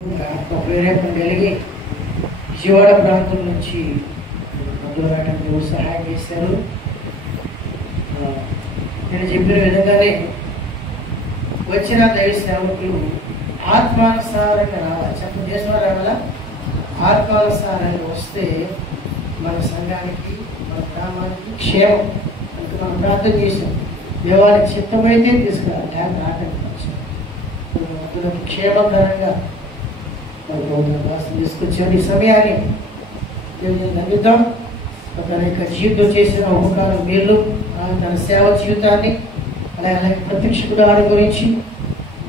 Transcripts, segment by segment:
ప్రేరేపణ కలిగి విజయవాడ ప్రాంతం నుంచి అందులో దేవుడు సహాయం చేశారు. నేను చెప్పిన విధంగానే వచ్చిన దైవ సేవకులు ఆత్మానుసారంగా రావాలి. చెప్ప దేశంలో రావాలా? ఆత్మానుసారంగా వస్తే మన సంఘానికి, మన గ్రామానికి క్షేమం. అంటే మనం ప్రార్థన చేసాం, దేవానికి చిత్తమైతే తీసుకురా ట్యాంక్ ఆటంకం క్షేమకరంగా తీసుకొచ్చాడు. ఈ సమయాన్ని నమ్మిద్దాం. తన యొక్క జీవితం చేసిన ఉపకారం మేలు, తన సేవ జీవితాన్ని, అలాగే ప్రత్యక్ష గుడారి గురించి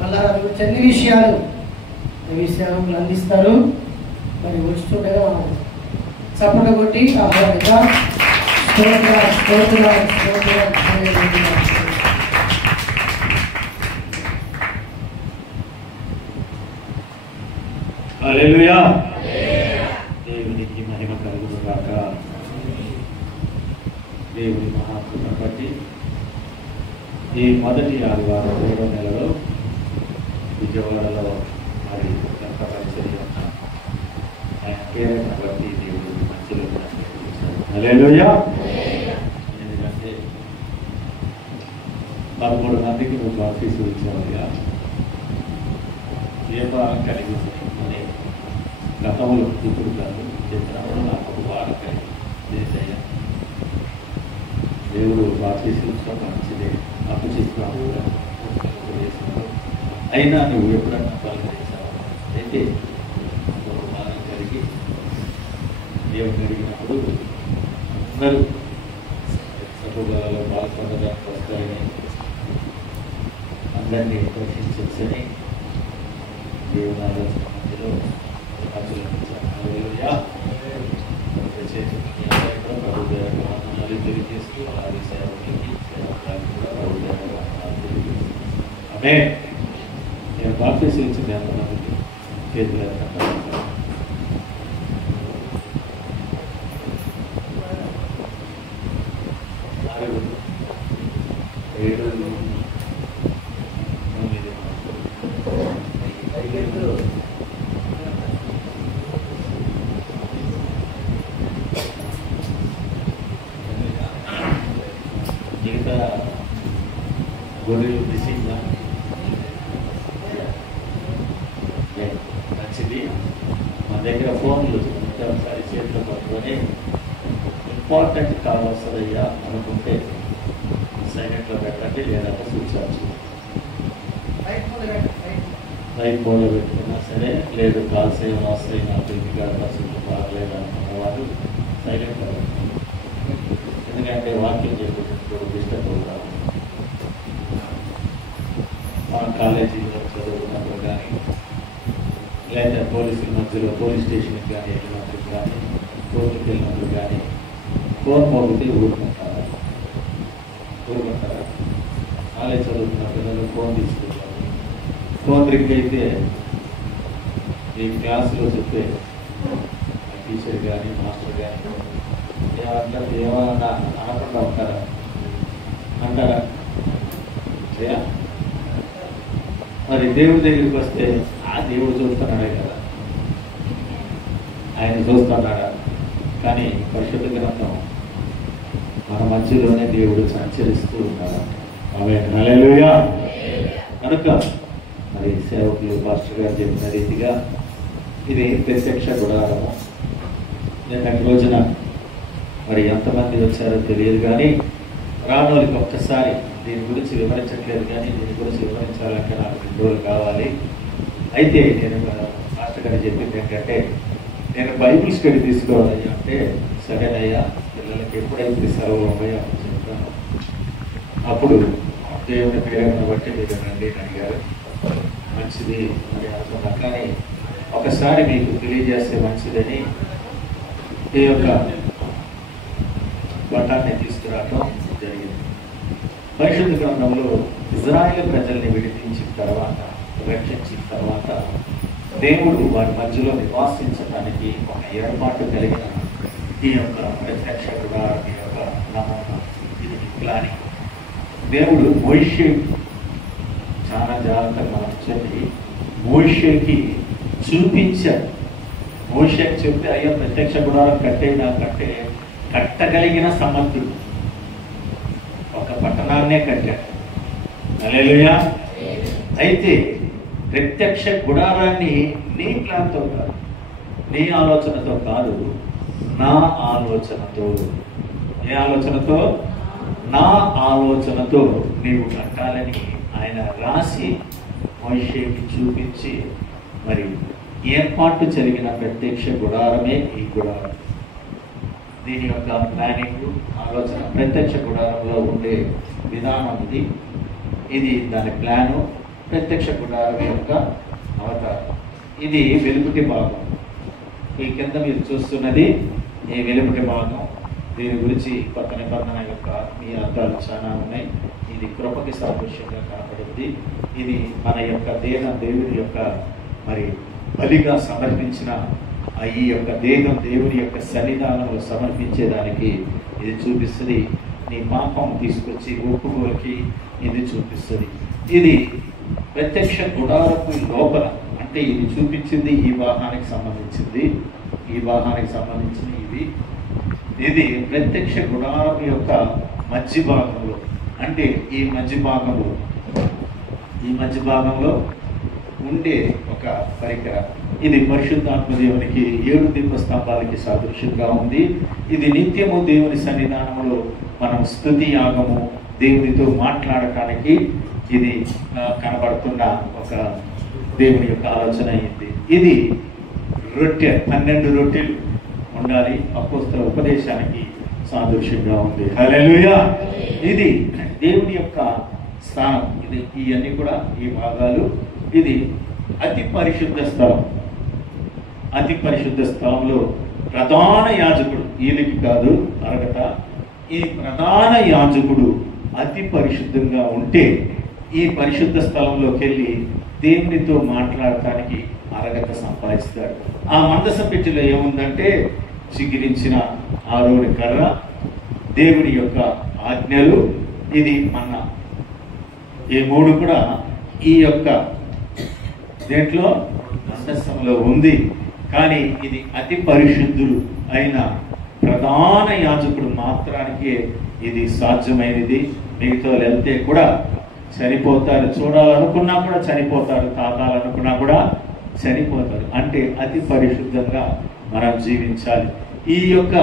మళ్ళా అన్ని విషయాలు సేవకులు అందిస్తారు. మరి వచ్చుతుండగా మనం చప్పట కొట్టి ఆహ్వానిద్దాం. హల్లెలూయా. దేవునికి మహిమ కలుగును గాక. దేవుని మహాకృపను బట్టి ఈ మొదటి ఆదివారం 2వ నెలలో విజయవాడలో మరి ఎంత పరిచర్య కేరళ బట్టి దేవుడు మంచిలో హల్లెలూయా. ఎందుకంటే 13 మందికి నువ్వు ఆఫీసు ఇచ్చావుగా ఏ భాగం కలిగి అనే గతంలో ఇప్పుడు కాదు చెప్పినప్పుడు నాకు ఒక భాగం కలిగి చేసయ్యా దేవుడు ఆఫీసు మంచిదే అప్పు చేస్తున్నావు అయినా నువ్వు ఎప్పుడన్నా పాలు చేసావు అయితే ఒక భాగం కలిగి దేవుడు కలిగినప్పుడు అందరూ సభలో పాల్గొనడానికి వస్తాయని అందరినీ పోషించని దేవుని ఆలోచన మధ్యలో తెలియజేస్తూ అలాగే సేవకులకి సేవకులకు కూడా ఆమె నేను బాప్టిజం ఇచ్చింది ఎంతమందికి చేతులు మిగతా గొర్రెలు తీసిందా మంచిది. మన దగ్గర ఫోన్లు ఒకసారి చేతిలో పట్టుకొని ఇంపార్టెంట్ కాల్ వస్తుందయ్యా అనుకుంటే సైలెంట్లో పెట్టండి, లేదంటే స్విచ్ ఆఫ్ లైట్ మోడ్లో పెట్టుకున్నా సరే, లేదు కాల్స్ ఏమైనా వస్తాయి నాకు ఇంటికాడ పరిస్థితి బాగలేదు అనుకున్న వాళ్ళు సైలెంట్లో పెట్టండి. ఎందుకంటే వాక్యం చెప్పేటప్పుడు డిస్టర్బ్ అవుతాము. మన కాలేజీలో చదువుకున్నప్పుడు కానీ లేదా పోలీసుల మధ్యలో పోలీస్ స్టేషన్కి కానీ వెళ్ళినప్పుడు కానీ కోర్టుకి వెళ్ళినప్పుడు కానీ ఫోన్ మోగితే ఊరుకుంటారా? కాలేజ్ చదువుకున్న పిల్లలు ఫోన్ తీసుకుంటారు. ఫోన్ రింగ్ అయితే ఈ క్లాసులో చెప్పే టీచర్ కానీ మాస్టర్ కానీ ఏమన్నా అనకుండా ఉంటారా? అంటారా? మరి దేవుడి దగ్గరికి వస్తే ఆ దేవుడు చూస్తున్నాడే కదా, ఆయన చూస్తున్నాడా? కానీ పరిశుద్ధ గ్రంథం మన మధ్యలోనే దేవుడు సంచరిస్తూ ఉన్నాడు. ఆమె హల్లెలూయా. కనుక మరి సేవకులు పాస్టర్ గారు చెప్పిన రీతిగా ఇది ప్రత్యక్ష గుడారము. నిన్నటి రోజున మరి ఎంతమంది వచ్చారో తెలియదు, కానీ రానోళ్ళకి ఒక్కసారి దీని గురించి వివరించట్లేదు, కానీ దీని గురించి వివరించాలంటే నాకు 2 రోజులు కావాలి. అయితే నేను మాస్టర్ గారు చెప్పింది ఏంటంటే, నేను బైబిల్ స్టడీ తీసుకోవాలయ్యా అంటే, సరేనయ్యా పిల్లలకి ఎప్పుడైతే సెలవు అవ్వయో అప్పుడు చెప్తాను, అప్పుడు దేవుని ప్రేరణ బట్టి మీరు రండి అని అడిగారు. మంచిది మరి అనుకున్నా, కానీ ఒకసారి మీకు తెలియజేస్తే మంచిదని ఈ యొక్క పట్టాన్ని తీసుకురావడం జరిగింది. పరిశుద్ధ గ్రంథంలో ఇజ్రాయేల్ ప్రజల్ని విడిపించిన తర్వాత, రక్షించిన తర్వాత దేవుడు వారి మధ్యలో నివాసించడానికి ఒక ఏర్పాటు కలిగిన ఈ యొక్క ప్రత్యక్ష గుడారం యొక్క నమూనా, ఇది ప్లానింగ్. దేవుడు మోషే చాలా జాగ్రత్తగా చెప్పి మోషేకి చూపించాడు. మోషేకి చెప్తే అయ్యా ప్రత్యక్ష గుడారం కట్టగలిగిన సమర్థుడు, ఒక పట్టణాన్నే కట్టాడు. హల్లెలూయా. అయితే ప్రత్యక్ష గుడారాన్ని నీ ప్లాన్తో కాదు, నీ ఆలోచనతో కాదు, నా ఆలోచనతో. ఏ ఆలోచనతో? నా ఆలోచనతో నీవు కట్టాలని ఆయన రాసి మోషేకి చూపించి మరి ఏర్పాటు జరిగిన ప్రత్యక్ష గుడారమే ఈ గుడారం. దీని యొక్క ప్లానింగ్, ఆలోచన ప్రత్యక్ష గుడారంలో ఉండే విధానం ఇది దాని ప్లాను, ప్రత్యక్ష గుడారం యొక్క అవతారం. ఇది వెలుపటి భాగం. ఈ కింద మీరు చూస్తున్నది ఈ వెలుపటి భాగం. దీని గురించి కొత్త నిబంధన యొక్క మీ అర్థాలు చాలా ఉన్నాయి. ఇది కృపకి సాదృశ్యంగా కనపడింది. ఇది మన యొక్క దేవుని యొక్క మరి బలిగా సమర్పించిన ఈ యొక్క దేహం దేవుని యొక్క సన్నిధానంలో సమర్పించేదానికి ఇది చూపిస్తుంది. నీ పాపం తీసుకొచ్చి ఒప్పుకోలకి ఇది చూపిస్తుంది. ఇది ప్రత్యక్ష గుడారపు లోపల, అంటే ఇది చూపించింది ఈ వాహనానికి సంబంధించింది, ఈ వాహనానికి సంబంధించిన ఇది ప్రత్యక్ష గుడారం యొక్క మధ్య భాగంలో, అంటే ఈ మధ్య భాగంలో ఉండే ఒక పరికరం. ఇది పరిశుద్ధాత్మ దేవునికి 7 దీపస్తంభాలకి సాదృశ్యంగా ఉంది. ఇది నిత్యము దేవుని సన్నిధానంలో మనం స్తుతి యాగము దేవునితో మాట్లాడటానికి ఇది కనబడుతున్న ఒక దేవుని యొక్క ఆలోచన అయింది. ఇది రొట్టె, 12 రొట్టెలు ఉండాలి, అపోస్తల ఉపదేశానికి సాదృశ్యంగా ఉంది. హల్లెలూయా. ఇది దేవుని యొక్క స్థానం. ఇది ఇవన్నీ కూడా ఈ భాగాలు. ఇది అతి పరిశుద్ధ స్థలం. అతి పరిశుద్ధ స్థలంలో ప్రధాన యాజకుడు, ఈయనకి కాదు అరగట, ఈ ప్రధాన యాజకుడు అతి పరిశుద్ధంగా ఉంటే ఈ పరిశుద్ధ స్థలంలోకి వెళ్ళి దేవునితో మాట్లాడటానికి అరగత సంపాదిస్తాడు. ఆ మందసం పెట్టెలో ఏముందంటే చిగిరించిన ఆరోని కర్ర, దేవుని యొక్క ఆజ్ఞలు, ఇది మన్నా. ఈ 3 కూడా ఈ యొక్క దేంట్లో మందసంలో ఉంది. కానీ ఇది అతి పరిశుద్ధుడు అయిన ప్రధాన యాజకుడు మాత్రానికే ఇది సాధ్యమైనది. మిగతా వెళ్తే కూడా చనిపోతారు, చూడాలనుకున్నా కూడా చనిపోతారు, తాకాలనుకున్నా కూడా చనిపోతారు. అంటే అతి పరిశుద్ధంగా మనం జీవించాలి. ఈ యొక్క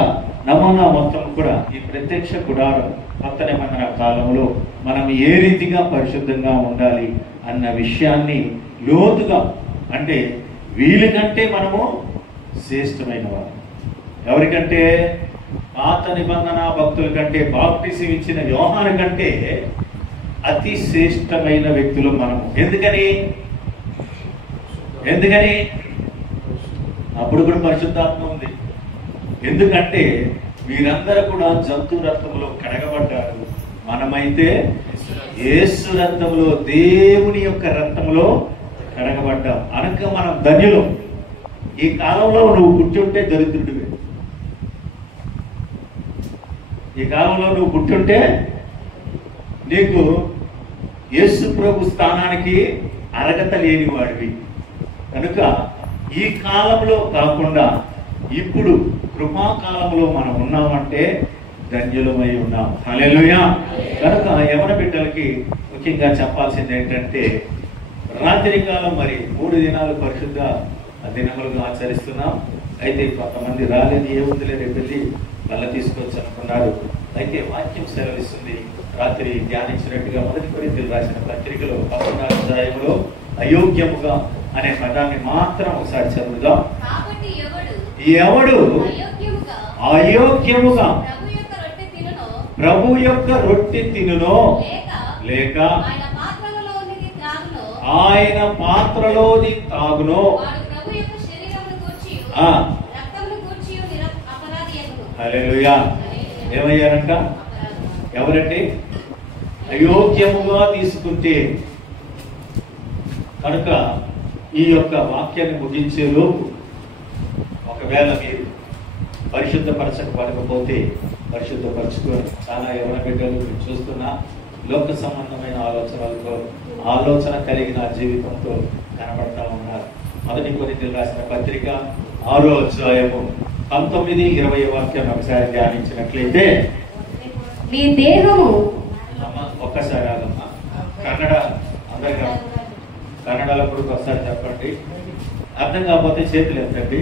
నమూనా మొత్తం కూడా ఈ ప్రత్యక్ష గుడారం కొత్త నిబంధన కాలంలో మనం ఏ రీతిగా పరిశుద్ధంగా ఉండాలి అన్న విషయాన్ని లోతుగా, అంటే వీళ్ళకంటే మనము శ్రేష్టమైన వారు. ఎవరికంటే? పాత నిబంధన భక్తుల కంటే, బాప్టిజం ఇచ్చిన యోహాను కంటే అతి శ్రేష్టమైన వ్యక్తులు మనము. ఎందుకని అప్పుడు కూడా పరిశుద్ధాత్మ ఉంది. ఎందుకంటే వీరందరూ కూడా జంతు రక్తంలో కడగబడ్డారు. మనమైతే యేసు రక్తంలో, దేవుని యొక్క రక్తంలో కడగబడ్డాం. అనక మనం ధన్యులం. ఈ కాలంలో నువ్వు పుట్టుంటే దరిద్రుడివే. ఈ కాలంలో నువ్వు పుట్టుంటే నీకు యేసు ప్రభు స్థానానికి అర్హత లేని వాడివి. కనుక ఈ కాలంలో కాకుండా ఇప్పుడు కృపాకాలంలో మనం ఉన్నామంటే ధన్యులమై ఉన్నాం. హల్లెలూయా. కనుక యవన బిడ్డలకి ముఖ్యంగా చెప్పాల్సింది ఏంటంటే, రాత్రి కాలం మరి 3 దినాలు పరిశుద్ధ దినములుగా ఆచరిస్తున్నాం. అయితే కొంతమంది రాలేదు, ఏముందిలే రేపు వెళ్ళి మళ్ళీ తీసుకొచ్చి అనుకున్నారు. అయితే వాక్యం సెలవిస్తుంది, రాత్రి ధ్యానించినట్టుగా 1 కొరింథీయులకు రాసిన పత్రికలో 14వ అధ్యాయంలో అయోగ్యముగా అనే పదాన్ని మాత్రం ఒకసారి చదువుదాం. ఎవడు అయోగ్యముగా ప్రభు యొక్క రొట్టె తినునో లేక ఆయన పాత్రలోని తాగునో హల్లెలూయా. ఏమయ్యారంట? ఎవరండి? అయోగ్యముగా తీసుకుంటే. కనుక ఈ యొక్క వాక్యాన్ని ముగించే లోపు ఒకవేళ మీరు పరిశుద్ధపరచకపోతే పరిశుద్ధపరచుకొని, చాలా యవన బిడ్డలు చూస్తున్నా లోక సంబంధమైన ఆలోచనలతో, ఆలోచన కలిగిన జీవితంతో కనబడతా ఉన్నారు. మొదటి కొరింథీయులకు రాసిన పత్రిక 6వ అధ్యాయము 19-20 వాక్యాన్ని ఒకసారి ధ్యానించినట్లయితే, మీ దేహము ఒక్కసారి ఆగమ్మా. కన్నడ అందరికీ కన్నడలో కూడా ఒకసారి చెప్పండి. అర్థం కాకపోతే చేతులు ఎత్తండి.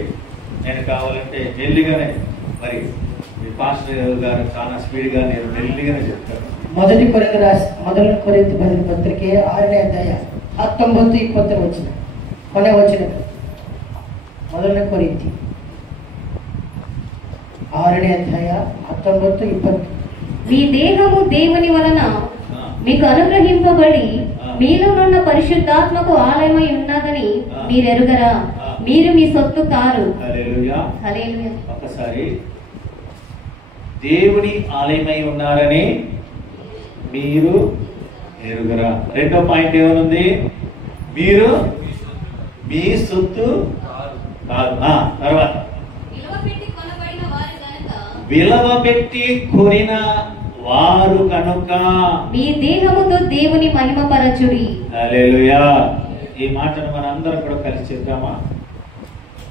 నేను కావాలంటే మెల్లిగానే, మరి మీ పాస్టర్ గారు చాలా స్పీడ్గా, నేను మెల్లిగానే చెప్తాను. మొదటి కొరింథీ పత్రిಕೆ 6ನೇ ಅಧ್ಯಾಯ 19-20 ವಚನ, ಕೊನೆ ವಚನ. ಮೊದಲನೇ ಕೊರಿಂಥಿ 6ನೇ ಅಧ್ಯಾಯ 19-20. మీ దేహము దేవుని వలన మీకు అనుగ్రహింపబడి మీలోనున్న పరిశుద్ధాత్మకు ఆలయమై ఉన్నదని మీరెరుగరా? మీరు మీ సొత్తు కారు. హల్లెలూయా. హల్లెలూయా. ఒకసారి దేవుని ఆలయమై ఉన్నారని మీరు ఎరుగరా. రెండో పాయింట్ ఏమనుంది? మీరు మీ సొత్తు కాదు. తర్వాత విలువ పెట్టి కొనిన వారు కనుక మీ దేహముతో దేవుని మహిమపరచుడి. హల్లెలూయా. ఈ మాటను మన అందరం కూడా కలిసి చెప్తామా?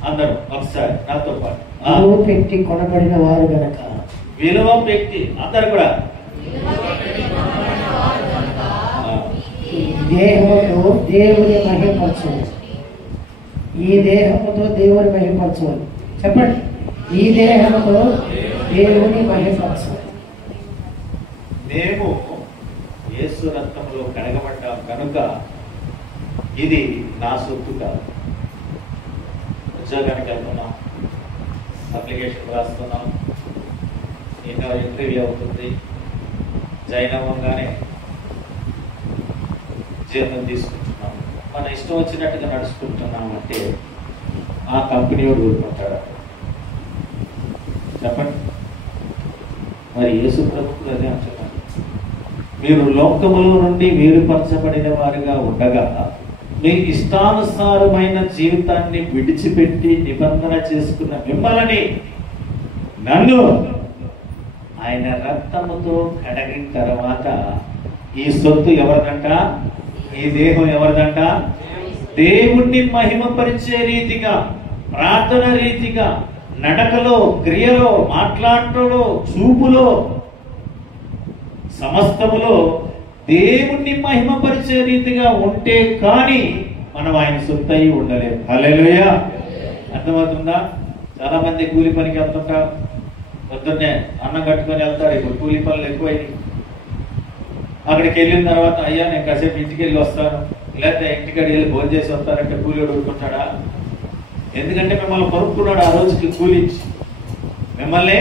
అందరూ ఒకసారి నాతో పాటు. విలువ పెట్టి కొనబడిన వారు గనక. విలువ పెట్టి అందరు కూడా దేహముతో దేవుని మహిమపరచాలి. ఈ దేహముతో దేవుని మహిమపరచాలి. చెప్పండి. ఈ దేహముతో దేవుని మహిమపరచాలి. మేము యేసు రక్తంలో కడగబడ్డాం కనుక ఇది నా సొత్తు కాదు. ఉద్యోగానికి వెళ్తున్నాం, అప్లికేషన్ రాస్తున్నాం, ఇంకా ఇంటర్వ్యూ అవుతుంది, జాయిన్ అవ్వగానే జీతం తీసుకుంటున్నాం, మన ఇష్టం వచ్చినట్టుగా నడుచుకుంటున్నాం అంటే ఆ కంపెనీ వాడు ఊరుకుంటాడా? చెప్పండి. మరి యేసు ప్రభువులు అదే అంటున్నారు, మీరు లోకములో నుండి వేరుపరచబడిన వారిగా ఉండగా మీ ఇష్టానుసారమైన జీవితాన్ని విడిచిపెట్టి నిబంధన చేసుకున్న మిమ్మల్ని నన్ను ఆయన రక్తముతో కడిగిన తర్వాత ఈ సొత్తు ఎవరిదంట? ఈ దేహం ఎవరిదంట? దేవుణ్ణి మహిమపరిచే రీతిగా, ప్రార్థన రీతిగా, నడకలో, క్రియలో, మాట్లాడటంలో, చూపులో, సమస్తములో దేవుణ్ణి మహిమపరిచే రీతిగా ఉంటే కానీ మనం ఆయన సొత్తయి ఉండలేము. హల్లెలూయా. అర్థమవుతుందా? చాలా మంది కూలి పనికి వెళ్తుంటారు, పొద్దున్నే అన్నం కట్టుకొని వెళ్తారు. ఇప్పుడు కూలి పనులు ఎక్కువైనాయి. అక్కడికి వెళ్ళిన తర్వాత అయ్యా నేను కాసేపు ఇంటికి వెళ్ళి వస్తాను, లేకపోతే ఇంటికాడికి వెళ్ళి భోజనం చేసి వస్తానంటే కూలి ఊరుకుంటాడా? ఎందుకంటే మిమ్మల్ని కొనుక్కున్నాడు ఆ రోజుకి కూలి ఇచ్చి. మిమ్మల్ని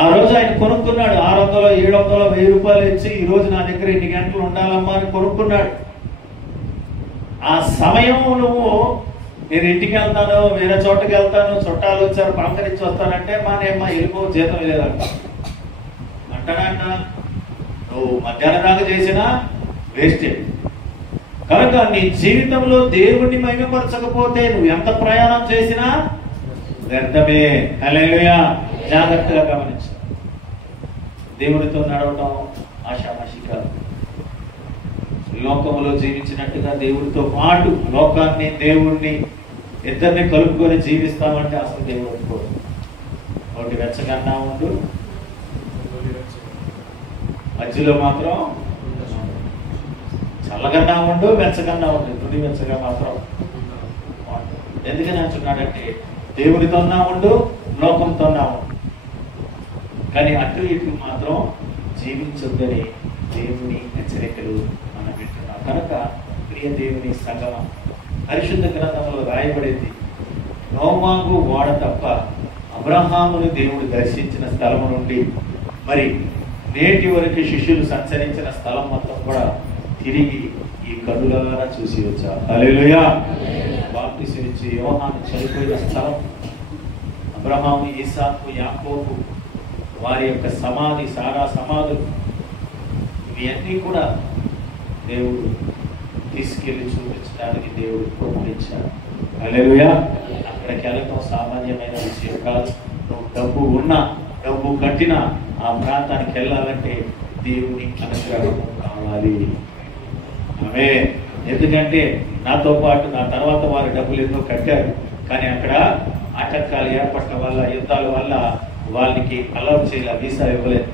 ఆ రోజు ఆయన కొనుక్కున్నాడు. 600, 700, 1000 రూపాయలు ఇచ్చి ఈ రోజు నా దగ్గర 2 గంటలు ఉండాలమ్మా అని కొనుక్కున్నాడు. ఆ సమయం నువ్వు నేను ఇంటికి వెళ్తాను, వేరే చోటకి వెళ్తాను, చుట్టాలు వచ్చారు పలకరించి వస్తానంటే మానేమ్మా వెళ్ళిపో, జీతం లేదంట అంటాడంట. నువ్వు మధ్యాహ్నం దాకా చేసినా వేస్టే. కనుక నీ జీవితంలో దేవుణ్ణి మహిమపరచకపోతే నువ్వు ఎంత ప్రయాణం చేసినా వ్యర్థమే. హల్లెలూయా. జాగ్రత్తగా గమనించు. దేవుడితో నడవటం ఆషామాషి కాదు. లోకములో జీవించినట్టుగా దేవుడితో పాటు లోకాన్ని, దేవుణ్ణి ఇద్దరిని కలుపుకొని జీవిస్తామంటే అసలు దేవుడు ఒప్పుకోడు. ఒకటి వెచ్చగన్నా ఉండు, మధ్యలో మాత్రం చల్లగన్నా ఉండు, వెచ్చగన్నా ఉండు, తుది వెచ్చగా మాత్రం. ఎందుకని అంటున్నాడంటే దేవుడితోన్నా ఉండు, లోకంతోన్నా ఉండు, కానీ అటు ఇటు మాత్రం జీవించొద్దని దేవుని హెచ్చరికలు మనం వింటున్నాం. కనుక ప్రియ దేవుని సంగమం, పరిశుద్ధ గ్రంథంలో రాయబడింది, నోవాహు ఓడ తప్ప అబ్రహామును దేవుడు దర్శించిన స్థలం నుండి మరి నేటి వరకు శిష్యులు సంచరించిన స్థలం మొత్తం కూడా తిరిగి ఈ కన్నులారా చూసి వచ్చారు. హల్లెలూయా. బాప్తిస్మిచ్చి యోహాను చనిపోయిన స్థలం, అబ్రహాము, ఇస్సాకు, యాకోబు వారి యొక్క సమాధి, సారా సమాధులు, ఇవన్నీ కూడా దేవుడు తీసుకెళ్లి చూపించడానికి దేవుడు ప్రోత్సహించాడు. హల్లెలూయా. అక్కడికి వెళ్ళటం సామాన్యమైన విషయం కాదు. నువ్వు డబ్బు ఉన్నా, డబ్బు కట్టినా ఆ ప్రాంతానికి వెళ్ళాలంటే దేవుని అనుగ్రహం కావాలి. ఆమేన్. ఎందుకంటే నాతో పాటు నా తర్వాత వారి డబ్బులు ఎన్నో కట్టారు. కానీ అక్కడ ఆటంకాలు ఏర్పడటం వల్ల, యుద్ధాల వల్ల వాళ్ళకి అలౌ చేయాలి, వీసా ఇవ్వలేదు.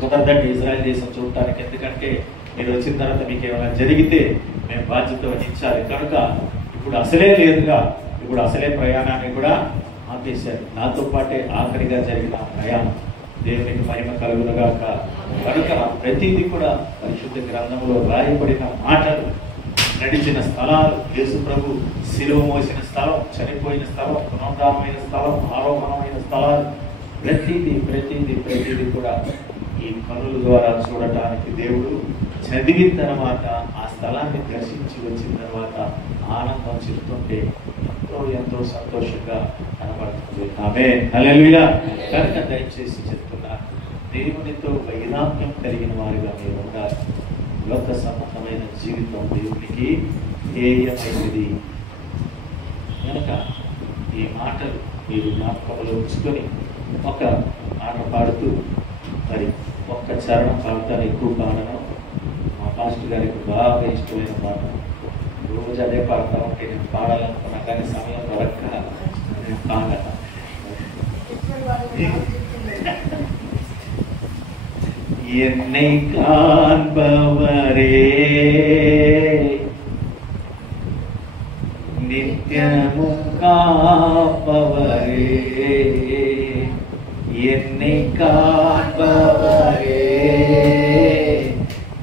కుదరదండి ఇజ్రాయెల్ దేశం చూడటానికి. ఎందుకంటే మీరు వచ్చిన తర్వాత మీకు ఏమైనా జరిగితే మేము బాధ్యత వహించాలి. కనుక ఇప్పుడు అసలే లేదుగా, ఇప్పుడు అసలే ప్రయాణాన్ని కూడా ఆపేశారు. నాతో పాటే ఆఖరిగా జరిగిన ప్రయాణం. దేవునికి మహిమ కలుగునుగాక. కనుక ప్రతిదీ కూడా పరిశుద్ధ గ్రంథంలో రాయబడిన మాటలు, నడిచిన స్థలాలు, యేసు ప్రభు శిలువ మోసిన స్థలం, చనిపోయిన స్థలం, పునరుద్ధానమైన స్థలం, ఆరోపణమైన స్థలాలు, ప్రతిదీ కూడా ఈ కనుల ద్వారా చూడటానికి దేవుడు చదివిన తర్వాత, ఆ స్థలాన్ని దర్శించి వచ్చిన తర్వాత ఆనందం చెప్తుంటే ఎంతో సంతోషంగా కనబడుతుంది. ఆమేన్, హల్లెలూయా. కనుక దయచేసి చెప్తున్నా, దేవునితో వైరాగ్యం కలిగిన వారిగా మీరు ఉండాలి. లోక సంబంధమైన జీవితం దేవునికి హేయమైనది. కనుక ఈ మాటలు మీరు జ్ఞాపకంలో ఉంచుకొని ఒక ఆట పాడుతూ, మరి ఒక్క చరణం పాడతాను, ఎక్కువ పాడను. మా పాస్టర్ గారికి బాగా ఇష్టమైన పాట. రోజు అదే పాడుతూ ఉంటే నేను పాడాలనుకున్నా, కానీ సమయం దొరక్క నేను పాడను. என்னை காண்பவரே நித்தியமும் காப்பவரே, என்னை காண்பவரே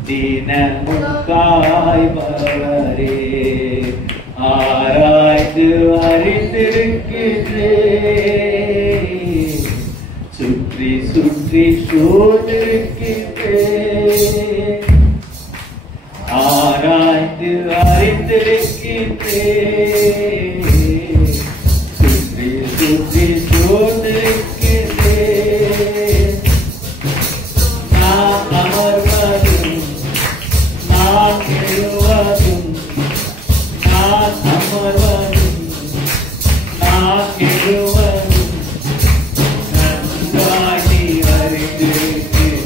தினமும் காய்பவரே, ஆராய்ந்து அறிந்திருக்கின்றேன், சுற்றி சுற்றி சூழ்ந்திருக்கின்றேன், ஆராய்ந்து அறிந்திருக்கின்றேன், சுற்றி சுற்றி சூழ்ந்திருக்கின்றேன். நான் அமர்வதும் நான் எழுவதும், நான் அமர்வதும் நான் எழுவதும் நன்றாகி அறிந்திருக்கின்றேன்.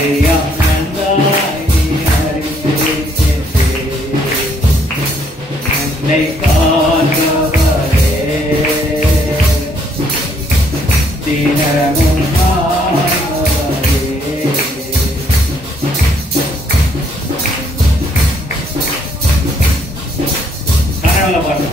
ஐயா நன்றாகி அறிந்திருக்கின்றேன். என்னை காண்பவரே தினமும் காண்பவரே. கனவுல பாட்டு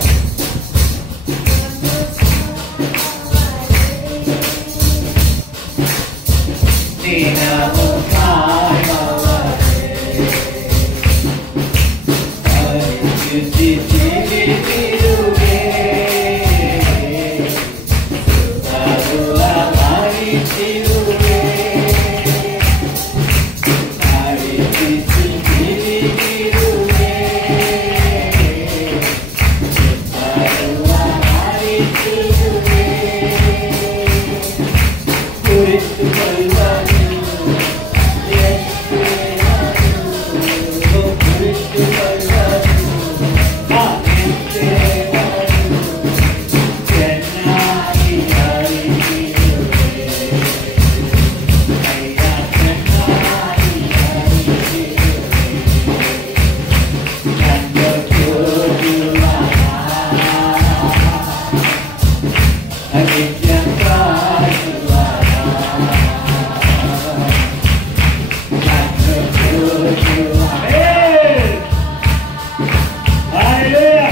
தினமும் காண்பவரே, பரிசுத்தி ஜீவித்திடுவே, அருளமளித்திடுவே, பரிசுத்தி ஜீவித்திடுவே, அருளமளித்திடுவே. குறித்து கொள்வது குறித்து கொள்வது சென்னாடி அறிவிடுவே, ஐயா சென்னாடி அறிவிடுவே, கண்ட போதுவா அகித்யம் காதுவா, கண்ட போதுவா. Hallelujah.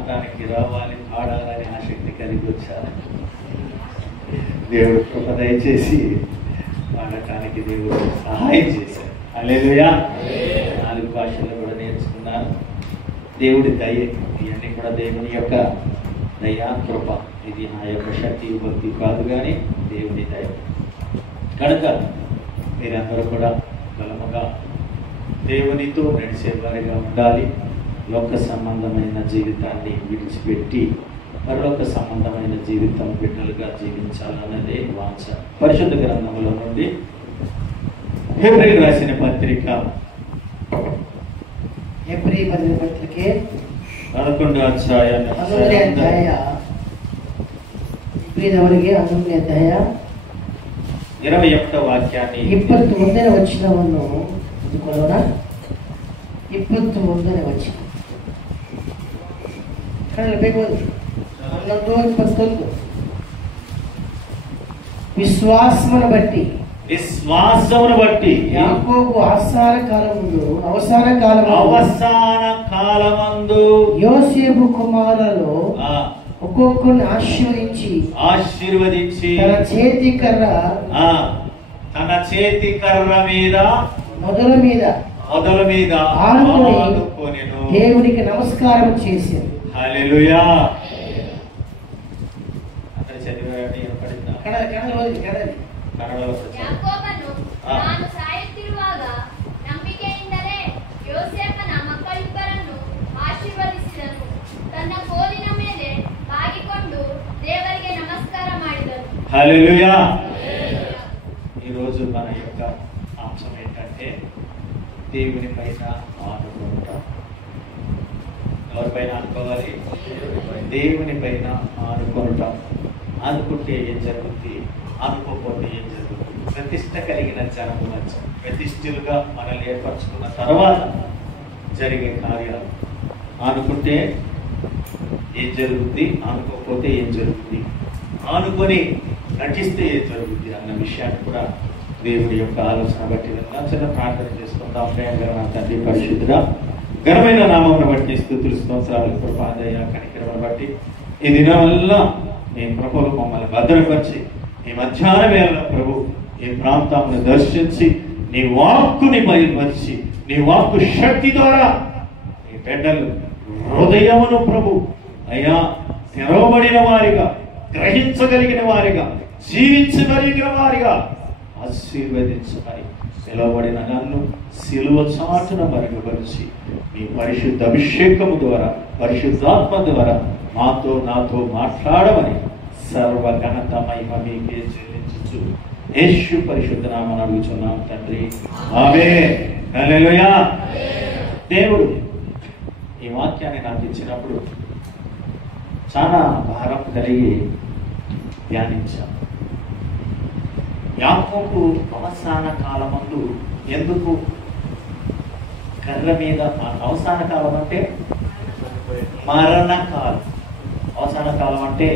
ప్రాంతానికి రావాలి, పాడాలని ఆసక్తి కలిగి వచ్చాను. దేవుడు కృప దయచేసి పాడటానికి దేవుడు సహాయం చేశాడు. హల్లెలూయా. 4 భాషలు కూడా నేర్చుకున్నాను. దేవుడి దయ, ఇవన్నీ కూడా దేవుని యొక్క దయా కృప. ఇది నా యొక్క శక్తి భక్తి కాదు కానీ దేవుని దయ. కనుక మీరందరూ కూడా బలముగా దేవునితో నడిచేవారిగా ఉండాలి. లోక సంబంధమైన జీవితాన్ని విడిచిపెట్టి పరలోక సంబంధమైన జీవితం బిడ్డలుగా జీవించాలన్నదే వాంఛ. పరిశుద్ధ గ్రంథంలో నుండి హెబ్రీయులకు రాసిన పత్రిక 11వ అధ్యాయాన్ని 21వ వాక్యాన్ని 21ನೇ ವಚನವನ್ನು ಓದಿಕೊಳ್ಳೋಣ. 21ನೇ ವಚನ ಕನ್ನಡ 11:21 విశ్వాసమును బట్టి యాకోబు అవసాన కాలమందు యోసేపు కుమారులలో ఒక్కొక్కరిని ఆశీర్వదించి తన చేతి కర్ర మీద మొదల మీద ఆనుకొని దేవునికి నమస్కారం చేశారు. హల్లెలూయా. అందరూ చదివారండి? ఏర్పడిందా? ಯಾಕೋಬನು ನಾನು ಸಾಯುತ್ತಿರುವಾಗ ನಂಬಿಕೆಯಿಂದಲೇ ಯೋಸೇಫನ ಮಕ್ಕಳಿಬ್ಬರನ್ನು ಆಶೀರ್ವದಿಸಿದನು. ತನ್ನ ಕೋಲಿನ ಮೇಲೆ ಬಾಗಿಕೊಂಡು ದೇವರಿಗೆ ನಮಸ್ಕಾರ ಮಾಡಿದನು. హల్లెలూయా. ఈ రోజు మన యొక్క అంశం ఏంటంటే దేవుని పైన ఆనుకుంటాం. ఎవరిపైన ఆనుకోవాలి? దేవుని పైన ఆనుకుంటాం. ఆనుకుంటే ఏం జరుగుతుంది, ఆనుకోకపోతే ఏం జరుగుతుంది? ప్రతిష్ట కలిగిన జనము ప్రతిష్ఠులుగా మనల్ని ఏర్పరచుకున్న తర్వాత జరిగే కార్యాలు. ఆనుకుంటే ఏం జరుగుతుంది, ఆనుకోకపోతే ఏం జరుగుతుంది, ఆనుకొని నటిస్తే ఏం జరుగుతుంది అన్న విషయాన్ని కూడా దేవుడి యొక్క ఆలోచన బట్టి చిన్న ప్రార్థన చేసుకుందాం. ప్రేమకరమైన తండ్రి, పరిశుద్ధుడా, ఘనమైన నామమును బట్టి స్తుతులు స్తోత్రాలు, కృపాదయ కనికరమును బట్టి ఈ దినం వల్ల నీ ప్రభువులు మమ్మల్ని భద్రపరిచి ఈ మధ్యాహ్న వేళలో ప్రభు ఈ ప్రాంతాలను దర్శించి నీ వాక్కుని బయలుపరిచి నీ వాక్కు శక్తి ద్వారా నీ బిడ్డలు హృదయమును ప్రభు అయ్యా తెరవబడిన వారిగా, గ్రహించగలిగిన వారిగా, జీవించగలిగిన వారిగా ఆశీర్వదించమని పిలువబడిన నన్ను సిలువ చాటున మరుగుపరిచి మీ పరిశుద్ధ అభిషేకము ద్వారా, పరిశుద్ధాత్మ ద్వారా నాతో మాట్లాడమని సర్వ ఘనత మహిమ మీకే చెల్లించు యేసు పరిశుద్ధ నామమున అడుగుచున్నాం తండ్రి, ఆమేన్. హల్లెలూయా. దేవుడు ఈ వాక్యాన్ని నాకు ఇచ్చినప్పుడు చాలా భారం కలిగి ధ్యానించాను. యాకోబు అవసాన కాలమందు ఎందుకు కర్ర మీద, అవసాన కాలం అంటే మరణకాలం. అవసాన కాలం అంటే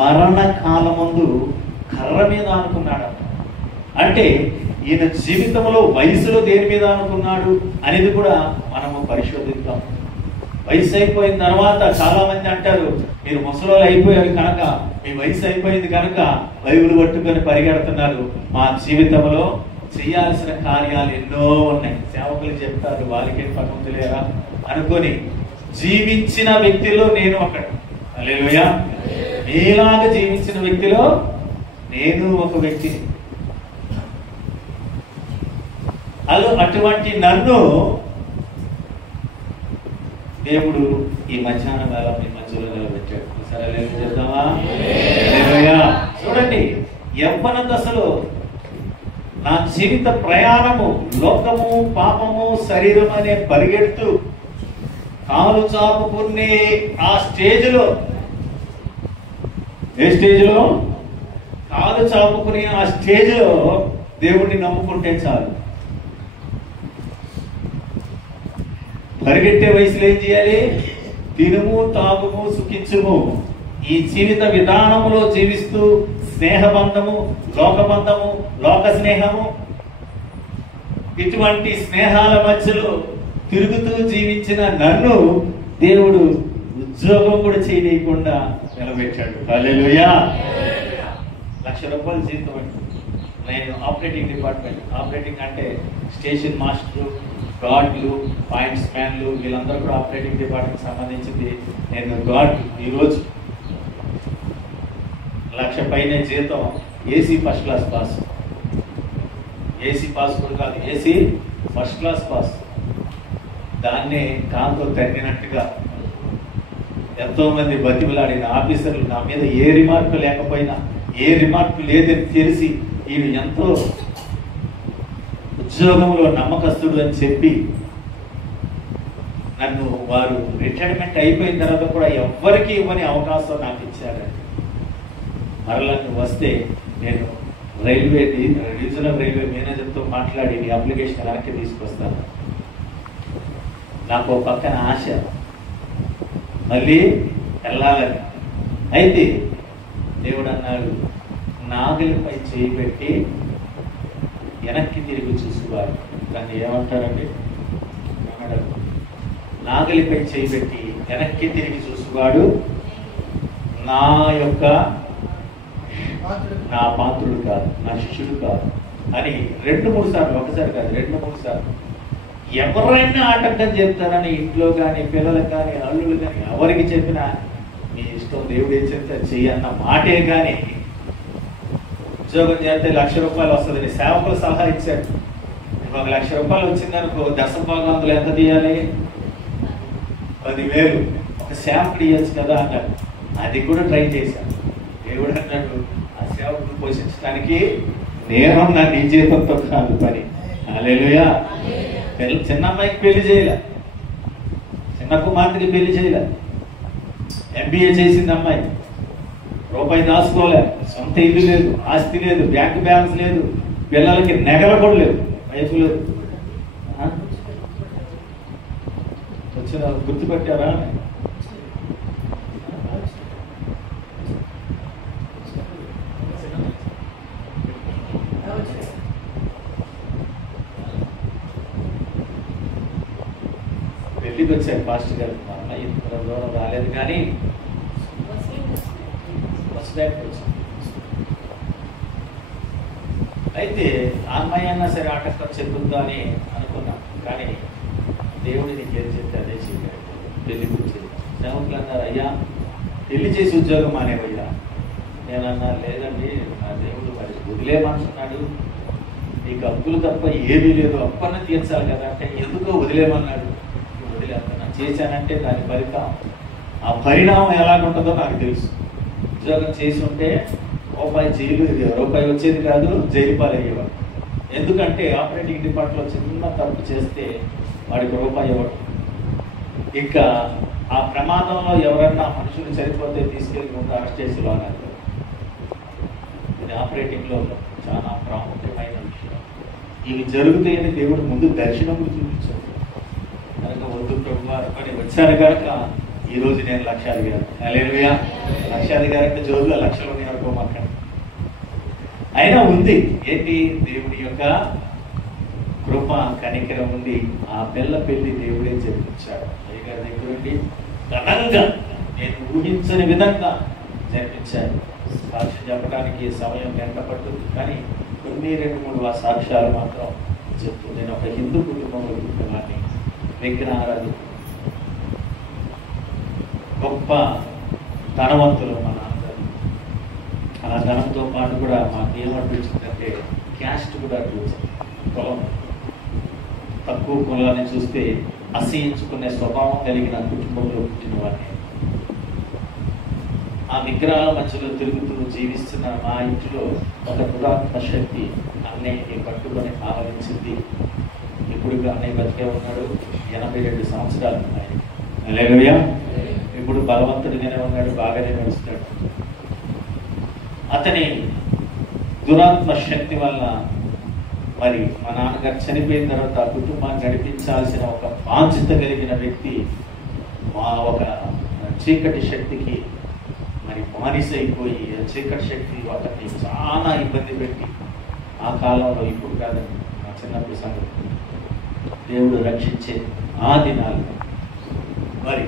మరణకాలమందు కర్ర మీద అనుకున్నాడు. అంటే ఈయన జీవితంలో వయసులో దేని మీద అనుకున్నాడు అనేది కూడా మనము పరిశోధిద్దాం. వయసు అయిపోయిన తర్వాత చాలా మంది అంటారు, మీరు ముసలోళ్ళు అయిపోయారు కనుక, మీ వయసు అయిపోయింది కనుక బైబిల్ పట్టుకొని పరిగెడుతున్నారు. మా జీవితంలో చేయాల్సిన కార్యాలు ఎన్నో ఉన్నాయి. సేవకులు చెప్తారు, వాళ్ళకే పగములేరా అనుకొని జీవించిన వ్యక్తిలో నేను ఒకడు. హల్లెలూయా. మీలాగా జీవించిన వ్యక్తిలో నేను ఒక వ్యక్తిని. అటువంటి నన్ను దేవుడు ఈ మధ్యాహ్న వేళ మీ మధ్యలో నిలబెట్టాడు. సరే చేద్దామా? చూడండి, యవ్వన దశలో నా జీవిత ప్రయాణము లోకము, పాపము, శరీరం అనే పరిగెడుతూ కాలు చాపుకునే ఆ స్టేజ్లో, ఏ స్టేజ్లో? కాలు చాపుకునే ఆ స్టేజ్లో దేవుడిని నమ్ముకుంటే చాలు. పరిగెట్టే వయసులో ఏం చేయాలి? తినుము, తాగుము, సుఖించుము. ఈ జీవిత విధానములో జీవిస్తూ స్నేహబంధము, లోకబంధము, లోక స్నేహము, ఇటువంటి స్నేహాల మధ్యలో తిరుగుతూ జీవించిన నన్ను దేవుడు ఉద్యోగం కూడా చేయనీయకుండా నిలబెట్టాడు. హల్లెలూయా. 1,00,000 రూపాయలు జీతం అండి. నేను ఆపరేటింగ్ డిపార్ట్మెంట్, ఆపరేటింగ్ అంటే స్టేషన్ మాస్టరు, గార్డులు, పాయింట్స్ మ్యాన్లు, వీళ్ళందరూ కూడా ఆపరేటింగ్ డిపార్ట్మెంట్ సంబంధించింది. నేను గార్డ్. ఈరోజు 1,00,000 పైన జీతం. AC first class pass. AC pass కూడా కాదు, ఏసీ ఫస్ట్ క్లాస్ పాస్. దాన్నే కాంతో తగ్గినట్టుగా ఎంతో మంది బతిమలాడిన ఆఫీసర్లు నా మీద ఏ రిమార్కు లేకపోయినా, ఏ రిమార్కు లేదని తెలిసి ఈయన ఎంతో ఉద్యోగంలో నమ్మకస్తుడు అని చెప్పి నన్ను వారు రిటైర్మెంట్ అయిపోయిన తర్వాత కూడా ఎవ్వరికి ఇవ్వని అవకాశం నాకు ఇచ్చారండి. మరలా నువ్వు వస్తే నేను రీజనల్ రైల్వే మేనేజర్తో మాట్లాడి నీ అప్లికేషన్ వెనక్కి తీసుకొస్తాను. నాకు ఒక పక్కన ఆశ మళ్ళీ వెళ్ళాలని. అయితే దేవుడు అన్నాడు, నాగలిపై చేయి పెట్టి వెనక్కి తిరిగి చూసేవాడు. దాన్ని ఏమంటారండి? నాగలిపై చేయి పెట్టి వెనక్కి తిరిగి చూసేవాడు నా పాత్రుడు కాదు, నా శిష్యుడు కాదు అని 2-3 సార్లు, ఒకసారి కాదు 2-3 సార్లు. ఎవరైనా ఆటంకం చెప్తారని ఇంట్లో కానీ, పిల్లలకు కానీ, అల్లులు కానీ ఎవరికి చెప్పినా మీ ఇష్టం, దేవుడు ఏం చెప్తే చెయ్యన్న మాటే. కానీ ఉద్యోగం చేస్తే 1,00,000 రూపాయలు వస్తుందని సేవకులు సలహా ఇచ్చారు. ఒక 1,00,000 రూపాయలు వచ్చిందనుకో, దశభాగంలో ఎంత తీయాలి? 10,000. ఒక సేవకుడు ఇవ్వచ్చు కదా అన్నాడు. అది కూడా ట్రై చేశాను. దేవుడు అన్నాడు, ఆ సేవకుడు పోషించడానికి నేను నా నీ జీతంతో కాదు పని. హల్లెలూయా. చిన్న అమ్మాయికి పెళ్లి చేయలే, చిన్న కుమార్తెకి పెళ్లి చేయలే. MBA చేసింది అమ్మాయి, రూపాయి దాచుకోలే, సొంత ఇల్లు లేదు, ఆస్తి లేదు, బ్యాంక్ బ్యాలెన్స్ లేదు, పిల్లలకి నెగల కూడా లేదు, వైఫ్ లేదు. వచ్చిన గుర్తుపెట్టారా? పెళ్లికి వచ్చారు పాస్టర్ గారు. మా అమ్మాయి ఇంత దూరం రాలేదు, కానీ అయితే ఆ అమ్మాయి అన్నా సరే ఆటంకం చెప్తుందా అని అనుకున్నాం. కానీ దేవుడిని నీకు ఏం చెప్తే అదే చెప్పాడు. పెళ్లికి వచ్చేది సేవకులు అన్నారు, అయ్యా పెళ్లి చేసి ఉద్యోగం మానేవయ్యా. నేనన్నా, లేదండి నా దేవుడు మరి వదిలేమంటున్నాడు, నీకు అప్పులు తప్ప ఏమీ లేదు, అప్పన్న తీర్చాలి కదా అంటే ఎందుకో వదిలేమన్నాడు. వదిలేమన్నా చేశానంటే దాని ఫలితం, ఆ పరిణామం ఎలాగుంటుందో నాకు తెలుసు. ఉద్యోగం చేసి ఉంటే రూపాయి జైలు, రూపాయి వచ్చేది కాదు, జైలు పాలయ్యేవాడు. ఎందుకంటే ఆపరేటింగ్ డిపార్ట్మెంట్లో చిన్న తప్పు చేస్తే వాడికి రూపాయి ఇవ్వడం. ఇంకా ఆ ప్రమాదంలో ఎవరన్నా మనుషులు చనిపోతే తీసుకెళ్ళి ముందు అరెస్ట్ చేసి లోనారు. ఇది ఆపరేటింగ్లో చాలా ప్రాముఖ్యమైన విషయం. ఇవి జరుగుతాయని దేవుడు ముందు దర్శనం చూపించాడు. కనుక వద్దు ప్రభు అని వచ్చాను కనుక ఈరోజు నేను 1,00,000 అడిగాను. హల్లెలూయా. 1,00,000 అడిగారంటే జోబులో 1,00,000 ఉన్నాయి అనుకోమాకండి. అయినా ఉంది ఏంటి? దేవుడి యొక్క కృప, కనికరం ఉండి ఆ పిల్ల పెళ్లి దేవుడే జరిపించాడు. అయ్యగారి దగ్గరుండి ఘనంగా నేను ఊహించని విధంగా జరిపించాను. సాక్ష్యం చెప్పడానికి సమయం వెంట పడుతుంది, కానీ కొన్ని 2-3 సాక్ష్యాలు మాత్రం చెప్తూ, నేను ఒక హిందూ కుటుంబంలో పుట్టినవాడిని, విగ్రహారాధన, గొప్ప ధనవంతులు మా నాన్నగారు. ఆ ధనంతో పాటు కూడా మాకు ఏమనిపించిందంటే క్యాస్ట్ కూడా అనిపించింది. కులం తక్కువ కులాన్ని చూస్తే అసహించుకునే స్వభావం కలిగిన కుటుంబంలో పుట్టిన వాడిని. ఆ విగ్రహాల మధ్యలో తిరుగుతూ జీవిస్తున్న మా ఇంటిలో ఒక దురాత్మ శక్తి అన్నయ్యని పట్టుకొని ఆవరించింది. ఇప్పుడు అన్నయ్య బతికే ఉన్నాడు, 82 సంవత్సరాలు ఉన్నాయి. హల్లెలూయా. ఇప్పుడు బలవంతుడిగానే ఉన్నాడు, బాగానే నడుస్తాడు. అతని దురాత్మ శక్తి వల్ల మరి మా నాన్నగారు చనిపోయిన తర్వాత ఆ కుటుంబాన్ని నడిపించాల్సిన ఒక బాధ్యత కలిగిన వ్యక్తి మా ఒక చీకటి శక్తికి మరి బానిస అయిపోయి, చీకటి శక్తి అతన్ని చాలా ఇబ్బంది పెట్టి, ఆ కాలంలో ఇప్పుడు కాదండి, మా చిన్నప్పుడు సంగతి, దేవుడు రక్షించే ఆ దినాలు మరి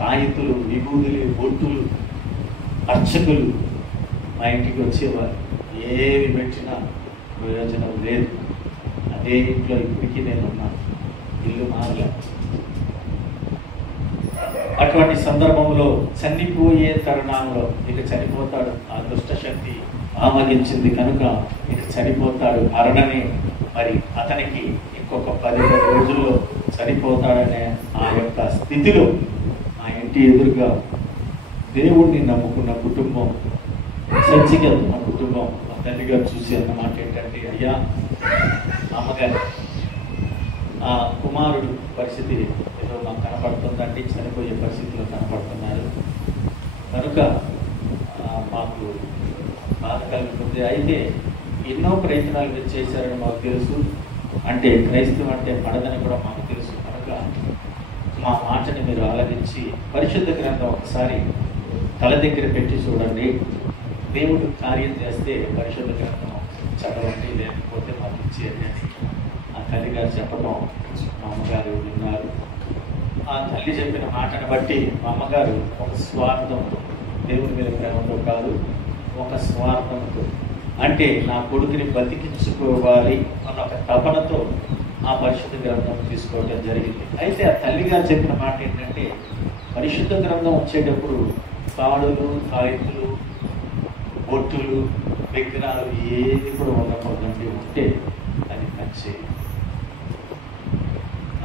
తాయితులు, విభూతులు, బొట్టులు, అర్చకులు మా ఇంటికి వచ్చేవారు. ఏమి పెట్టినా ప్రయోజనం లేదు. అదే ఇంట్లో ఇప్పటికీ నేను ఉన్నాను, ఇల్లు మారలే. అటువంటి సందర్భంలో చనిపోయే తరుణంలో ఇక చనిపోతాడు, ఆ దుష్ట శక్తి ఆమోదించింది కనుక ఇక చనిపోతాడు, మరణమే. మరి అతనికి ఇంకొక 10 రోజుల్లో చనిపోతాడనే ఆ యొక్క స్థితిలో ఆ ఇంటి ఎదురుగా దేవుణ్ణి నమ్ముకున్న కుటుంబం, చర్చికి వెళ్తున్న కుటుంబం, మా తల్లిగారు చూసి అన్నమాట ఏంటంటే, అయ్యా అమ్మగారు ఆ కుమారుడు పరిస్థితి ఏదో మాకు కనపడుతుందండి, చనిపోయే పరిస్థితిలో కనపడుతున్నారు కనుక మాకు బాధ కలుగుతుంది. అయితే ఎన్నో ప్రయత్నాలు మీరు చేశారని మాకు తెలుసు, అంటే క్రైస్తవం అంటే పడదని కూడా మాకు తెలుసు కనుక మా మాటని మీరు ఆలకించి పరిశుద్ధ గ్రంథం ఒకసారి తల దగ్గర పెట్టి చూడండి, దేవుడు కార్యం చేస్తే పరిశుద్ధ గ్రంథం చదవండి, లేకపోతే మాకు ఇచ్చేయండి అని ఆ తల్లిగారు చెప్పడం మా అమ్మగారు విన్నారు. ఆ తల్లి చెప్పిన మాటను బట్టి మా అమ్మగారు ఒక స్వార్థంతో, దేవుని మీద ప్రేమతో కాదు, ఒక స్వార్థంతో, అంటే నా కొడుకుని బతికించుకోవాలి అన్న ఒక తపనతో ఆ పరిశుద్ధ గ్రంథం తీసుకోవడం జరిగింది. అయితే ఆ తల్లిగారు చెప్పిన మాట ఏంటంటే, పరిశుద్ధ గ్రంథం వచ్చేటప్పుడు తాడులు, తాయితులు, బొట్టులు, విగ్రహాలు ఏది కూడా ఉండకూడదండి, ఉంటే అది పనిచేయదు,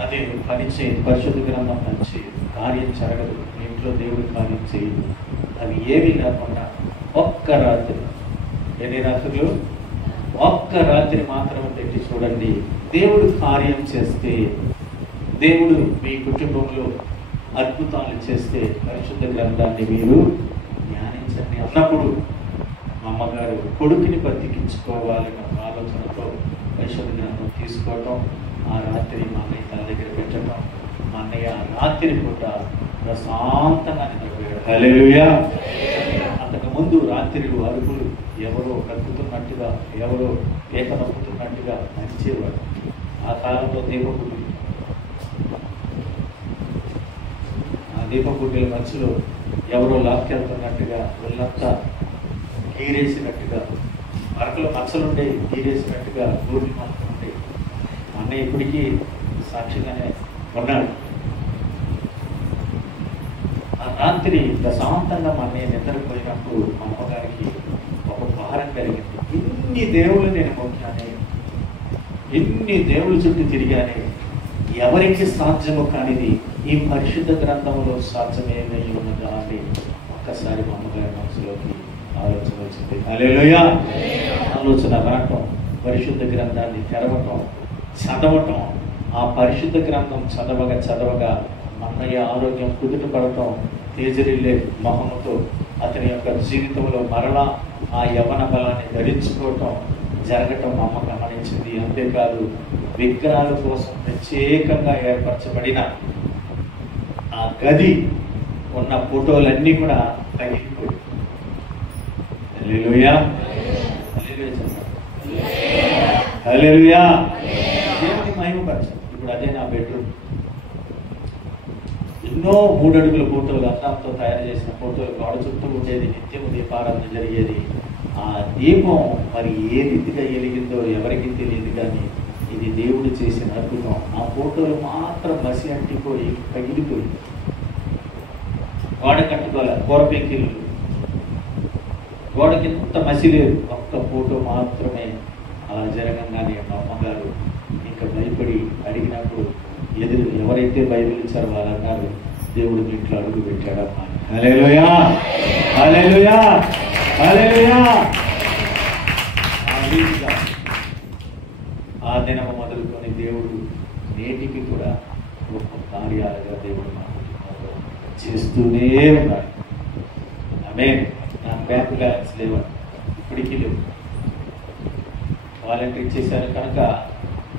అది పనిచేయదు. పరిశుద్ధ గ్రంథం పనిచేయదు, కార్యం జరగదు, ఇంట్లో దేవుడి కార్యం చేయదు. అవి ఏవి లేకుండా ఒక్క రాత్రి, ఎన్ని రాత్రులు? ఒక్క రాత్రి మాత్రమే పెట్టి చూడండి, దేవుడు కార్యం చేస్తే, దేవుడు మీ కుటుంబంలో అద్భుతాలు చేస్తే పరిశుద్ధ గ్రంథాన్ని మీరు ధ్యానించండి అన్నప్పుడు మా అమ్మగారు కొడుకుని బతికించుకోవాలన్న ఆలోచనతో పరిశుద్ధ గ్రంథం తీసుకోవడం, ఆ రాత్రి మా అన్నయ్య తన దగ్గర పెట్టడం, మా అన్నయ్య రాత్రి పూట ప్రశాంతంగా నిద్రపోయాడు. హల్లెలూయా. అంతకుముందు రాత్రి అరుపులు, ఎవరో కక్కుతున్నట్టుగా, ఎవరో కేక నొక్కుతున్నట్టుగా నడిచేవాడు. ఆ కాలంలో దీపకుడు, ఆ దీపకుడ్ల మధ్యలో ఎవరో లాక్కెళ్తున్నట్టుగా, ఒళ్ళంతా గీరేసినట్టుగా, మరకలు మచ్చలుండే గీరేసినట్టుగా గోపి మాత్రం ఉండే. అన్నయ్య ఇప్పటికీ సాక్షిగానే ఉన్నాడు. ఆ రాత్రి ప్రశాంతంగా మా అన్నయ్య నిద్రపోయినప్పుడు మా అమ్మగారికి ఒక భారం కలిగింది. ఇన్ని దేవుళ్ళు నేను మొక్కానే, ఇన్ని దేవుళ్ళ చుట్టూ తిరిగానే, ఎవరికి సాధ్యము కానిది ఈ పరిశుద్ధ గ్రంథంలో సాధ్యమేమై ఉన్నదా అని ఒక్కసారి మా అమ్మగారి మనసులోకి ఆలోచన వచ్చింది. హల్లెలూయా. ఆలోచన రావటం, పరిశుద్ధ గ్రంథాన్ని తెరవటం, చదవటం, ఆ పరిశుద్ధ గ్రంథం చదవగా అన్నయ్య ఆరోగ్యం కుదుట పడటం, తేజరిల్లే మొహముతో అతని యొక్క జీవితంలో మరలా ఆ యవ్వన బలాన్ని ధరించుకోవటం జరగటం మా అమ్మ గమనించింది. అంతేకాదు, విగ్రహాల కోసం ప్రత్యేకంగా ఏర్పరచబడిన ఆ గది ఉన్న ఫోటోలన్నీ కూడా తగ్గిపోయి. హల్లెలూయా. హల్లెలూయా. దేవుని మహిమపరచు. ఇప్పుడు అదే నా బెడ్రూమ్. ఎన్నో 3 అడుగుల ఫోటోలు, అద్దంతో తయారు చేసిన ఫోటోలు గోడ చుట్టూ ఉండేది, నిత్యం దీపారాధన జరిగేది. ఆ దీపం మరి ఏ రీతిగా వెలిగిందో ఎవరికి తెలియదు, కానీ ఇది దేవుడు చేసిన అద్భుతం. ఆ ఫోటోలు మాత్రం మసి అంటిపోయి పగిలిపోయి, గోడ కట్టుకోలే, కూర పెంకిళ్ళు, గోడకి ఇంత మసి లేదు, ఒక్క ఫోటో మాత్రమే. అలా జరగంగానే మా అమ్మగారు ఇంకా భయపడి అడిగినప్పుడు ఎదురు ఎవరైతే బైబిల్ ఇచ్చారో వాళ్ళు అన్నారు, దేవుడు మీ ఇంట్లో అడుగు పెట్టాడమ్మా. హల్లెలూయా. హల్లెలూయా. హల్లెలూయా. ఆ దినము మొదలుకొని దేవుడు నేటికి కూడా గొప్ప కార్యాలుగా దేవుడు మా కుటుంబంలో చేస్తూనే ఉన్నాడు. ఆమేన్. నాకు బ్యాంకు బ్యాలెన్స్ లేవండి, ఇప్పటికీ లేవు. వాలంటీర్ ఇచ్చేసాను కనుక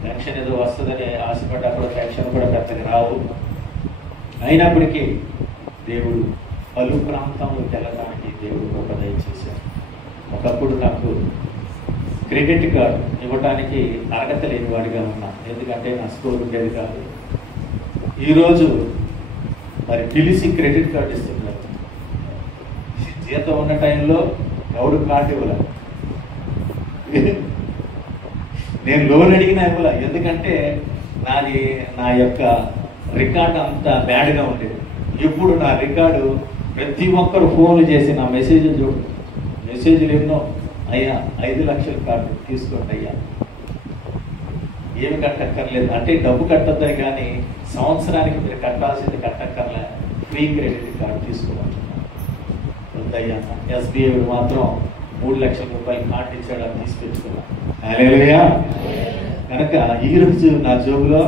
పెన్షన్ ఏదో వస్తుందని ఆశపడ్డా కూడా పెన్షన్ కూడా పెద్దగా రావు. అయినప్పటికీ దేవుడు పలు ప్రాంతంలోకి వెళ్ళడానికి దేవుడు గొప్ప దయచేశాడు. ఒకప్పుడు నాకు క్రెడిట్ కార్డు ఇవ్వడానికి అర్హత లేని వాడిగా ఉన్నా, ఎందుకంటే నా స్కోర్ ఉండేది కాదు. ఈరోజు మరి పిలిచి క్రెడిట్ కార్డు ఇస్తున్నారు. జీతం ఉన్న టైంలో ఎవడు కార్డు ఇవ్వలే. నేను లోన్ అడిగినా ఇవ్వలే, ఎందుకంటే నా యొక్క రికార్డు అంత బ్యాడ్గా ఉండేది. ఇప్పుడు నా రికార్డు ప్రతి ఒక్కరు ఫోన్లు చేసి నా మెసేజ్లు చూడు, మెసేజ్లు ఎన్నో, అయ్యా 5 లక్షల కార్డు తీసుకోండి అయ్యా, ఏమి కట్టక్కర్లేదు అంటే డబ్బు కట్టద్దే కానీ సంవత్సరానికి మీరు కట్టాల్సింది కట్టక్కర్లే, ఫ్రీ క్రెడిట్ కార్డు తీసుకోవాలి వద్దయ్యా. SBI మాత్రం 3 లక్షల రూపాయలు కార్డు ఇచ్చాడు, అని తీసి పెట్టుకున్నా. హల్లెలూయా. కనుక ఈరోజు నా జోబులో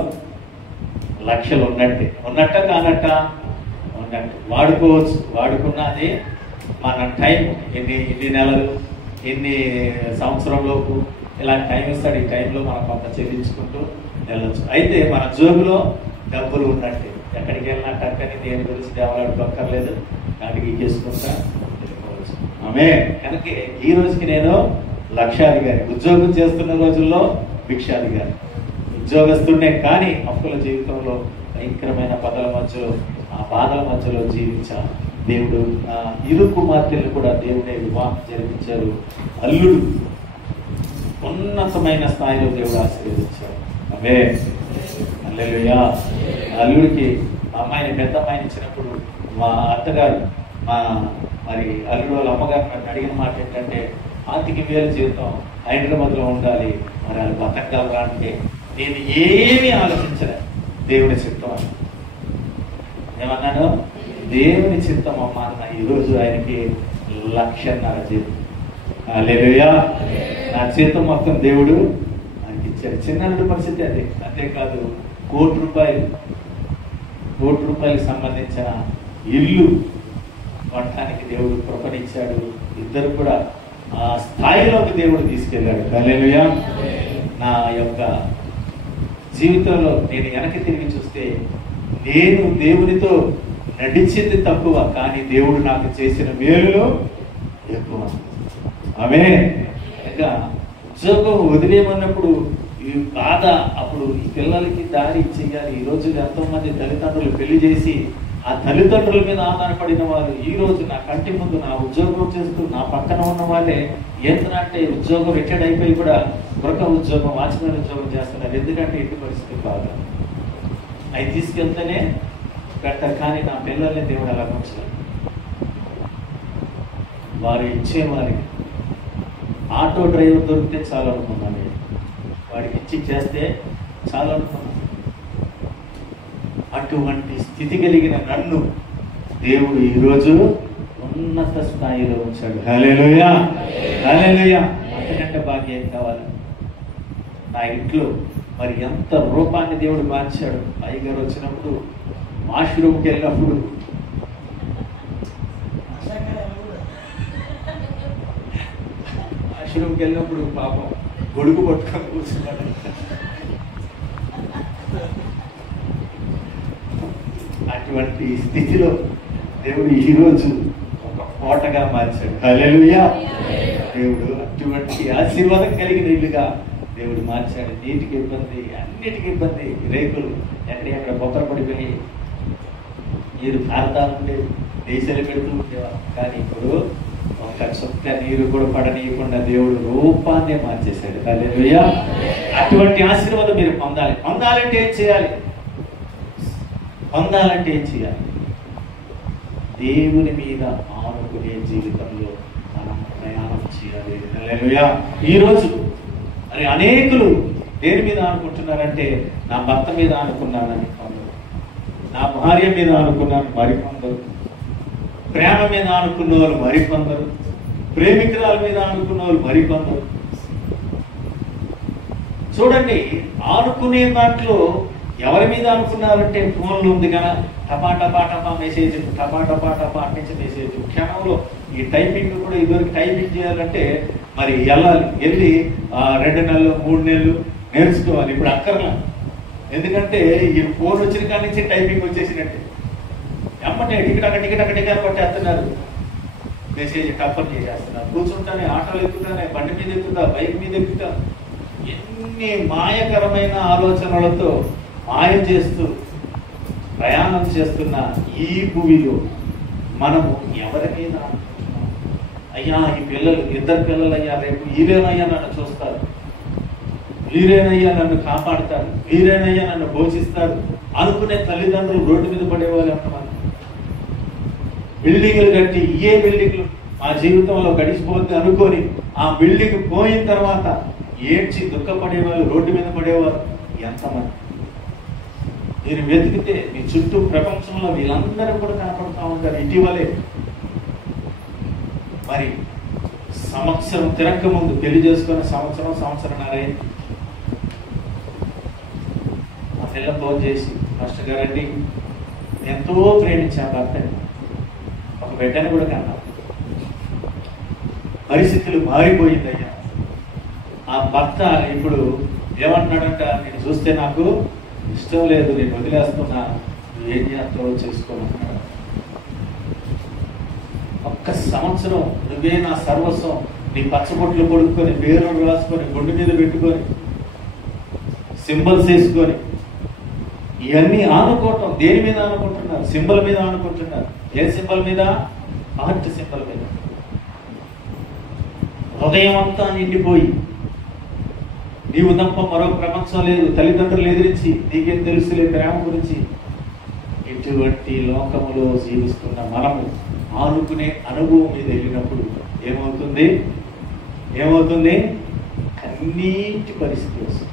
లక్షలు ఉన్నట్ట కానట్ట ఉన్నట్టు వాడుకోవచ్చు. వాడుకున్నది మన టైం ఎన్ని నెలలు ఎన్ని సంవత్సరంలోపు ఇలా టైం ఇస్తాడు. ఈ టైంలో మనం కొంత చెల్లించుకుంటూ వెళ్ళొచ్చు. అయితే మన జోబులో డబ్బులు ఉన్నట్టే, ఎక్కడికి వెళ్ళినా టక్కని దేని గురించి దేవలాడుకోక్కర్లేదు, కాటికి చేసుకుంటా వెళ్ళిపోవచ్చు. ఆమె కనుక ఈ రోజుకి నేను లక్షాధికారి. ఉద్యోగం చేస్తున్న రోజుల్లో భిక్షాధికారి, ఉద్యోగస్తున్నే కానీ అప్పుల జీవితంలో భయంకరమైన పదల మధ్యలో ఆ బాధల మధ్యలో జీవించాను. దేవుడు ఇరు కుమార్తెలు కూడా దేవుడే వివాహం జరిపించారు. అల్లుడు ఉన్నతమైన స్థాయిలో దేవుడు ఆశీర్వదించాడు. ఆమె హల్లెలూయా. అల్లుడికి అమ్మాయిని పెద్ద అమ్మాయిని ఇచ్చినప్పుడు మా అత్తగారు మరి అల్లుడు వాళ్ళ అమ్మగారు నన్ను అడిగిన మాట ఏంటంటే, 5,000 జీతం హైదరాబాద్లో ఉండాలి, మరి వాళ్ళు బతకగలరా అంటే నేను ఏమీ ఆలోచించలే, దేవుడి చిత్తం అని ఏమన్నాను, దేవుని చిత్తం అమ్మ అన్న. ఈరోజు ఆయనకి 1,00,000 జీతం. హల్లెలూయా. నా జీతం మొత్తం దేవుడు ఆయనకి ఇచ్చాడు. చిన్న పరిస్థితి అది. అంతేకాదు ₹1,00,00,000 సంబంధించిన ఇల్లు కొనడానికి దేవుడు కృపనిచ్చాడు. ఇద్దరు కూడా ఆ స్థాయిలోకి దేవుడు తీసుకెళ్ళాడు. హల్లెలూయా. నా యొక్క జీవితంలో నేను వెనక్కి తిరిగి చూస్తే నేను దేవునితో నడిచింది తక్కువ, కానీ దేవుడు నాకు చేసిన మేలులో ఎక్కువ. ఆమె ఇంకా ఉద్యోగం వదిలేమన్నప్పుడు ఈ బాధ, అప్పుడు ఈ పిల్లలకి దారి చెయ్యాలి. ఈ రోజు ఎంతో మంది తల్లిదండ్రులు పెళ్లి చేసి ఆ తల్లిదండ్రుల మీద ఆధారపడిన వాళ్ళు ఈ రోజు నా కంటి ముందు నా ఉద్యోగం చేస్తూ నా పక్కన ఉన్న వాళ్ళే ఏంటంటే ఉద్యోగం రిటైర్డ్ అయిపోయి కూడా గృహ ఉద్యోగం, వాచ్మెన్ ఉద్యోగం చేస్తున్నారు. ఎందుకంటే ఇంటి పరిస్థితి బాగా అవి తీసుకెళ్తేనే పెట్టారు. కానీ నా పిల్లల్ని దేవుడు అలా ఉంచారు. వారు ఇచ్చేవారికి ఆటో డ్రైవర్ దొరికితే చాలు అనుకున్నాను, వాడికి ఇచ్చి చేస్తే చాలు అనుకున్నాను. అటువంటి స్థితి కలిగిన నన్ను దేవుడు ఈరోజు ఉన్నత స్థాయిలో ఉంచాడు. హల్లెలూయా. హల్లెలూయా. అంతకంటే భాగ్యం కావాలి. నా ఇంట్లో మరి ఎంత రూపాన్ని దేవుడు మార్చాడు. అయ్యగారు వచ్చినప్పుడు వాష్రూమ్కి వెళ్ళినప్పుడు పాపం గొడుగు పట్టుకొని కూర్చున్నాడు. అటువంటి స్థితిలో దేవుడు ఈరోజు ఒక కోటగా మార్చాడు. హల్లెలూయా. దేవుడు అటువంటి ఆశీర్వాదం కలిగిన ఇల్లుగా దేవుడు మార్చాడు. నీటికి ఇబ్బంది, అన్నిటికీ ఇబ్బంది, రేకులు ఎక్కడెక్కడ బొక్కర పడిపోయి నీరు కారుతా ఉండే, దేశాలు పెడుతూ ఉండేవారు. కానీ ఇప్పుడు ఒక చుక్క నీరు కూడా పడనీయకుండా దేవుడు రూపాన్ని మార్చేశాడు. హల్లెలూయా. అటువంటి ఆశీర్వాదం మీరు పొందాలంటే ఏం చేయాలి? దేవుని మీద ఆనుకునే జీవితంలో మనం ప్రయాణం చేయాలి. హల్లెలూయా. ఈరోజు మరి అనేకులు దేని మీద ఆనుకుంటున్నారంటే, నా భర్త మీద ఆనుకున్నానని కొందరు, నా భార్య మీద ఆనుకున్నాను మరికొందరు, ప్రేమ మీద ఆనుకున్న వాళ్ళు మరికొందరు, ప్రేమికురాల మీద ఆనుకున్న వాళ్ళు మరికొందరు. చూడండి, ఆనుకునే దాంట్లో ఎవరి మీద అనుకున్నారంటే, ఫోన్లు ఉంది కదా, టపా మెసేజ్, టపా నుంచి మెసేజ్ క్షణంలో. ఈ టైపింగ్ కూడా ఇదివరకు టైపింగ్ చేయాలంటే మరి వెళ్ళి 2 నెలలు 3 నెలలు నేర్చుకోవాలి. ఇప్పుడు అక్కర్లా, ఎందుకంటే ఈ ఫోన్ వచ్చిన కాడి నుంచి టైపింగ్ వచ్చేసినట్టే. ఎమ్మటే టికెట్ కొట్టేస్తున్నారు, మెసేజ్ టప్పని చేసేస్తున్నారు. కూర్చుంటానే, ఆటోలు ఎక్కుతానే, బండి మీద ఎక్కుతా, బైక్ మీద ఎక్కుతా, ఎన్ని మాయకరమైన ఆలోచనలతో మాయ చేస్తూ ప్రయాణం చేస్తున్న ఈ భూమిలో మనము ఎవరి మీద అనుకుంటున్నాం? అయ్యా ఈ పిల్లలు, 2 పిల్లలు అయ్యా, రేపు వీరేనయ్యా నన్ను చూస్తారు, వీరేనయ్యా నన్ను కాపాడుతారు, వీరేనయ్యా నన్ను పోషిస్తారు అనుకునే తల్లిదండ్రులు రోడ్డు మీద పడేవాళ్ళు ఎంతమంది? బిల్డింగ్లు కట్టి ఏ బిల్డింగ్లు మా జీవితంలో గడిచిపోతుంది అనుకొని ఆ బిల్డింగ్ పోయిన తర్వాత ఏడ్చి దుఃఖపడేవాళ్ళు, రోడ్డు మీద పడేవారు ఎంతమంది? మీరు వెతికితే మీ చుట్టూ ప్రపంచంలో వీళ్ళందరూ కూడా కనపడుతూ ఉంటారు. ఇటీవలే మరి సంవత్సరం తిరక్క ముందు పెళ్లి చేసుకున్న సంవత్సరంన్నరే ఆ పిల్ల ఫోన్ చేసి, మాస్టర్ గారండి ఎంతో ప్రేమించాను భర్తని, ఒక బిడ్డని కూడా కన్నా, పరిస్థితులు మారిపోయిందయ్యా. ఆ భర్త ఇప్పుడు ఏమంటున్నాడంట, నేను చూస్తే నాకు ఇష్టం లేదు, నేను వదిలేస్తున్నా, నువ్వు ఏం చేస్తావో చేసుకోమంటున్నాడు. ఒక్క సంవత్సరం నువ్వే నా సర్వస్వం, నీ పచ్చబొట్లు కొడుక్కొని, పేరు రాసుకొని, గుండె మీద పెట్టుకొని, సింబల్స్ వేసుకొని, ఇవన్నీ ఆనుకోవటం. దేని మీద ఆనుకుంటున్నారు? సింబల్ మీద ఆనుకుంటున్నారు. ఏ సింబల్ మీద? హార్ట్ సింబల్ మీద. హృదయం అంతా నిండిపోయి, నీవు తప్ప మరో ప్రపంచం లేదు, తల్లిదండ్రులు ఎదిరించి నీకేం తెలుసులే ప్రేమ గురించి, ఇటువంటి లోకములో జీవిస్తున్న మనము ఆనుకునే అనుభవం మీద వెళ్ళినప్పుడు ఏమవుతుంది? కన్నీటి పరిస్థితి వస్తుంది.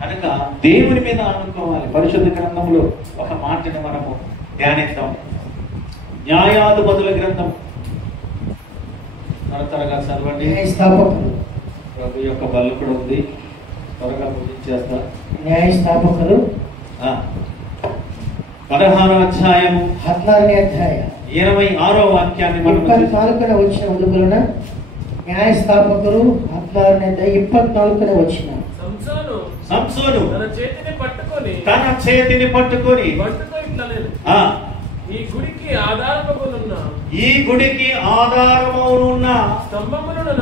కనుక దేవుని మీద ఆనుకోవాలి. పరిశుద్ధ గ్రంథంలో ఒక మాటని మనము ధ్యానిద్దాం. న్యాయాధిపతుల గ్రంథం త్వరగా చదవండి. ప్రభు యొక్క బల్లు కూడా ఉంది, త్వరగా పూజించేస్తా. న్యాయస్థాపకులు 16వ అధ్యాయం 14వ అధ్యాయం 26వ వాక్యాన్ని మనం 24న వచ్చిన ఉదుపులన న్యాయస్థాపకులు 24న వచ్చిన సంసోను తన చేతిని పట్టుకొని ఈ గుడికి ఆధారమవునున్న స్తంభములను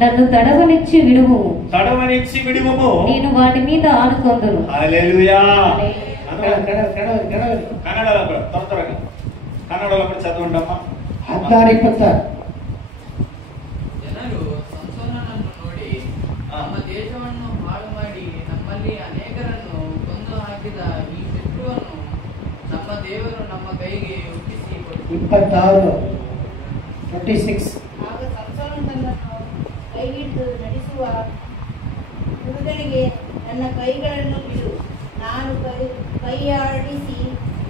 నన్ను తడవనిచ్చి విడువుము, నేను వాటి మీద ఆనుకొందును. హల్లెలూయా. కన్నడలో కన్నడలో చదవండి అమ్మా. 16:26 ಜನರು ಸಂಸೋನನನ್ನು ನೋಡಿ ನಮ್ಮ ದೇಶವನ್ನು ಹಾಳು ಮಾಡಿ ನಮ್ಮಲ್ಲಿ ಅನೇಕರನ್ನು ಕೊಂದು ಹಾಕಿದ ಈ ಶತ್ರುವನ್ನು ನಮ್ಮ ದೇವರು ನಮ್ಮ ಕೈಗೆ ಒಪ್ಪಿಸಿ ಕೊಟ್ಟರು. 26 ಆಗ ಸಂಸೋನ ತನ್ನನ್ನು ಕೈ ಹಿಡಿದು ನಡೆಸುವ ಹುಡುಗನಿಗೆ ನನ್ನ ಕೈಗಳನ್ನು ಬಿಡು, ನಾನು ಕೈಯಾಡಿಸಿ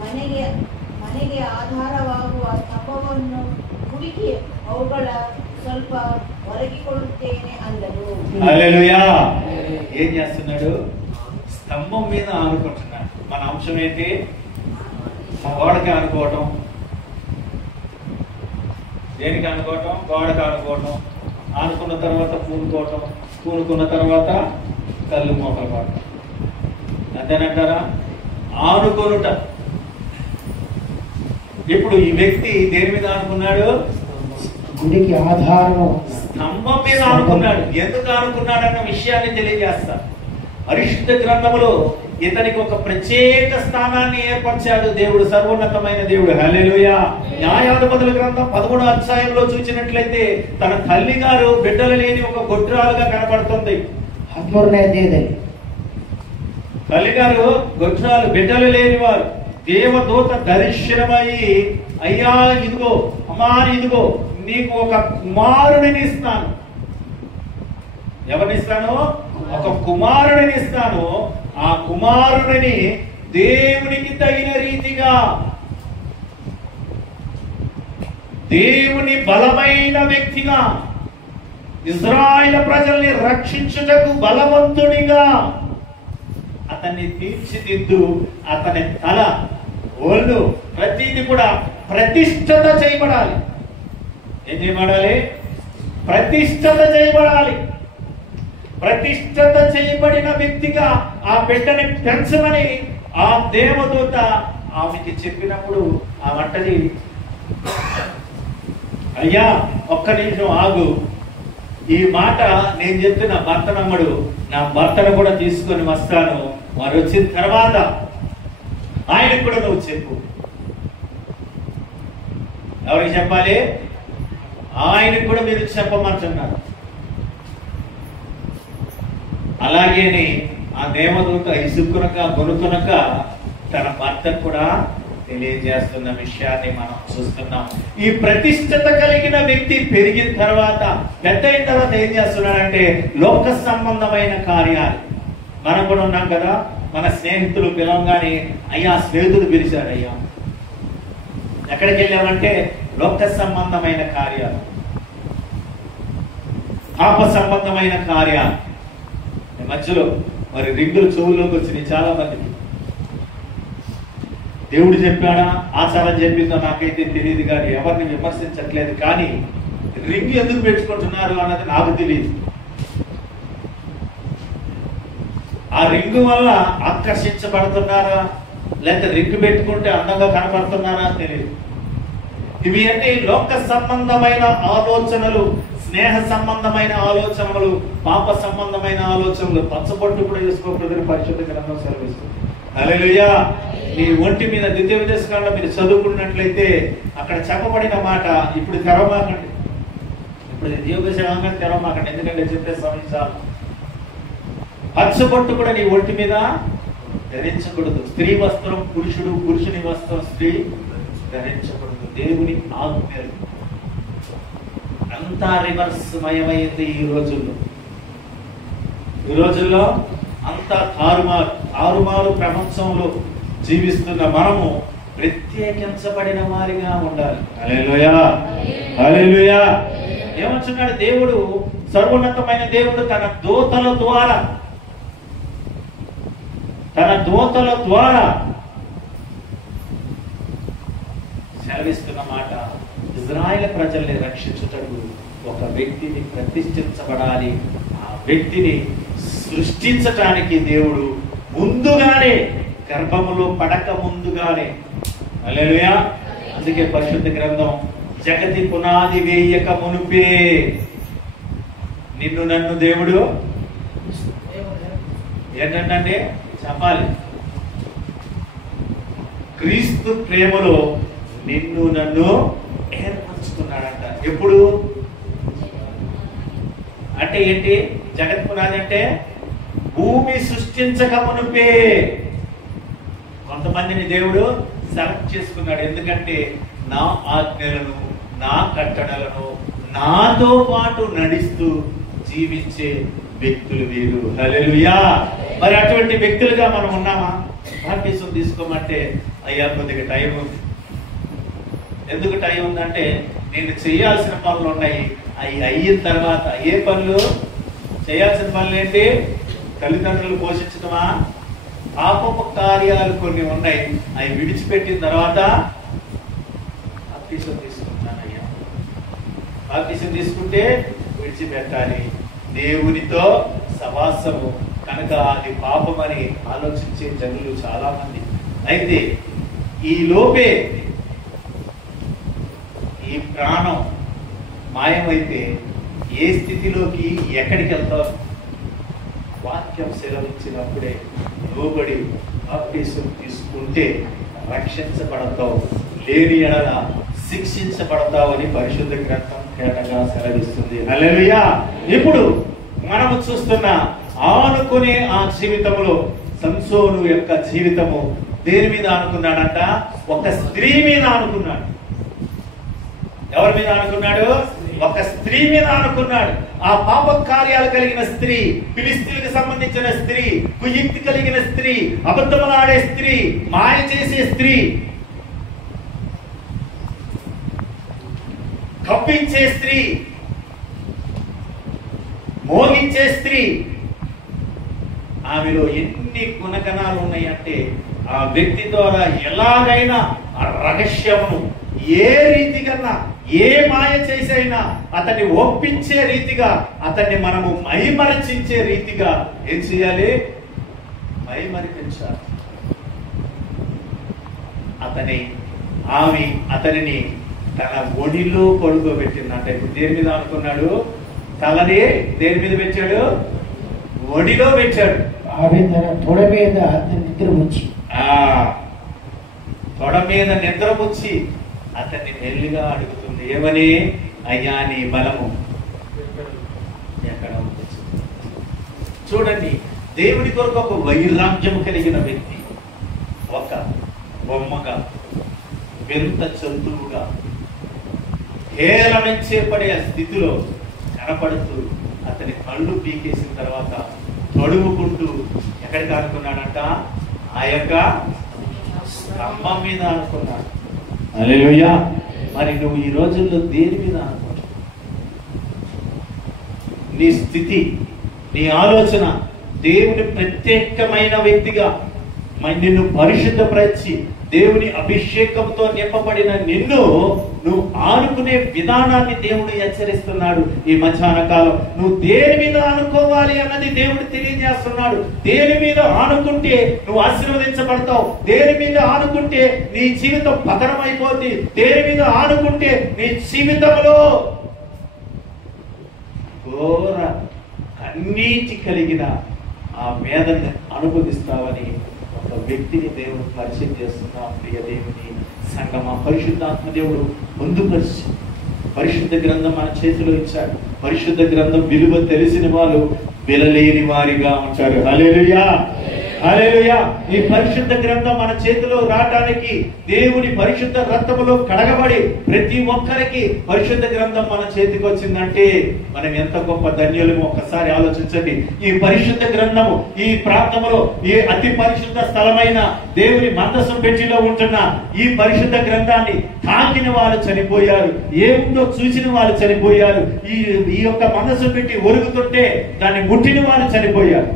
ಮನೆಗೆ ಆಧಾರವಾಗುವ ಸ್ತಂಭವನ್ನು ಹುಡುಕಿ ಅವುಗಳ ಸ್ವಲ್ಪ ಒರಗಿಕೊಳ್ಳುತ್ತೇನೆ ಅಂದನು. హల్లెలూయా. ఏం చేస్తున్నాడు? స్తంభం మీద ఆనుకుంటున్నాడు. మన అంశం ఏంటి? గోడకి ఆనుకోవటం. దేనికి ఆనుకోవటం? గోడకి ఆనుకోవటం. ఆనుకున్న తర్వాత పూనుకోవటం, పూనుకున్న తర్వాత కళ్ళు మోకలు పడటం. అంతేనంటారా? ఆనుకొనుట. ఇప్పుడు ఈ వ్యక్తి దేని మీద ఆనుకున్నాడు? గుడికి ఆధారం స్తంభం మీద ఆనుకున్నాడు. ఎందుకు ఆనుకున్నాడు అన్న విషయాన్ని తెలియజేస్తా. పరిశుద్ధ గ్రంథములో ఇతనికి ఒక ప్రత్యేక స్థానాన్ని ఏర్పరిచాడు దేవుడు, సర్వోన్నతమైన దేవుడు. హల్లెలూయా. న్యాయాధిపతుల గ్రంథం 11వ అధ్యాయంలో చూసినట్లయితే తన తల్లి గారు బిడ్డలు లేని ఒక గొడ్రాలుగా కనపడుతుంది. తల్లి గారు గొడ్రాలు, బిడ్డలు లేని వారు. దేవదూత దర్శనమయ్యి, అయ్యా ఇదిగో, అమ్మా ఇదిగో, నీకు ఒక కుమారుడిని ఇస్తాను. ఎవరినిస్తాను? ఒక కుమారుడిని ఇస్తాను. ఆ కుమారుడిని దేవునికి తగిన రీతిగా, దేవుని బలమైన వ్యక్తిగా, ఇజ్రాయేలు ప్రజల్ని రక్షించుటకు బలవంతుడిగా అతన్ని తీర్చిదిద్దు. అతని తల, ఒళ్ళు, ప్రతిది కూడా ప్రతిష్ఠత చేయబడాలి. ఏం చేయబడాలి? ప్రతిష్ఠత చేయబడాలి. ప్రతిష్ఠత చేయబడిన వ్యక్తిగా ఆ బిడ్డని పెంచమని ఆ దేవదూత ఆమెకి చెప్పినప్పుడు ఆ వంటది, అయ్యా ఒక్క నిమిషం ఆగు, ఈ మాట నేను చెప్తే నా భర్త నమ్మడు, నా భర్తను కూడా తీసుకొని వస్తాను, వారు వచ్చిన తర్వాత ఆయనకు కూడా నువ్వు చెప్పు. ఎవరికి చెప్పాలి? ఆయనకు కూడా మీరు చెప్పమంటున్నారు. అలాగేని ఆ దేవదూత ఇసుకునక గొనుకునక తన భర్తకు కూడా తెలియజేస్తున్న విషయాన్ని మనం చూస్తున్నాం. ఈ ప్రతిష్టత కలిగిన వ్యక్తి పెరిగిన తర్వాత, పెద్ద అయిన తర్వాత ఏం చేస్తున్నాడంటే లోక సంబంధమైన కార్యాలు. మనం కూడా ఉన్నాం కదా, మన స్నేహితులు పిలవగానే అయ్యా స్నేహితుడు పిలిచాడు, అయ్యా ఎక్కడికి వెళ్ళామంటే లోక సంబంధమైన కార్యాలు, పాప సంబంధమైన కార్యాలు. మధ్యలో మరి రింగులు చెవుల్లోకి వచ్చినాయి చాలా మందికి. దేవుడు చెప్పాడా, ఆచారం చెప్పిందో నాకైతే తెలియదు, కానీ ఎవరిని విమర్శించట్లేదు. కానీ రింగ్ ఎందుకు పెట్టుకుంటున్నారు అన్నది నాకు తెలియదు. ఆ రింగు వల్ల ఆకర్షించబడుతున్నారా, లేకపోతే రింగ్ పెట్టుకుంటే అందంగా కనపడుతున్నారా తెలియదు. ఇవి అన్ని లోక సంబంధమైన ఆలోచనలు, స్నేహ సంబంధమైన ఆలోచనలు, పాప సంబంధమైన ఆలోచనలు. పచ్చబొట్టు కూడా వేసుకోకూడదని పరిశుద్ధ గ్రంథం సెలవిస్తుంది. హల్లెలూయా. నీ ఒంటి మీద ద్వితీయోపదేశకాండం మీరు చదువుకున్నట్లయితే అక్కడ చెప్పబడిన మాట ఇప్పుడు తెరవమాకండి, ఇప్పుడు ద్వితీయోపదేశకాండం తెరవమాకండి, ఎందుకంటే చెప్పే సమయం. పచ్చబొట్టు కూడా నీ ఒంటి మీద ధరించకూడదు. స్త్రీ వస్త్రం పురుషుడు, పురుషుని వస్త్రం స్త్రీ ధరించకూడదు. దేవుని ఆజ్ఞలు అంతా రివర్స్ మయమైంది ఈ రోజుల్లో. ఈ రోజుల్లో అంతా తారుమారు ప్రపంచంలో జీవిస్తున్న మనము ప్రత్యేకించబడిన వారిగా ఉండాలి. హల్లెలూయా, హల్లెలూయా. ఏమంటున్నాడు దేవుడు? సర్వోన్నతమైన దేవుడు తన దూతల ద్వారా సెలవిస్తున్న మాట, ఇజ్రాయేల్ ప్రజల్ని రక్షించుటకు ఒక వ్యక్తిని ప్రతిష్ఠించబడాలి. ఆ వ్యక్తిని సృష్టించటానికి దేవుడు ముందుగానే, గర్భములో పడక ముందుగానే, హల్లెలూయా. అందుకే పరిశుద్ధ గ్రంథం జగతి పునాది వేయక మునుపే నిన్ను నన్ను దేవుడు ఏంటంటే చెప్పాలి, క్రీస్తు ప్రేమలో నిన్ను నన్ను ఏర్పరచుకున్నాడంట. ఎప్పుడు అంటే ఏంటి? జగత్ పునాది అంటే భూమి సృష్టించక మునుపే కొంతమందిని దేవుడు సెలెక్ట్ చేసుకున్నాడు. ఎందుకంటే నా ఆజ్ఞలను, నా కట్టడలను నాతో పాటు నడుస్తూ జీవించే వ్యక్తులు వీరు. హల్లెలూయా. మరి అటువంటి వ్యక్తులుగా మనం ఉన్నామా? బాప్టిజం తీసుకోమంటే అయ్యా కొద్దిగా టైం ఉంది. ఎందుకు టైం ఉందంటే నేను చేయాల్సిన పనులు ఉన్నాయి. అవి అయిన తర్వాత ఏ పనులు చేయాల్సిన పనులు ఏంటి? తల్లిదండ్రులు పోషించడమా? పాపపు కార్యాలు కొన్ని ఉన్నాయి, అవి విడిచిపెట్టిన తర్వాత బాప్టిజం తీసుకుంటానయ్యా. బాప్టిజం తీసుకుంటే విడిచిపెట్టాలి. దేవునితో సవాసము కనుక అది పాపమని ఆలోచించే జనులు చాలా మంది. అయితే ఈ లోపే ఈ ప్రాణం మాయమైతే ఏ స్థితిలోకి ఎక్కడికి వెళ్తారు? వాక్యం సెలవిచ్చినప్పుడే లోబడి బాప్టిజం తీసుకుంటే రక్షించబడతావు, లేని ఎడల శిక్షించబడతావు అని పరిశుద్ధ గ్రంథం తేటగా సెలవిస్తుంది. హల్లెలూయా. ఇప్పుడు మనము చూస్తున్న ఆనుకునే ఆ జీవితంలో సంసోను యొక్క జీవితము దేని మీద ఆనుకున్నాడంట? ఒక స్త్రీ మీద ఆనుకున్నాడు. ఎవరి మీద ఆనుకున్నాడు? ఒక స్త్రీ మీద ఆనుకున్నాడు. ఆ పాప కార్యాలు కలిగిన స్త్రీ, ఫిలిస్తీన్లకు సంబంధించిన స్త్రీ, కుయుక్తి కలిగిన స్త్రీ, అబద్ధములాడే స్త్రీ, మాయ చేసే స్త్రీ, కప్పించే స్త్రీ, మోగించే స్త్రీ. ఆమెలో ఎన్ని గుణగణాలు ఉన్నాయంటే ఆ వ్యక్తి ద్వారా ఎలాగైనా ఆ రహస్యమును ఏ రీతిగా, ఏ మాయ చేసైనా అతన్ని ఒప్పించే రీతిగా, అతన్ని మనము మైమరచించే రీతిగా ఏం చేయాలి? మైమరిపించాలి. ఆమె అతనిని తన ఒడిలో పడుకోబెట్టిందంట. ఇప్పుడు దేని మీద అనుకున్నాడు? తలని దేని మీద పెట్టాడు? ఒడిలో పెట్టాడు. ఆమె తన తొడ మీద నిద్ర ముంచి తొడ మీద నిద్ర ముంచి అతన్ని మెల్లిగా అడుగుతుంది, ఏమని? అయ్యా నీ బలము ఎక్కడ ఉంది? చూడండి, దేవుడి కొరకు ఒక వైరాగ్యం కలిగిన వ్యక్తి ఒక బొమ్మగా, వింత జంతువుగా, హేళనించేపడే స్థితిలో కనపడుతూ అతని కళ్ళు పీకేసిన తర్వాత తడుముకుంటూ ఎక్కడికి ఆనుకున్నాడంట? ఆ యొక్క స్తంభం మీద ఆనుకున్నాడు. హల్లెలూయా. మరి నువ్వు ఈ రోజుల్లో దేని మీద ఆనుకుంటావు? నీ స్థితి, నీ ఆలోచన దేవుని ప్రత్యేకమైన వ్యక్తిగా నిన్ను పరిశుద్ధపరిచి దేవుని అభిషేకంతో నింపబడిన నిన్ను నువ్వు ఆనుకునే విధానాన్ని దేవుడు హెచ్చరిస్తున్నాడు. ఈ మధ్యాహ్న కాలం నువ్వు దేని మీద ఆనుకోవాలి అన్నది దేవుడు తెలియజేస్తున్నాడు. దేని మీద ఆనుకుంటే నువ్వు ఆశీర్వదించబడతావు, దేని మీద ఆనుకుంటే నీ జీవితం పతనమైపోతుంది, దేని మీద ఆనుకుంటే నీ జీవితంలో ఘోర కన్నీటి కలిగిన ఆ వేదన అనుభవిస్తావని ఒక వ్యక్తిని దేవుడు పరిచయం చేస్తున్నాం. ప్రియ దేవుని సంగమా, పరిశుద్ధాత్మ దేవుడు పొందుపరిచి పరిశుద్ధ గ్రంథం మన చేతిలో ఇచ్చాడు. పరిశుద్ధ గ్రంథం విలువ తెలిసిన వాళ్ళు విలలేని వారిగా ఉంటారు. హల్లెలూయా, హల్లెలూయా. ఈ పరిశుద్ధ గ్రంథం మన చేతిలో రావడానికి దేవుని పరిశుద్ధ రక్తములో కడగబడి ప్రతి ఒక్కరికి పరిశుద్ధ గ్రంథం మన చేతికి వచ్చిందంటే మనం ఎంత గొప్ప ధన్యులమో ఒక్కసారి ఆలోచించండి. ఈ పరిశుద్ధ గ్రంథము ఈ ప్రాంతంలో ఈ అతి పరిశుద్ధ స్థలమైన దేవుని మందసం పెంచిలో ఉంటున్న ఈ పరిశుద్ధ గ్రంథాన్ని తాకిన వాళ్ళు చనిపోయారు, ఏముందో చూసిన వాళ్ళు చనిపోయారు. ఈ యొక్క మందసం పెట్టి ఒరుగుతుంటే దాన్ని ముట్టిన వాళ్ళు చనిపోయారు.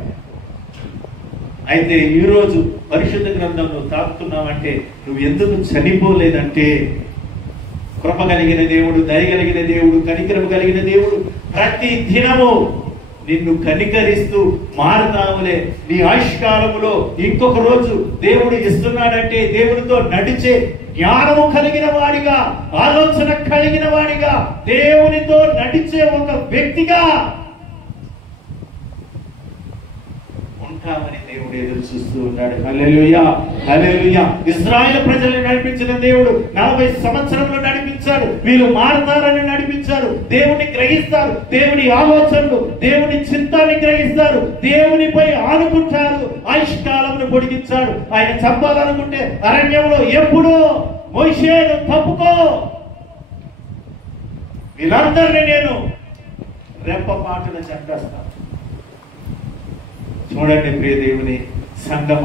అయితే ఈ రోజు పరిశుద్ధ గ్రంథం నువ్వు తాకుతున్నావంటే నువ్వు ఎందుకు చనిపోలేదంటే కృప కలిగిన దేవుడు, దయ కలిగిన దేవుడు, కనికరము కలిగిన దేవుడు ప్రతి దినము నిన్ను కనికరిస్తూ మారుతావులే. నీ ఆయుష్కాలములో ఇంకొక రోజు దేవుడు ఇస్తున్నాడంటే దేవుడితో నడిచే జ్ఞానము కలిగిన వాడిగా, ఆలోచన కలిగిన వాడిగా, దేవునితో నడిచే ఒక వ్యక్తిగా ఉంటామని దేవుడు ఎదురు చూస్తూ ఉన్నాడు. హల్లెలూయా, హల్లెలూయా. ఇశ్రాయేలు ప్రజలను నడిపించిన దేవుడు 40 సంవత్సరంలో నడిపించాడు. వీళ్ళు మారతారని నడిపించారు. దేవుని గ్రహిస్తారు, దేవుని ఆలోచనలు, దేవుని చిత్తాన్ని గ్రహిస్తారు, దేవునిపై ఆనుకుంటారు. ఆయుష్కాలంను పొడిగించాడు. ఆయన చంపాలనుకుంటే అరణ్యంలో ఎప్పుడో మోషేను తప్పుకో, వీళ్ళందరినీ నేను రెప్పపాటున చంపేస్తాను. చూడండి ప్రియ దేవుని సంగమ,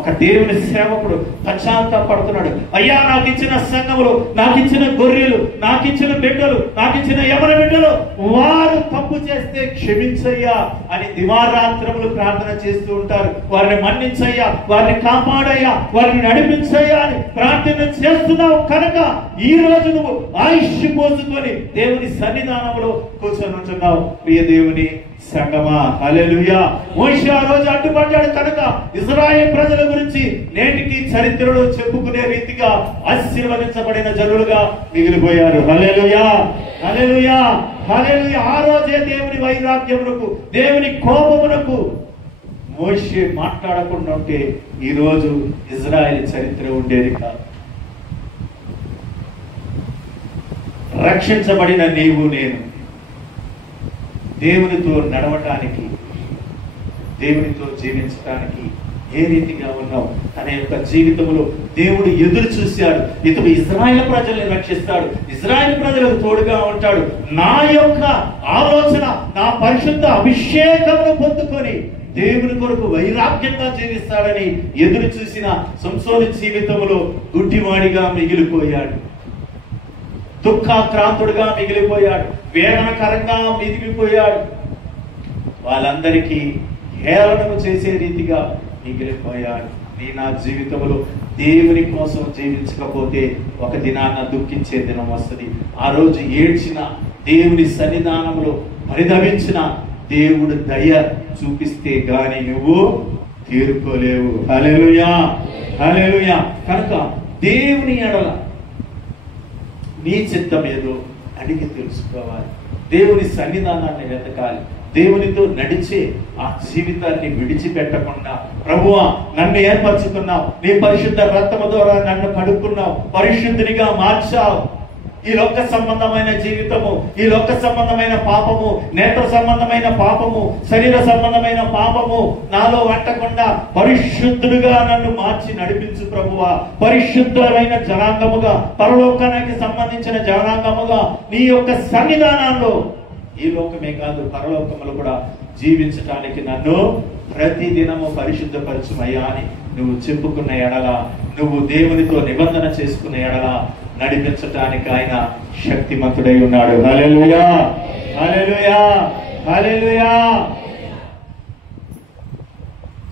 ఒక దేవుని సేవకుడు పశ్చాత్తాపడుతున్నాడు. అయ్యా నాకు ఇచ్చిన సంఘములు, నాకు ఇచ్చిన గొర్రెలు, నాకు ఇచ్చిన బిడ్డలు, నాకు ఇచ్చిన యవన బిడ్డలు వారు తప్పు చేస్తే క్షమించయ్యా అని దివారాత్రములు ప్రార్థన చేస్తూ ఉంటారు. వారిని మన్నించయ్యా, వారిని కాపాడయ్యా, వారిని నడిపించయ్యా అని ప్రార్థన చేస్తున్నావు కనుక ఈ రోజు నువ్వు ఆయుష్ పోసుకొని దేవుని సన్నిధానంలో కూర్చొని ఉంటున్నావు. ప్రియ దేవుని సంగమా, హల్లెలూయా. మోషే ఆ రోజు అడ్డుపడ్డాడు కనుక ఇశ్రాయేలు ప్రజల గురించి నేటికి చరిత్రలో చెప్పుకునే రీతిగా ఆశీర్వదించబడిన జనులుగా మిగిలిపోయారు. హల్లెలూయా, హల్లెలూయా, హల్లెలూయా. ఆ రోజే దేవుని వైరాగ్యమునకు, దేవుని కోపమునకు మోషే మాట్లాడకుండా ఉంటే ఈ రోజు ఇశ్రాయేలు చరిత్ర ఉండేది కాదు. రక్షించబడిన నీవు నేను దేవునితో నడవటానికి, దేవునితో జీవించడానికి ఏ రీతిగా ఉన్నావు తన యొక్క జీవితంలో దేవుడు ఎదురు చూశాడు. ఇతడు ఇశ్రాయేలు ప్రజల్ని రక్షిస్తాడు, ఇశ్రాయేలు ప్రజలకు తోడుగా ఉంటాడు. నా యొక్క ఆలోచన, నా పరిశుద్ధ అభిషేకమును పొందుకొని దేవుని కొరకు వైరాగ్యంగా జీవిస్తాడని ఎదురు చూసిన సంసోను జీవితంలో గుడ్డివాడిగా మిగిలిపోయాడు, దుఃఖాక్రాంతుడుగా మిగిలిపోయాడు, వేదనకరంగా మిగిలిపోయాడు. వాళ్ళందరికీ హేళనము చేసే రీతిగా మిగిలిపోయాడు. నా జీవితంలో దేవుని కోసం జీవించకపోతే ఒక దినాన్న దుఃఖించే దినం వస్తుంది. ఆ రోజు ఏడ్చిన, దేవుని సన్నిధానంలో పరితపించిన దేవుడు దయ చూపిస్తే గాని నువ్వు తీరుకోలేవు. హల్లెలూయా, హల్లెలూయా. కనుక దేవుని ఎడల నీ చిత్తం ఏదో అడిగి తెలుసుకోవాలి. దేవుని సన్నిధానాన్ని వెతకాలి. దేవునితో నడిచే ఆ జీవితాన్ని విడిచిపెట్టకుండా, ప్రభువా నన్ను ఏర్పరచుకున్నావు, నీ పరిశుద్ధ రక్తము ద్వారా నన్ను కడుక్కున్నావు, పరిశుద్ధినిగా మార్చావు. ఈ లోక సంబంధమైన జీవితము, ఈ లోక సంబంధమైన పాపము, నేత్ర సంబంధమైన పాపము, శరీర సంబంధమైన పాపము నాలో అంటకుండా పరిశుద్ధుడుగా నన్ను మార్చి నడిపించు ప్రభువా. పరిశుద్ధమైన జనాంగముగా, పరలోకానికి సంబంధించిన జనాంగముగా నీ యొక్క సన్నిధానంలో ఈ లోకమే కాదు పరలోకములు కూడా జీవించటానికి నన్ను ప్రతి దినము పరిశుద్ధపరచుమయ్యా అని నువ్వు చెప్పుకున్న ఎడల, నువ్వు దేవునితో నిబంధన చేసుకున్న ఎడల నడిపించటానికి ఆయన శక్తిమంతుడై ఉన్నాడు. హల్లెలూయా, హల్లెలూయా, హల్లెలూయా.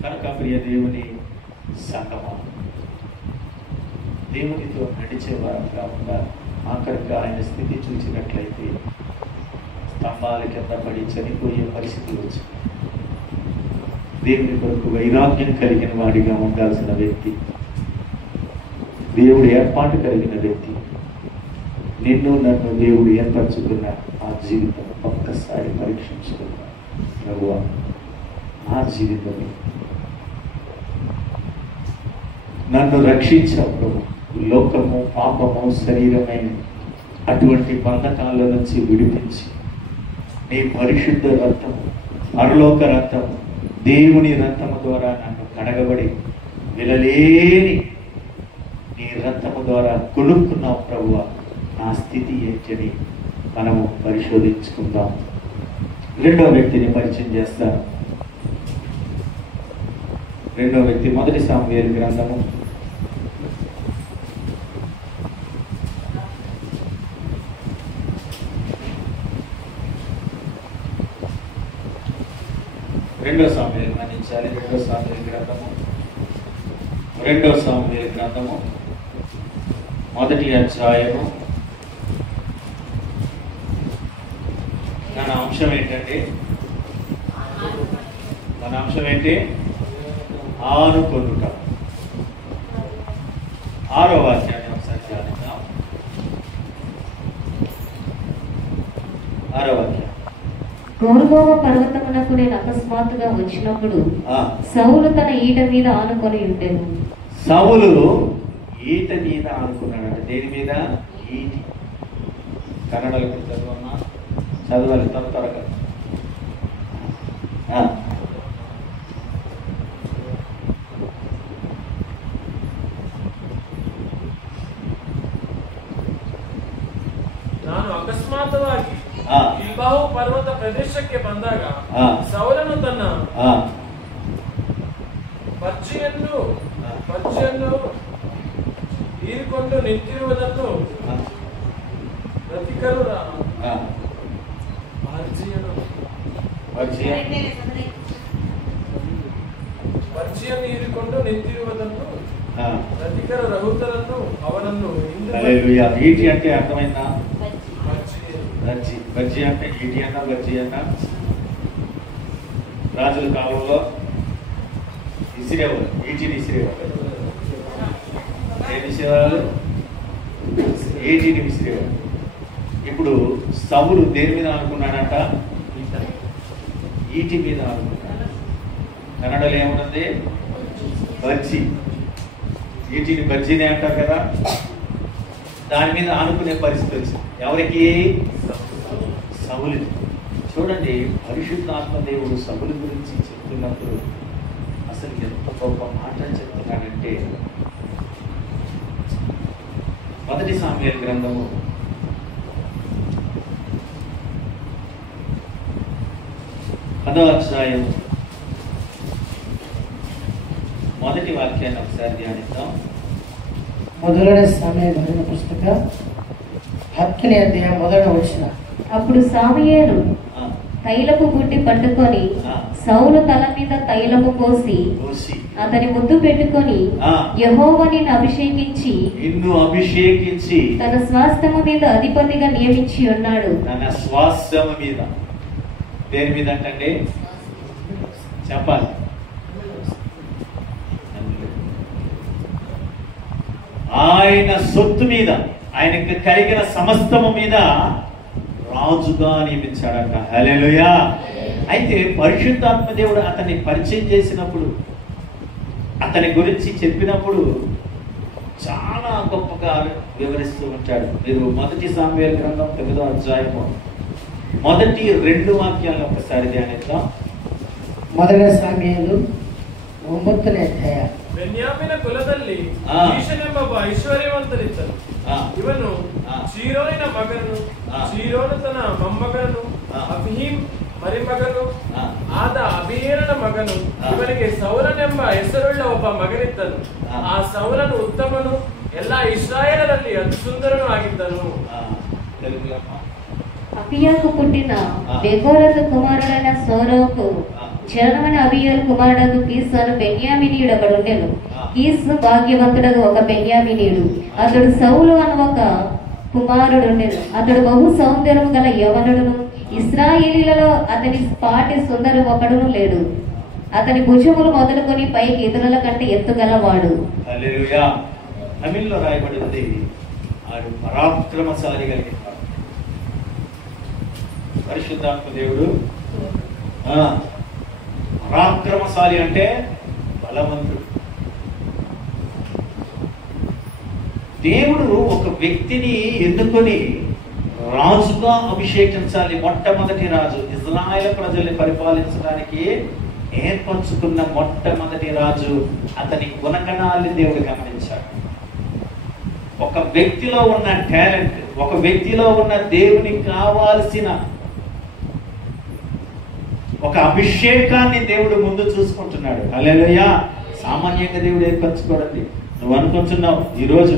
కనుక ప్రియ దేవుని సంగమా, దేవునితో నడిచే వారంగా ఉండాలి. ఆఖరిగా ఆయన స్థితి చూసినట్లయితే స్తంభాల కింద పడి చనిపోయే పరిస్థితి వచ్చింది. దేవుని కొరకు వైరాగ్యం కలిగిన వాడిగా ఉండాల్సిన వ్యక్తి, దేవుడు ఏర్పాటు కలిగిన వ్యక్తి, నిన్ను నన్ను దేవుడు ఏర్పరచుకున్న ఆ జీవితం ఒక్కసారి పరీక్షించుకున్నా. ప్రభువా, నా జీవితమే నన్ను రక్షించావు ప్రభు. లోకము, పాపము, శరీరమైన అటువంటి బంధకాల నుంచి విడిపించి నీ పరిశుద్ధ రక్తము, పరలోక రక్తము, దేవుని రక్తము ద్వారా నన్ను కడగబడి విలలేని నీ రక్తము ద్వారా కొనుక్కున్నావు ప్రభువా. నా స్థితి ఏంటని మనము పరిశోధించుకుందాం. రెండో వ్యక్తిని పరిచయం చేస్తాను. రెండో వ్యక్తి 1 సాముయేలు గ్రంథము 2 సాముయేలు మన్నించాలి. 2 సాముయేలు గ్రంథము 1వ అధ్యాయము. మన అంశం ఏంటంటే, ఆనుకొనుట. 6వ అధ్యాయం ఒకసారి ధ్యానిద్దాం. 6వ అధ్యాయం. గోల్గోవ పర్వతమునకు నేను అకస్మాత్తుగా వచ్చినప్పుడు సౌలు తన ఈట మీద ఆనుకొని ఉండేను. సౌలు ఈట మీద ఆనుకున్నాడు. దేని మీద? ఈటి. కన్నడలో చదవమ్మా, చదవాలి త్వరగా. ನಾನು ಅಕಸ್ಮಾತ್ವಾಗಿ ಗಿಲ್ಬಾವು ಪರ್ವತ ಪ್ರದೇಶಕ್ಕೆ ಬಂದಾಗ ಸೌಲನು ತನ್ನ ಪರ್ಚಿಯನ್ನು ಹೀರಿಕೊಂಡು ನಿಂತಿರುವುದನ್ನು ರಥಿಕರು ಪರ್ಚಿಯನ್ನು ಹೀರಿಕೊಂಡು ನಿಂತಿರುವುದನ್ನು ರಥಿಕರು ರಹುತರನ್ನು ಅವನನ್ನು ఈటి అంటే అర్థమైందా? బజ్జీ అంటే ఈటి అన్న బజ్జీ అన్న రాజుల కాలంలో విసిరేవారు, ఈటిని విసిరేవారు. ఏం విసిరేవారు? ఈటిని విసిరేవారు. ఇప్పుడు సౌలు దేని మీద అనుకున్నాడంట? ఈటి మీద అనుకున్నాడు. కన్నడలో ఏమున్నది? బజ్జీ. ఈటిని బజ్జీనే అంటారు కదా. దాని మీద ఆనుకునే పరిస్థితి వచ్చింది. ఎవరికి? సౌలు. చూడండి, పరిశుద్ధాత్మ దేవుడు సౌలు గురించి చెప్తున్నప్పుడు అసలు ఎంత గొప్ప మాట చెప్తున్నాడంటే, 1 సాముయేలు గ్రంథము 10వ అధ్యాయం 1వ వాక్యాన్ని ఒకసారి ధ్యానిద్దాం. ಮೊದಲನೇ ಸಾಮುವೇಲ ಬರೆದ ಪುಸ್ತಕ 10ನೇ ಅಧ್ಯಾಯ 1వ ವಚನ. అప్పుడు సాముయేలు తైలపు బుడ్డి పట్టుకొని సౌలు తల మీద తైలము పోసి అతని ముద్దు పెట్టుకొని యెహోవా నిన్ను అభిషేకించి తన స్వాస్థ్యము మీద అధిపతిగా నియమించి ఉన్నాడు. తన స్వాస్థ్యము మీద. దేని మీద అంటే చెప్పాలి. ఆయన సొత్తు మీద, ఆయనకు కలిగిన సమస్తము మీద రాజుగా నియమించాడంట. హల్లెలూయా. అయితే పరిశుద్ధాత్మ దేవుడు అతన్ని పరిచయం చేసినప్పుడు, అతని గురించి చెప్పినప్పుడు చాలా గొప్పగా వివరిస్తూ ఉంటాడు. మీరు 1 సాముయేలు గ్రంథం 9వ అధ్యాయము మొదటి 2 వాక్యాలను ఒకసారి ధ్యానిద్దాం. 1 సాముయేలు 9ನೇ ಅಧ್ಯಾಯ. ಬೆನ್ಯಾಮಿನ ಕುಲದಲ್ಲಿ ಈಶನೆಂಬ ಐಶ್ವರ್ಯವಂತರಿದ್ದರು. ಇವನು ಚೀರೋನಿನ ಮಗನು, ಚೀರೋನು ತನ್ನ ಮೊಮ್ಮಗನು, ಅಬೀಮ್ ಮರಿಮಗನು ಆದ ಅಬೀಯರನ ಮಗನು. ಇವನಿಗೆ ಸೌಲನೆಂಬ ಹೆಸರುಳ್ಳ ಒಬ್ಬ ಮಗನಿದ್ದನು. ಆ ಸೌಲನು ಉತ್ತಮನು, ಎಲ್ಲ ಇಸ್ರಾಯೇಲರಲ್ಲಿ ಅತಿ ಸುಂದರನು ಆಗಿದ್ದನು. అబియాకు పుట్టిన బెకోరతు కుమారుడైన సౌరవుకు జనమైన అబియేలు కుమారుడు కీసు అను బెన్యామినీయుడు అక్కడ ఉండెను. కీసు భాగ్యవంతుడగు ఒక బెన్యామినీయుడు. అతడు సౌలు అను ఒక కుమారుడు ఉండెను. అతడు బహు సౌందర్యము గల యవనుడును, ఇశ్రాయేలీలలో అతని పాటి సుందరు ఒకడును లేడు. అతని భుజములు మొదలుకొని పైకి ఇతరుల కంటే ఎత్తుగలవాడు. హల్లెలూయా. తమిళ్లో రాయబడింది ఆడు పరాక్రమశాలి కలిగిన పరిశుద్ధాత్మ దేవుడు. పరాక్రమశాలి అంటే బలవంతుడు. దేవుడు ఒక వ్యక్తిని ఎన్నుకొని రాజుగా అభిషేకించాలి. మొట్టమొదటి రాజు, ఇజ్రాయేల్ ప్రజల్ని పరిపాలించడానికి ఏర్పరచుకున్న మొట్టమొదటి రాజు. అతని గుణగణాన్ని దేవుడు గమనించాడు. ఒక వ్యక్తిలో ఉన్న టాలెంట్, ఒక వ్యక్తిలో ఉన్న దేవునికి కావాల్సిన ఒక అభిషేకాన్ని దేవుడు ముందు చూసుకుంటున్నాడు. హల్లెలూయా. సామాన్యంగా దేవుడు ఏర్పరచుకోడండి. నువ్వు అనుకుంటున్నావు ఈరోజు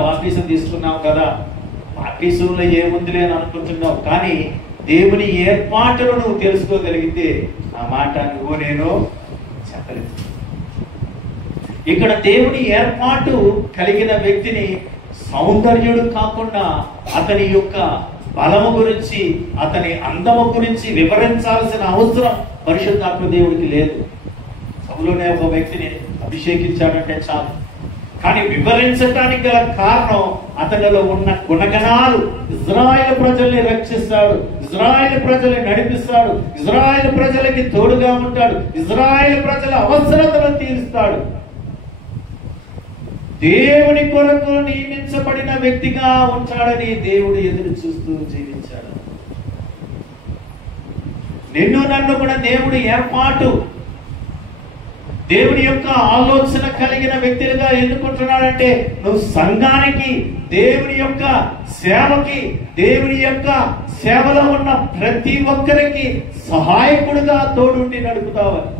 బాప్టిజం తీసుకున్నావు కదా, బాప్టిజంలో ఏముందిలే అని అనుకుంటున్నావు. కానీ దేవుని ఏర్పాటును నువ్వు తెలుసుకోగలిగితే ఆ మాట నువ్వు నేను చెప్పలేదు. ఇక్కడ దేవుని ఏర్పాటు కలిగిన వ్యక్తిని సౌందర్యుడు కాకుండా అతని యొక్క బలము గురించి, అతని అందము గురించి వివరించాల్సిన అవసరం పరిశుద్ధాత్మ దేవుడికి లేదు. సౌలునే ఒక వ్యక్తిని అభిషేకించాడంటే చాలు. కానీ వివరించడానికి గల కారణం అతనిలో ఉన్న గుణగణాలు. ఇజ్రాయేల్ ప్రజల్ని రక్షిస్తాడు, ఇజ్రాయేల్ ప్రజల్ని నడిపిస్తాడు, ఇజ్రాయేల్ ప్రజలకి తోడుగా ఉంటాడు, ఇజ్రాయేల్ ప్రజల అవసరతలను తీరుస్తాడు. దేవుని కొరకు నియమించబడిన వ్యక్తిగా ఉంటాడని దేవుడు ఎదురు చూస్తూ జీవించాడు. నిన్ను నన్ను కూడా దేవుడి ఏర్పాటు, దేవుని యొక్క ఆలోచన కలిగిన వ్యక్తులుగా ఎన్నుకుంటున్నాడంటే నువ్వు సంఘానికి, దేవుని యొక్క సేవకి, దేవుని యొక్క సేవలో ఉన్న ప్రతి ఒక్కరికి సహాయకుడుగా తోడుండి నడుపుతావని.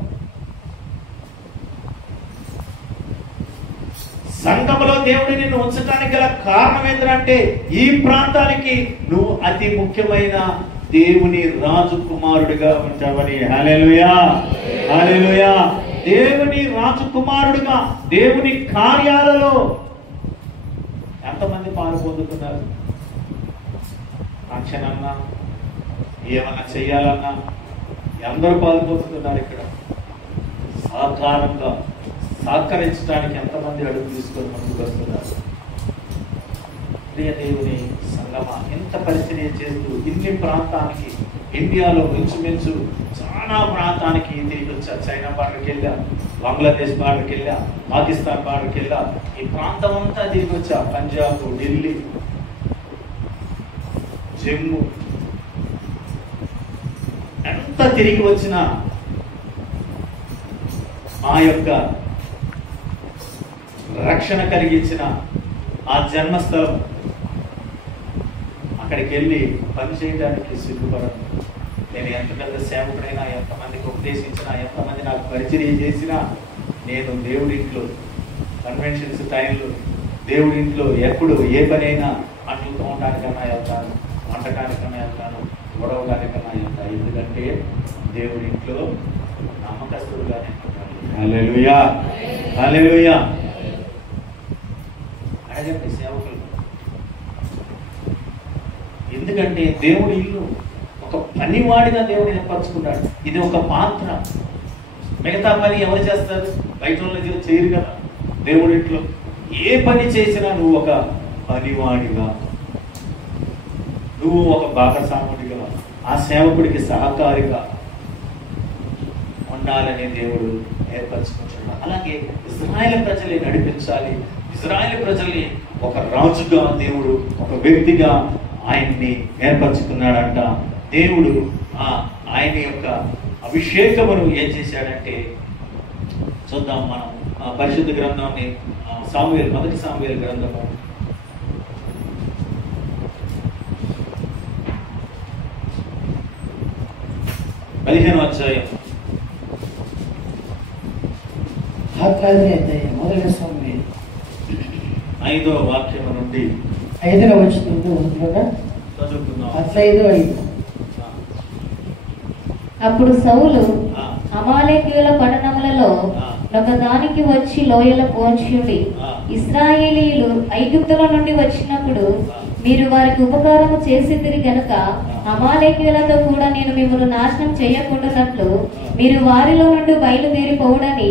సంఘంలో దేవుడిని నిన్ను ఉంచడానికి గల కారణం ఏంటంటే ఈ ప్రాంతానికి నువ్వు అతి ముఖ్యమైన దేవుని రాజకుమారుడిగా ఉంటావని. హల్లెలూయా, హల్లెలూయా. దేవుని రాజకుమారుడిగా దేవుని కార్యాలలో ఎంతమంది పాలు పొందుతున్నారు? రక్షణన్నా, ఏమన్నా చెయ్యాలన్నా అందరూ పాలు పొందుతున్నారు. ఇక్కడ సహకారంగా సహకరించడానికి ఎంతమంది అడుగు తీసుకొని ముందుకు వస్తున్నారు? ప్రియ దేవుని సంగమా, ఎంత పరిచర్య చేస్తూ ఇన్ని ప్రాంతానికి, ఇండియాలో ఇంచుమించు చాలా ప్రాంతానికి తిరిగి వచ్చా. చైనా బార్డర్కి వెళ్ళా, బంగ్లాదేశ్ బార్డర్కి వెళ్ళా, పాకిస్తాన్ బార్డర్కి వెళ్ళా. ఈ ప్రాంతం అంతా తిరిగి వచ్చా. పంజాబ్, ఢిల్లీ, జమ్మూ, ఎంత తిరిగి వచ్చినా ఆ యొక్క రక్షణ కలిగించిన ఆ జన్మస్థలం అక్కడికి వెళ్ళి పని చేయడానికి సిగ్గుపడను. నేను ఎంత పెద్ద సేవకుడైనా, ఎంతమందికి ఉపదేశించినా, ఎంతమంది నాకు పరిచర్య చేసినా, నేను దేవుడింట్లో కన్వెన్షన్స్ టైంలో దేవుడింట్లో ఎప్పుడు ఏ పని అయినా అంట్లు తోమడానికన్నా వెళ్తాను, వంటకానికన్నా వెళ్తాను, గొడవడానికన్నా వెళ్తాను. ఎందుకంటే దేవుడింట్లో నమ్మకస్తుడుగానే ఉంటాను. హల్లెలూయా, హల్లెలూయా. అడగండి సేవకులు. ఎందుకంటే దేవుడి ఇల్లు ఒక పనివాడిగా దేవుడు ఏర్పరచుకున్నాడు. ఇది ఒక పాత్ర. మిగతా పని ఎవరు చేస్తారు? బయట వాళ్ళు చేయరు కదా. దేవుడి ఇంట్లో ఏ పని చేసినా నువ్వు ఒక పనివాడిగా, నువ్వు ఒక భాగస్వాముడిగా ఆ సేవకుడికి సహకారిగా ఉండాలని దేవుడు ఏర్పరచుకుంటున్నాడు. అలాగే ఇజ్రాయేల్ ప్రజల్ని నడిపించాలి, ఇజ్రాయేల్ ప్రజల్ని ఒక రాజుగా దేవుడు, ఒక వ్యక్తిగా ఆయన్ని ఏర్పరచుకున్నాడంట. దేవుడు ఆయన యొక్క అభిషేకమును ఏం చేశాడంటే చూద్దాం మనం పరిశుద్ధ గ్రంథాన్ని సాముయేలు, మొదటి సాముయేలు గ్రంథము 15వ అధ్యాయం 17వ అధ్యాయం మొదటి సాముయేలు 5వ వాక్యం నుండి 5వ వచనం చదువుకుందాం. 15:5. అప్పుడు సౌలు అమాలేకీయుల పట్టణములలో ఒక దానికి వచ్చి లోయల పోంచుడి, ఇశ్రాయేలీయులు ఐగుప్తుల నుండి వచ్చినప్పుడు మీరు వారికి ఉపకారము చేసితిరి గనుక అమాలేకీయులతో కూడా నేను మిమ్మల్ని నాశనం చేయకుండానట్లు మీరు వారిలో నుండి బయలుదేరిపోవుడని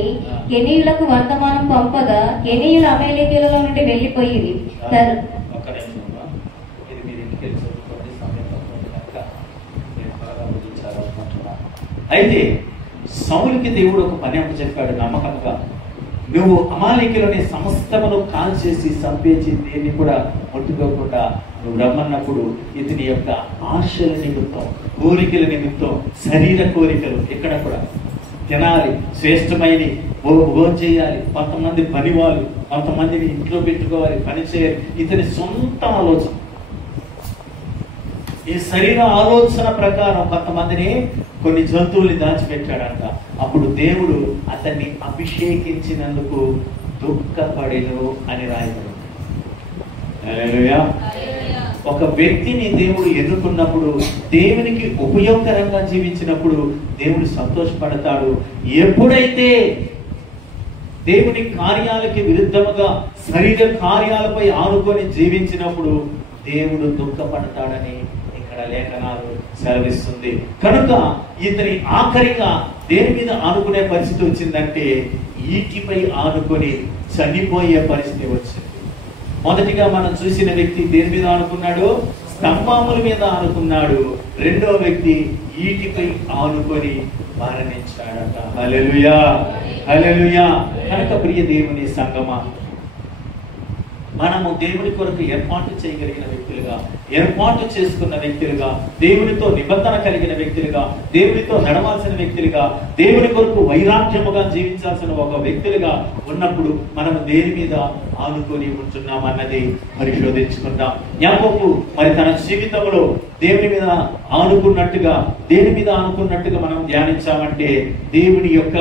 కెనీయులకు వర్తమానం పంపగా కెనీయులు అమాలేకీయులలో నుండి వెళ్ళిపోయిరి. అయితే సౌలుకి దేవుడు ఒక పని అప్పు చెప్పాడు నమ్మకంగా, నువ్వు అమాలేకీయులని సమస్తమును కాల్చేసి చంపేసి దేన్ని కూడా ముట్టుకోకుండా నువ్వు రమ్మన్నప్పుడు ఇతని యొక్క ఆశల నిమిత్తం, కోరికల నిమిత్తం, శరీర కోరికలు ఇక్కడ కూడా తినాలి, శ్రేష్టమైన భోజనం చేయాలి, కొంతమంది పనివాళ్ళు, కొంతమందిని ఇంట్లో పెట్టుకోవాలి, పని చేయాలి, ఇతని సొంత ఆలోచన, ఈ శరీర ఆలోచన ప్రకారం కొంతమందిని కొన్ని జంతువుల్ని దాచిపెట్టాడంట. అప్పుడు దేవుడు అతన్ని అభిషేకించినందుకు దుఃఖపడెను అని రాయబడింది. హల్లెలూయా. ఒక వ్యక్తిని దేవుడు ఎన్నుకున్నప్పుడు, దేవునికి ఉపయోగకరంగా జీవించినప్పుడు దేవుడు సంతోషపడతాడు. ఎప్పుడైతే దేవుని కార్యాలకి విరుద్ధముగా శరీర కార్యాలపై ఆనుకొని జీవించినప్పుడు దేవుడు దుఃఖపడతాడని లేఖనాలు సెలవిస్తుంది. కనుక ఇతని ఆఖరిగా దేని మీద ఆనుకునే పరిస్థితి వచ్చిందంటే ఈటిపై ఆనుకొని చనిపోయే పరిస్థితి వచ్చింది. మొదటిగా మనం చూసిన వ్యక్తి దేని మీద ఆనుకున్నాడు? స్తంభముల మీద ఆనుకున్నాడు. రెండో వ్యక్తి ఈటిపై ఆనుకొని మరణించాడట. హల్లెలూయా, హల్లెలూయా. కనుక ప్రియ దేవుని సంగమా, మనము దేవుని కొరకు ఏర్పాటు చేయగలిగిన వ్యక్తులుగా, ఏర్పాటు చేసుకున్న వ్యక్తులుగా, దేవునితో నిబంధన కలిగిన వ్యక్తులుగా, దేవునితో నడవాల్సిన వ్యక్తులుగా, దేవుని కొరకు వైరాగ్యముగా జీవించాల్సిన ఒక వ్యక్తులుగా ఉన్నప్పుడు మనము దేని మీద ఆనుకొని ఉంటున్నామన్నది పరిశోధించుకుందాం. యాకోబు మరి తన జీవితంలో దేవుని మీద ఆనుకున్నట్టుగా, దేని మీద ఆనుకున్నట్టుగా మనం ధ్యానించామంటే దేవుని యొక్క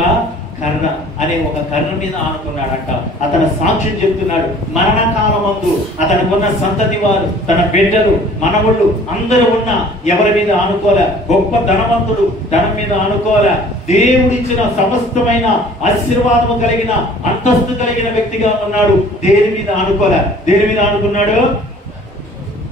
కర్ణ అనే ఒక కర్ణ మీద ఆనుకున్నాడంట. అతను సాక్ష్యం చెప్తున్నాడు, మరణకాలమందు అతనుకున్న సంతతి వారు, తన బిడ్డలు, మనవుళ్ళు అందరూ ఉన్న ఎవరి మీద ఆనుకోలే. గొప్ప ధనవంతుడు, ధనం మీద ఆనుకోలే. దేవుడిచ్చిన సమస్తమైన ఆశీర్వాదము కలిగిన, అంతస్తు కలిగిన వ్యక్తిగా ఉన్నాడు. దేని మీద ఆనుకోలే. దేని మీద ఆనుకున్నాడు?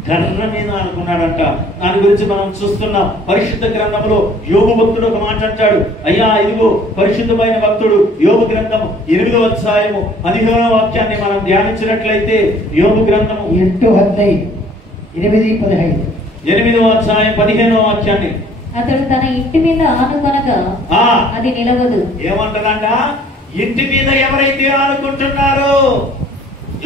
కర్ర మీద అనుకున్నాడంట. దాని గురించి మనం చూస్తున్నాం. పరిశుద్ధ గ్రంథంలో యోబు భక్తుడు ఒక మాట అంటాడు, అయ్యా ఇదిగో పరిశుద్ధమైన భక్తుడు యోబు గ్రంథం 8వ అధ్యాయము 15వ వాక్యాన్ని మనం ధ్యానించినట్లయితే, యోబు గ్రంథము 8వ అధ్యాయం 15వ వాక్యాన్ని, అతడు తన ఇంటి మీద ఆనుకొనగా అది నిలవదు. ఏమంటాడంట? ఇంటి మీద ఎవరైతే ఆనుకుంటున్నారో,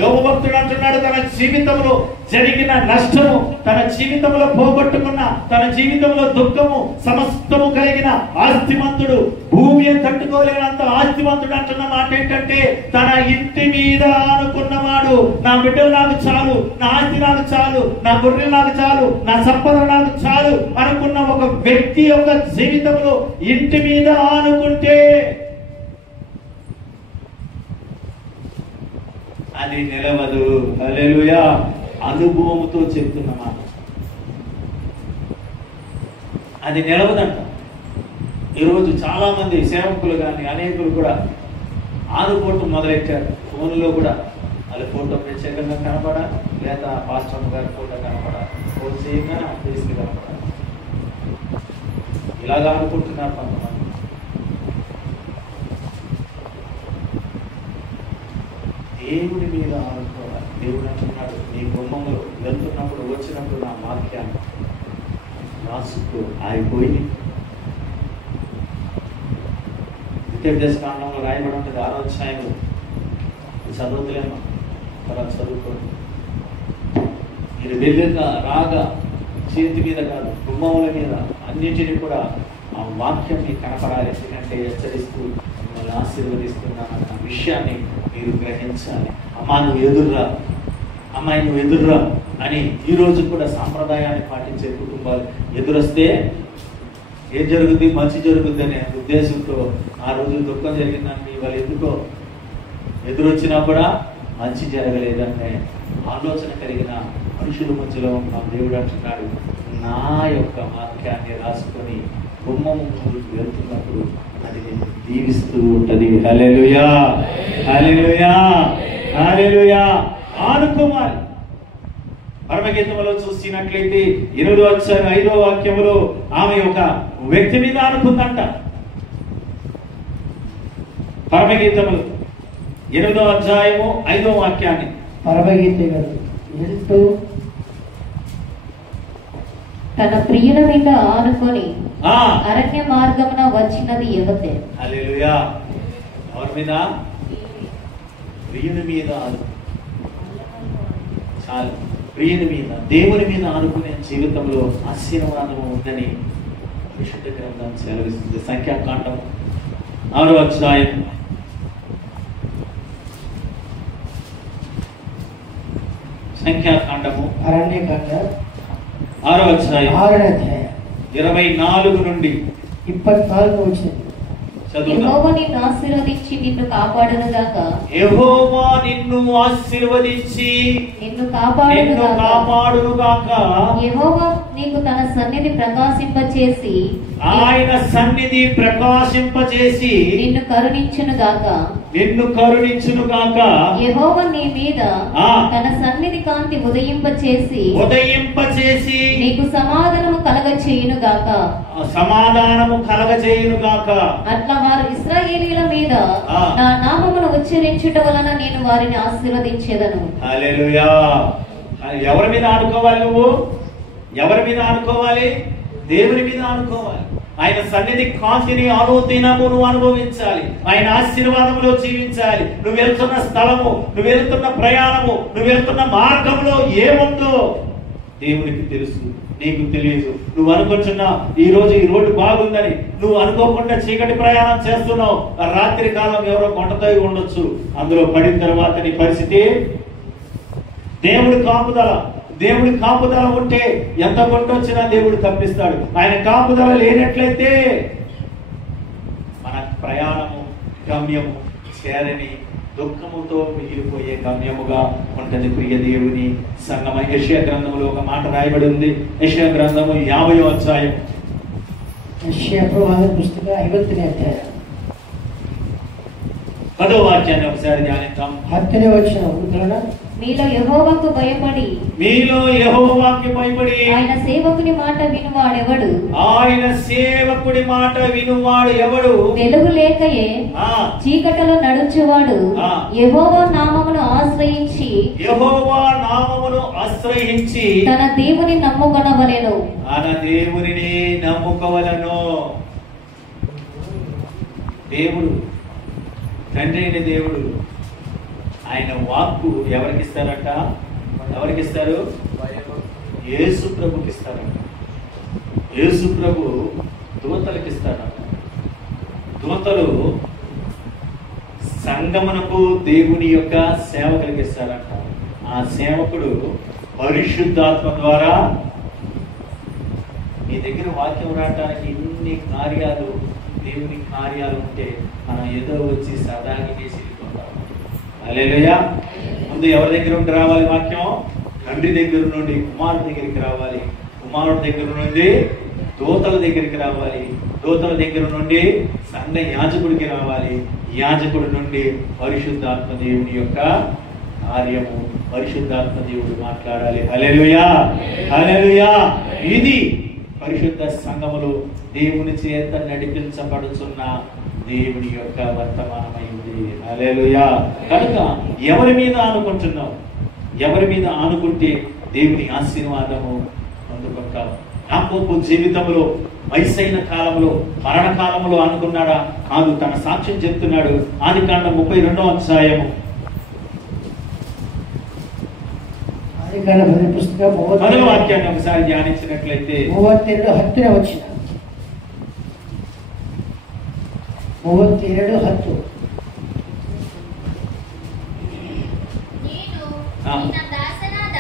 యోబు భక్తుడు అంటున్నాడు, తన జీవితంలో జరిగిన నష్టము, తన జీవితంలో పోగొట్టుకున్న, తన జీవితంలో దుఃఖము, సమస్తము కలిగిన ఆస్తిమంతుడు, భూమి తట్టుకోలేనంత ఆస్తిమంతుడు అంటున్న మాట ఏంటంటే, తన ఇంటి మీద ఆనుకున్నవాడు, నా బిడ్డలు నాకు చాలు, నా ఆస్తి నాకు చాలు, నా గొర్రెలు నాకు చాలు, నా సంపద నాకు చాలు అనుకున్న ఒక వ్యక్తి యొక్క జీవితంలో ఇంటి మీద ఆనుకుంటే అది నిలవదు. హల్లెలూయా. అనుభవంతో చెప్తున్నమాట, అది నిలవదంట. ఈరోజు చాలా మంది సేవకులు కానీ అనేకులు కూడా ఆనుకోవటం మొదలెట్టారు. ఫోన్లో కూడా వాళ్ళ ఫోటో ప్రత్యేకంగా కనపడా, లేదా పాస్టర్ గారి ఫోటో కనపడా, ఫోన్ చేయగానే ఫేస్లు కనపడా, ఇలాగా అనుకుంటున్నారు కొంతమంది. దేవుడి మీద ఆనుకోవాలి. దేవుడు అంటున్నాడు, నీ గుమ్మంలో వెళ్తున్నప్పుడు వచ్చినప్పుడు నా వాక్యాన్ని రాసుకు ఆగిపోయి కాండంలో రాయబడి ఉంటుంది 6వ అధ్యాయంలో. చదువుతలేమా? తర్వాత చదువుకోండి. మీరు వెళ్ళగా రాగా చేతి మీద కాదు, గుమ్మముల మీద అన్నింటినీ కూడా ఆ వాక్యం మీకు కనపడాలి. ఎందుకంటే హెచ్చరిస్తూ మిమ్మల్ని ఆశీర్వదిస్తున్నానన్న విషయాన్ని మీరు గ్రహించాలి. అమ్మా నువ్వు ఎదుర్రా, అమ్మాయి నువ్వు ఎదుర్రా అని ఈరోజు కూడా సాంప్రదాయాన్ని పాటించే కుటుంబాలు ఎదురొస్తే ఏం జరుగుతుంది? మంచి జరుగుతుంది అనే ఉద్దేశంతో ఆ రోజు దుఃఖం జరిగిందని వాళ్ళు ఎందుకో ఎదురొచ్చినా కూడా మంచి జరగలేదనే ఆలోచన కలిగిన మనుషుల మధ్యలో ఉన్న దేవుడు అంటున్నాడు, నా యొక్క వాక్యాన్ని రాసుకొని గుమ్మము ముందుకు వెళ్తున్నప్పుడు అది నేను దీవిస్తూ ఉంటది. హల్లెలూయా, హల్లెలూయా, హల్లెలూయా. ఆనుకోవాలి. పరమగీతంలో చూసినట్లయితే 8వ అధ్యాయం 5వ వాక్యములో ఆమె ఒక వ్యక్తి మీద ఆనుకుందంట. పరమగీతములు 8వ అధ్యాయము 5వ వాక్యాన్ని పరమగీతములు 8 తన ప్రియుల మీద ఆనుకొని అరణ్య మార్గమున వచ్చినది ఎవతే. హల్లెలూయా. ఎవరి మీద? ప్రియుని మీద చాలు. ప్రియుని మీద, దేవుని మీద ఆనుకునే జీవితంలో ఆశీర్వాదము ఉందని పరిశుద్ధ గ్రంథం సెలవిస్తుంది. సంఖ్యాకాండం 6వ అధ్యాయం 6వ అధ్యాయం 24 నుండి 24 వచ్చింది. యెహోవా నిన్ను ఆశీర్వదించి నిన్ను కాపాడును గాక. యెహోవా నిన్ను ఆశీర్వదించి నిన్ను కాపాడును గాక. యెహోవా నీకు తన సన్నిధి ప్రకాశింపచేసి ఆయన సన్నిధి ప్రకాశింపచేసి నిన్ను కరుణించును గాక. యెహోవా నీ మీద తన సన్నిధి కాంతి ఉదయింపచేసి నీకు సమాధానము కలగచేయును గాక. అట్లా వారు ఇశ్రాయేలీయుల మీద నా నామమును ఉచ్చరించుట వలన నేను వారిని ఆశీర్వదించేదను. హల్లెలూయా. ఎవరి మీద ఆనుకోవాలి? నువ్వు ఎవరి మీద ఆనుకోవాలి? దేవుని మీద ఆనుకోవాలి. ఆయన సన్నిధి కాంతిని అనుదినము నువ్వు అనుభవించాలి. ఆయన ఆశీర్వాదంలో జీవించాలి. నువ్వు వెళ్తున్న స్థలము, నువ్వు వెళ్తున్న ప్రయాణము, నువ్వు వెళ్తున్న మార్గంలో ఏముందో దేవునికి తెలుసు, నీకు తెలియదు. నువ్వు అనుకుంటున్నా ఈ రోజు ఈ రోడ్డు బాగుందని, నువ్వు అనుకోకుండా చీకటి ప్రయాణం చేస్తున్నావు. రాత్రి కాలం ఎవరో కొండతో ఉండొచ్చు, అందులో పడిన తర్వాత నీ పరిస్థితి. దేవుడి కాపుదల ఉంటే ఎంత కొండొచ్చినా దేవుడు తప్పిస్తాడు. ఆయన కాపుదల లేనట్లయితే మన ప్రయాణము గమ్యము చేరని దుఃఖముతో మిగిలిపోయే గమ్యముగా ఉంటది. ప్రియ దేవుని సంగమ. యెషయా గ్రంథములో ఒక మాట రాయబడి ఉంది. యెషయా గ్రంథము 50వ అధ్యాయం. యెషయా ప్రవక్త పుస్తకం 50వ అధ్యాయం 10వ వాక్యాన్ని ఒకసారి ధ్యానిద్దాం. 10వ వచనం. మీలో యెహోవాకు భయపడి ఆయన సేవకుని మాట వినువాడు ఎవడు? వెలుగు లేకయే చీకటిలో నడుచువాడు యెహోవా నామమును ఆశ్రయించి తన దేవుని నమ్ముకొనవలెను. దేవుడు తండ్రి అయిన దేవుడు ఆయన వాక్కు ఎవరికి ఇస్తారట? ఎవరికి ఇస్తారు? యేసు ప్రభుకి ఇస్తారట. యేసు ప్రభు దూతలకు ఇస్తారట. దూతలు సంగమనకు దేవుని యొక్క సేవకులకు ఇస్తారట. ఆ సేవకుడు పరిశుద్ధాత్మ ద్వారా మీ దగ్గర వాక్యం రావడానికి ఇన్ని కార్యాలు, దేవుని కార్యాలు ఉంటే మనం ఏదో వచ్చి సదాగి వేసి హల్లెలూయా. ముందు ఎవరి దగ్గర నుండి రావాలి వాక్యం? తండ్రి దగ్గర నుండి కుమారుడి దగ్గరికి రావాలి. కుమారుడి దగ్గర నుండి దూతల దగ్గరికి రావాలి. దూతల దగ్గర నుండి సంఘ యాజకుడికి రావాలి. యాజకుడి నుండి పరిశుద్ధాత్మ దేవుని యొక్క కార్యము, పరిశుద్ధాత్మ దేవుడు మాట్లాడాలి. హల్లెలూయా, హల్లెలూయా. ఇది పరిశుద్ధ సంఘములు దేవుని చేత నడిపించబడుతున్న దేవుని యొక్క వర్తమానమైంది. హల్లెలూయా. కనుక ఎవరి మీద ఆనుకుంటున్నావు? ఎవరి మీద ఆనుకుంటే దేవుని ఆశీర్వాదము అందుకుంటావు? యాకోబు జీవితంలో వయసైన కాలంలో మరణకాలంలో అనుకున్నాడా? కాదు. తన సాక్ష్యం చెప్తున్నాడు. ఆదికాండం 32వ అధ్యాయము ఆదికాండం 10 పుస్తకం 10వ వాక్యాన్ని ఒకసారి ధ్యానించినట్లయితే 32:10 వచ్చిన 32:10 ನೀನು ನಿನ್ನ ದಾಸನಾದ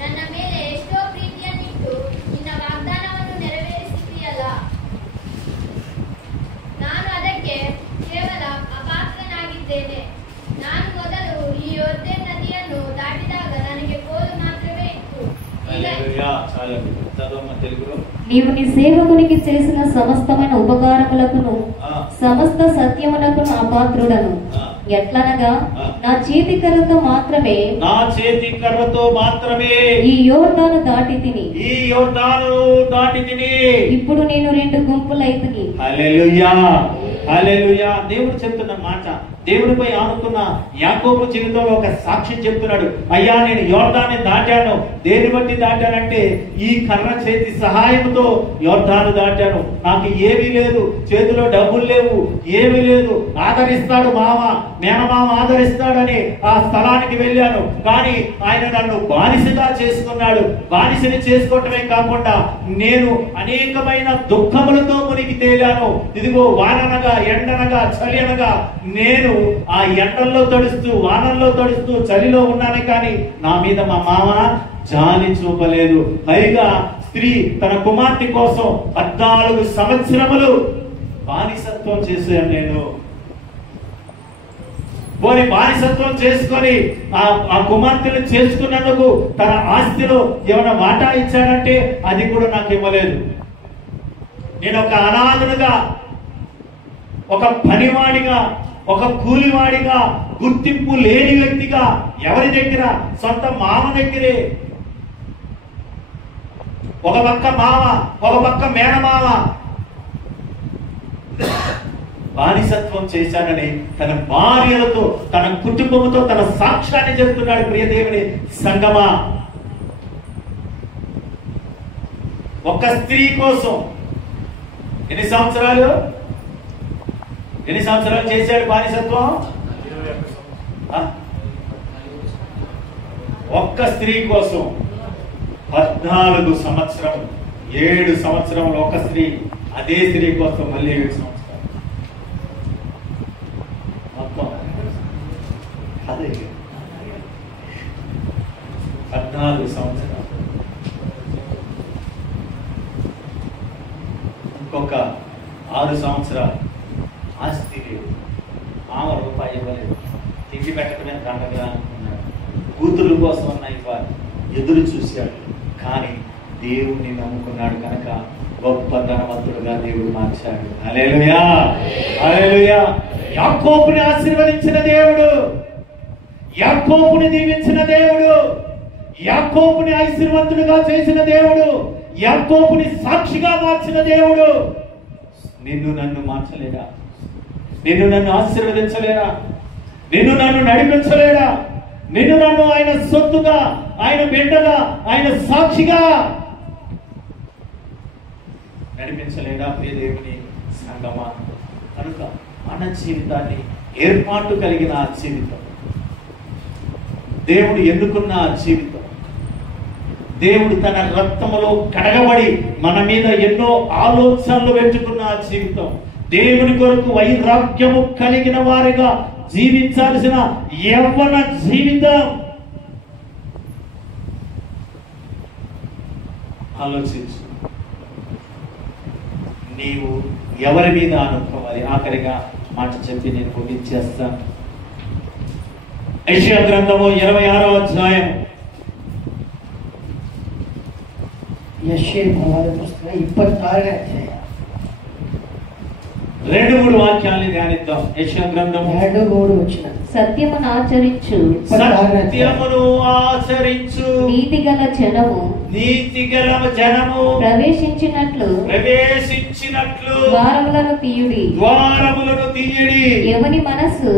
ನನ್ನ ಮೇಲೆ ಎಷ್ಟೋ ಪ್ರೀತಿಯನ್ನಿಟ್ಟು ನಿನ್ನ ವಾಗ್ದಾನವನ್ನು ನೆರವೇರಿಸಿದೆಯಲ್ಲ. ನಾನು ಅದಕ್ಕೆ ಕೇವಲ ಅಪಾತ್ರನಾಗಿದ್ದೇನೆ. ನಾನು ಮೊದಲು ಈ ಯೊರ್ದನ್ ನದಿಯನ್ನು ದಾಟಿದಾಗ ನನಗೆ ಕೋಲು ಮಾತ್ರವೇ ಇತ್ತು. ಈಗ నీవు నీ సేవకునికి చేసిన సమస్తమైన ఉపకారములకును సమస్త సత్యమునకును అపాత్రుడను. ఎట్లనగా నా చేతి కర్రతో మాత్రమే ఈ యోర్దాను దాటి తిని ఇప్పుడు నేను 2 గుంపులైతిని. హల్లెలూయా, హల్లెలూయా. దేవుడు చెప్తున్న మాట, దేవుడిపై ఆనుకున్న యాకోబు జీవితంలో ఒక సాక్ష్యం చెప్తున్నాడు. అయ్యా, నేను యోర్దాన్ని దాటాను. దేని బట్టి దాటానంటే ఈ కర్ర చేతి సహాయంతో యోర్దాను దాటాను. నాకు ఏమీ లేదు, చేతిలో డబ్బులు లేవు, ఏమీ లేదు. ఆదరిస్తాడు మేనమామ ఆదరిస్తాడని ఆ స్థలానికి వెళ్ళాను. కానీ ఆయన నన్ను బానిసగా చేసుకున్నాడు. బానిసని చేసుకోవటమే కాకుండా నేను అనేకమైన దుఃఖములతో మునిగి తేలాను. ఇదిగో వాననగా ఎండనగా చలి అనగా నేను ఆ ఎండల్లో తడుస్తూ వానల్లో తడుస్తూ చలిలో ఉన్నాను. కానీ నా మీద మా మామ జాలి చూపలేదు. పైగా స్త్రీ తన కుమార్తె కోసం 14 సంవత్సరములు బానిసత్వం చేశాను. నేను పోని బానిసత్వం చేసుకొని ఆ కుమార్తెను చేసుకున్నందుకు తన ఆస్తిలో ఏమైనా వాటా ఇచ్చాడంటే అది కూడా నాకు ఇవ్వలేదు. నేను ఒక అనాథుడుగా, ఒక పనివాడిగా, ఒక కూలివాడిగా, గుర్తింపు లేని వ్యక్తిగా, ఎవరి దగ్గర? సొంత మామ దగ్గరే. ఒక పక్క మామ, ఒక పక్క మేనమామ. బానిసత్వం చేశానని తన భార్యలతో, తన కుటుంబంతో తన సాక్ష్యాన్ని చెప్తున్నాడు. ప్రియ దేవుని సంగమా, ఒక స్త్రీ కోసం ఎన్ని సంవత్సరాలు చేశాడు బానిసత్వం? ఒక్క స్త్రీ కోసం 14 సంవత్సరం, 7 సంవత్సరంలో ఒక స్త్రీ, అదే స్త్రీ కోసం మళ్ళీ 7 సంవత్సరాలు, మొత్తం అదే 14 సంవత్సరాలు. ఇంకొక 6 సంవత్సరాలు ఆస్తి లేదు, మామ రూపాయి ఇవ్వలేదు, తిండి పెట్టడమే దండగా అనుకున్నాడు. కూతురు కోసం ఎదురు చూశాడు. కానీ దేవుణ్ణి నమ్ముకున్నాడు కనుక గొప్ప ధనవంతుడుగా దేవుడు మార్చాడు. హల్లెలూయా, హల్లెలూయా. యాకోబుని ఆశీర్వదించిన దేవుడు, యాకోబుని దీవించిన దేవుడు, యాకోబుని ఐశ్వర్యవంతుడుగా చేసిన దేవుడు, యాకోబుని సాక్షిగా మార్చిన దేవుడు నిన్ను నన్ను మార్చలేడా? నిన్ను నన్ను ఆశీర్వదించలేడా? నిన్ను నన్ను నడిపించలేడా? నిన్ను నన్ను ఆయన సొత్తుగా, ఆయన బిడ్డగా, ఆయన సాక్షిగా నడిపించలేడా? ప్రియ దేవుని సంగమా, కనుక మన జీవితాన్ని ఏర్పాటు కలిగిన ఆ జీవితం, దేవుడు ఎన్నుకున్న ఆ జీవితం, దేవుడు తన రక్తములో కడగబడి మన మీద ఎన్నో ఆలోచనలు పెట్టుకున్న ఆ జీవితం, దేవుని కొరకు వైరాగ్యము కలిగిన వారిగా జీవించాల్సిన యవ్వన జీవితం. ఆలోచించు, నీవు ఎవరి మీద అనుకోవాలి? ఆఖరిగా మాట చెప్పి నేను ముగించేస్తాను. యెషయా గ్రంథము 26వ అధ్యాయం. యెషయా ప్రవాద పుస్తకం 26వ అధ్యాయం. 2-3 వాక్యాలని ధ్యానిద్దాం. యెషయా గ్రంథము 2-3 వచ్చిన సత్యమును ఆచరించు, నీతిగల జనము ప్రవేశించినట్లు ద్వారములను తీయుడి. ఎవని మనస్సు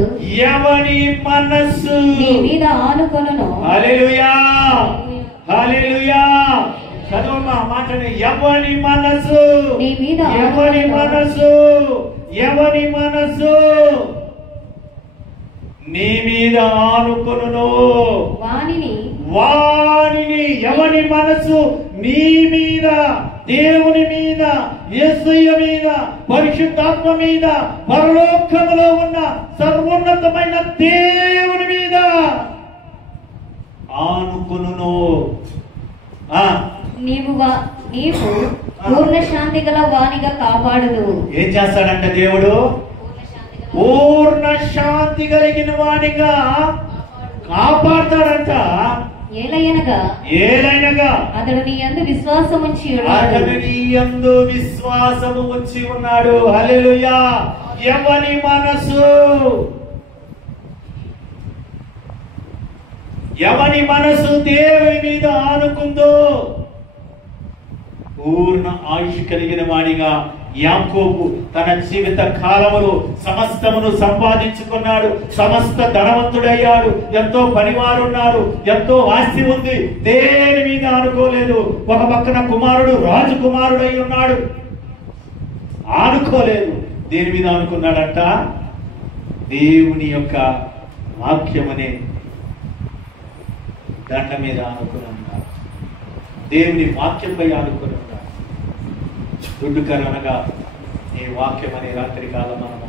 నీ మీద ఆనుకొనును. హల్లెలూయా, హల్లెలూయా. చదువు మాటని ఎవని మనసు నీ మీద ఎవని మనసు ఎవని మనసు నీ మీద ఆనుకొనును వానిని ఎవని మనసు నీ మీద దేవుని మీద యేసయ్య మీద పరిశుద్ధాత్మ మీద పరలోకములో ఉన్న సర్వోన్నతమైన దేవుని మీద ఆనుకొనును. నీవు పూర్ణ శాంతి గల వానిగా కాపాడును. ఏం చేస్తాడంట దేవుడు? పూర్ణ శాంతి కలిగిన వానిగా కాపాడతాడంట. ఏలైనగా అతడు నీ యందు విశ్వాసము ఉంచి ఉన్నాడు. హల్లెలూయా. ఎవని మనసు దేవుని మీద ఆనుకుందో పూర్ణ ఆయుష్ కలిగిన వాడిగా యాకోబు తన జీవిత కాలములో సమస్తమును సంపాదించుకున్నాడు. సమస్త ధనవంతుడయ్యాడు. ఎంతో పనివారున్నారు, ఎంతో ఆస్తి ఉంది. దేని మీద ఆనుకోలేదు. ఒక పక్కన కుమారుడు రాజకుమారుడై ఉన్నాడు, ఆనుకోలేదు. దేని మీద ఆనుకున్నాడంట? దేవుని యొక్క వాక్యమనే దండ మీద ఆనుకుని ఉన్నాడు. దేవుని వాక్యంపై ఆనుకుని ఉన్నాడు. దుడ్డుకరనగా ఈ వాక్యం అనే రాత్రి కాలం మనము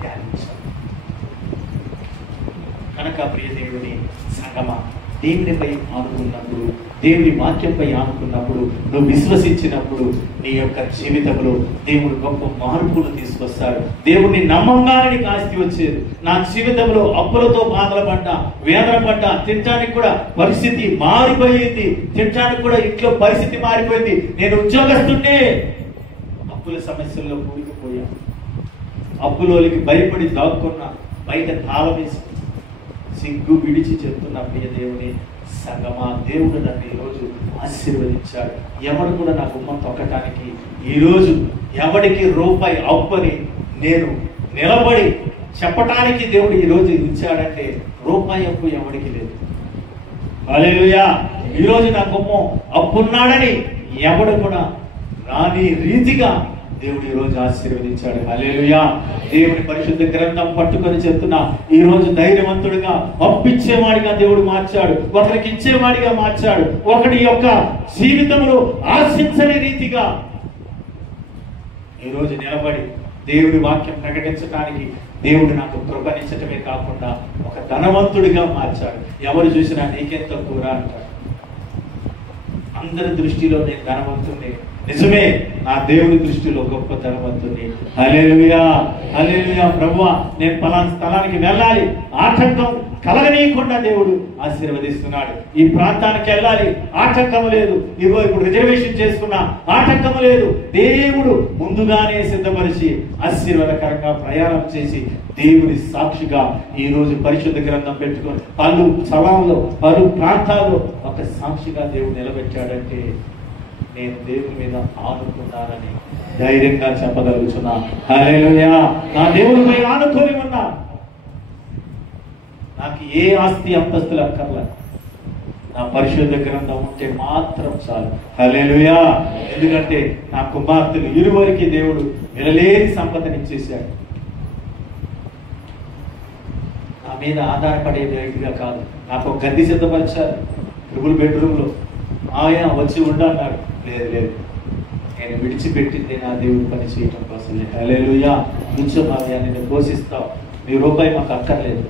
ధ్యానించాం కనుక ప్రియ దేవుని సంగమా, దేవునిపై ఆనుకున్నప్పుడు, దేవుని వాక్యంపై ఆనుకున్నప్పుడు, నువ్వు విశ్వసించినప్పుడు నీ యొక్క జీవితంలో దేవుడు గొప్ప మార్పులు తీసుకొస్తాడు. దేవుడిని నమ్మంగానే నీకు ఆస్తి వచ్చేది. నా జీవితంలో అప్పులతో బాధలు పడ్డా, వేదన పడ్డా, తినడానికి కూడా పరిస్థితి మారిపోయింది. తినడానికి కూడా ఇంట్లో పరిస్థితి మారిపోయింది. నేను ఉద్యోగస్తున్నే, అప్పుల సమస్యల్లో కూలిపోయాను. అప్పులోకి భయపడి దాక్కున్నా, బయట తాళం వేసి సిగ్గు విడిచి చెప్తున్న ప్రియ దేవుని సంగమా, దేవుడు నన్ను ఈరోజు ఆశీర్వదించాడు. ఎవడు కూడా నా గుమ్మం తొక్కటానికి ఈరోజు ఎవడికి రూపాయి అప్పని నేను నిలబడి చెప్పటానికి దేవుడు ఈరోజు ఇచ్చాడంటే రూపాయి అప్పు ఎవడికి లేదు. హల్లెలూయా. ఈరోజు నా గుమ్మం అప్పున్నాడని ఎవడు కూడా రాని రీతిగా దేవుడు ఈ రోజు ఆశీర్వదించాడు. హల్లెలూయా. దేవుని పరిశుద్ధ గ్రంథం పట్టుకొని చెప్తున్నా, ఈ రోజు ధైర్యవంతుడిగా అప్పిచ్చేవాడిగా దేవుడు మార్చాడు. ఒకరికి ఇచ్చేవాడిగా మార్చాడు. ఒకటి యొక్క జీవితంలో ఆశించని రీతిగా ఈ రోజు నిలబడి దేవుడి వాక్యం ప్రకటించడానికి దేవుడు నాకు కృపణించటమే కాకుండా ఒక ధనవంతుడిగా మార్చాడు. ఎవరు చూసినా నీకేం తక్కువ అంటాడు. అందరి దృష్టిలో నేను ధనవంతుడిని. నిజమే, నా దేవుని దృష్టిలో గొప్ప ధనవంతుని. హల్లెలూయా. హల్లెలూయా. ప్రభువా, నేను పలానా స్థలానికి వెళ్ళాలి, ఆటంకం కలగనీయకుండా దేవుడు ఆశీర్వదిస్తున్నాడు. ఈ ప్రాంతానికి వెళ్ళాలి, ఆటంకం లేదు. ఇగో ఇప్పుడు రిజర్వేషన్ చేసుకున్నా, ఆటంకం లేదు. దేవుడు ముందుగానే సిద్ధపరిచి ఆశీర్వాదకరంగా ప్రయాణం చేసి దేవుని సాక్షిగా ఈ రోజు పరిశుద్ధ గ్రంథం పెట్టుకొని పలు స్థలాల్లో, పలు ప్రాంతాల్లో ఒక సాక్షిగా దేవుడు నిలబెట్టాడంటే నేను దేవుని మీద ఆనుకున్నానని ధైర్యంగా చెప్పగలుగుతున్నా. హల్లెలూయా. నా దేవునిపై ఆనుకొని ఉన్నా. నాకు ఏ ఆస్తి అంతస్తులు అక్కర్లా, నా పరిశుద్ధ గ్రంథం ఉంటే మాత్రం చాలు. హల్లెలూయా. ఎందుకంటే నా కుమార్తెలు ఇరువురికి దేవుడు వినలేని సంపదనిచ్చేశాడు. నా మీద ఆధారపడే వ్యక్తిగా కాదు. నాకు ఒక గది సిద్ధపరిచారు ట్రిపుల్ బెడ్రూమ్ లో. ఆయన వచ్చి ఉండన్నాడు. లేదు, నేను విడిచిపెట్టింది నా దేవుడి పని చేయటం కోసం. హల్లెలూయా. నుంచో మావయ్య, నిన్ను పోషిస్తావు, నీ రూపాయి మాకు అక్కర్లేదు.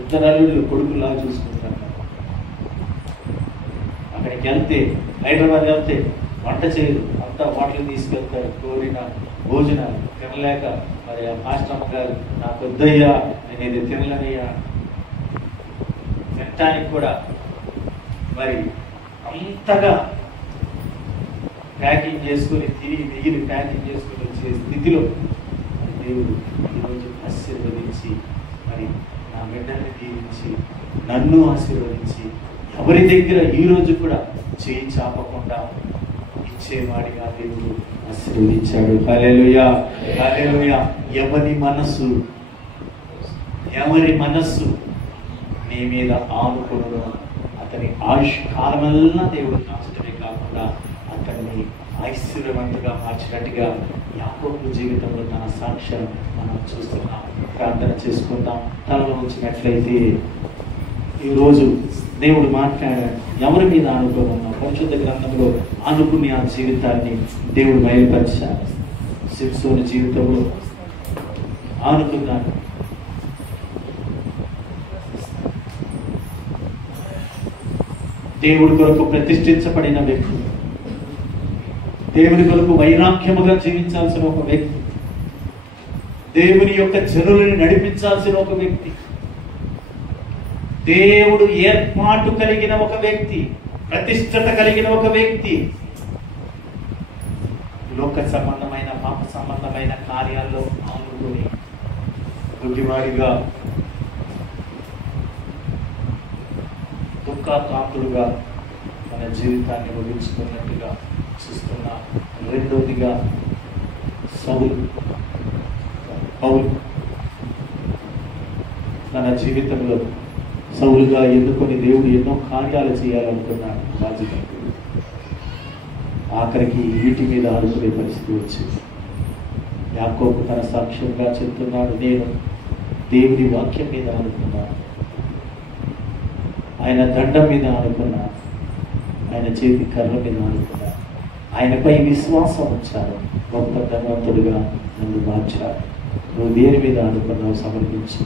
ఇద్దరు అల్లుళ్ళు కొడుకులా చూసుకుంటాను. అక్కడికి వెళ్తే, హైదరాబాద్ వెళ్తే వంట చేయదు, అంతా వాటిని తీసుకెళ్తారు. కోరిన భోజనాలు తినలేక మరి ఆ మాస్టర్ గారు నాకు వద్దయ్యా, నేను ఇది తినలేనయ్యా. తినటానికి కూడా మరి అంతగా ప్యాకింగ్ చేసుకుని తిరిగి మిగిలి ప్యాకింగ్ చేసుకుని వచ్చే స్థితిలో దేవుడు ఈరోజు ఆశీర్వదించి మరి నా బిడ్డల్ని దీవించి నన్ను ఆశీర్వదించి ఎవరి దగ్గర ఈరోజు కూడా చేయి చాపకుండా ఇచ్చేవాడిగా దేవుడు ఆశీర్వదించాడు. హల్లెలూయా. హల్లెలూయా. ఎవరి మనస్సు నీ మీద ఆనుకును అతని ఆయుష్ కాలమల్లా దేవుడు కాల్చడమే కాకుండా ఐశ్వర్యవంతుగా మార్చినట్టుగా యాకోబు జీవితంలో తన సాక్ష్యం మనం చూస్తున్నాం. ప్రార్థన చేసుకుందాం. తలలో ఉంచినట్లయితే ఈరోజు దేవుడు మాట్లాడాడు. ఎవరి మీద ఆనుకోని ఉన్నాం? పరిశుద్ధ గ్రంథంలో ఆనుకుని ఆ జీవితాన్ని దేవుడు బయలుపరిచాడు. సిమ్సోను జీవితంలో ఆనుకున్నాడు. దేవుడి కొరకు ప్రతిష్ఠించబడిన వ్యక్తి, దేవుని కొరకు వైరాగ్యముగా జీవించాల్సిన ఒక వ్యక్తి, దేవుని యొక్క జనులను నడిపించాల్సిన ఒక వ్యక్తి, దేవుడు ఏర్పాటు కలిగిన ఒక వ్యక్తి, ప్రతిష్టత కలిగిన ఒక వ్యక్తి, లోక సంబంధమైన పాప సంబంధమైన కార్యాల్లో ఆనుకుని గుడ్డివాడిగా దుఃఖాకాంతుడుగా మన జీవితాన్ని ముగించుకున్నట్టుగా చూస్తున్నా. రెండోదిగా పౌలు తన జీవితంలో సౌలుగా ఎన్నుకొని దేవుడు ఎన్నో కార్యాలు చేయాలనుకున్నాడు. బాధ్యత ఆఖరికి వీటి మీద ఆడుకునే పరిస్థితి వచ్చింది. యాకోబు తన సాక్ష్యంగా చెప్తున్నాడు, నేను దేవుని వాక్యం మీద ఆనుకున్నాను, ఆయన దండం మీద ఆనుకున్నా, ఆయన చేతి కర్ర మీద ఆనుకున్నా, ఆయనపై విశ్వాసం ఉంచాను, గొప్ప ధనవంతుడుగా నన్ను మార్చాడు. నువ్వు దేని మీద ఆనుకున్నావు? సమర్పించు,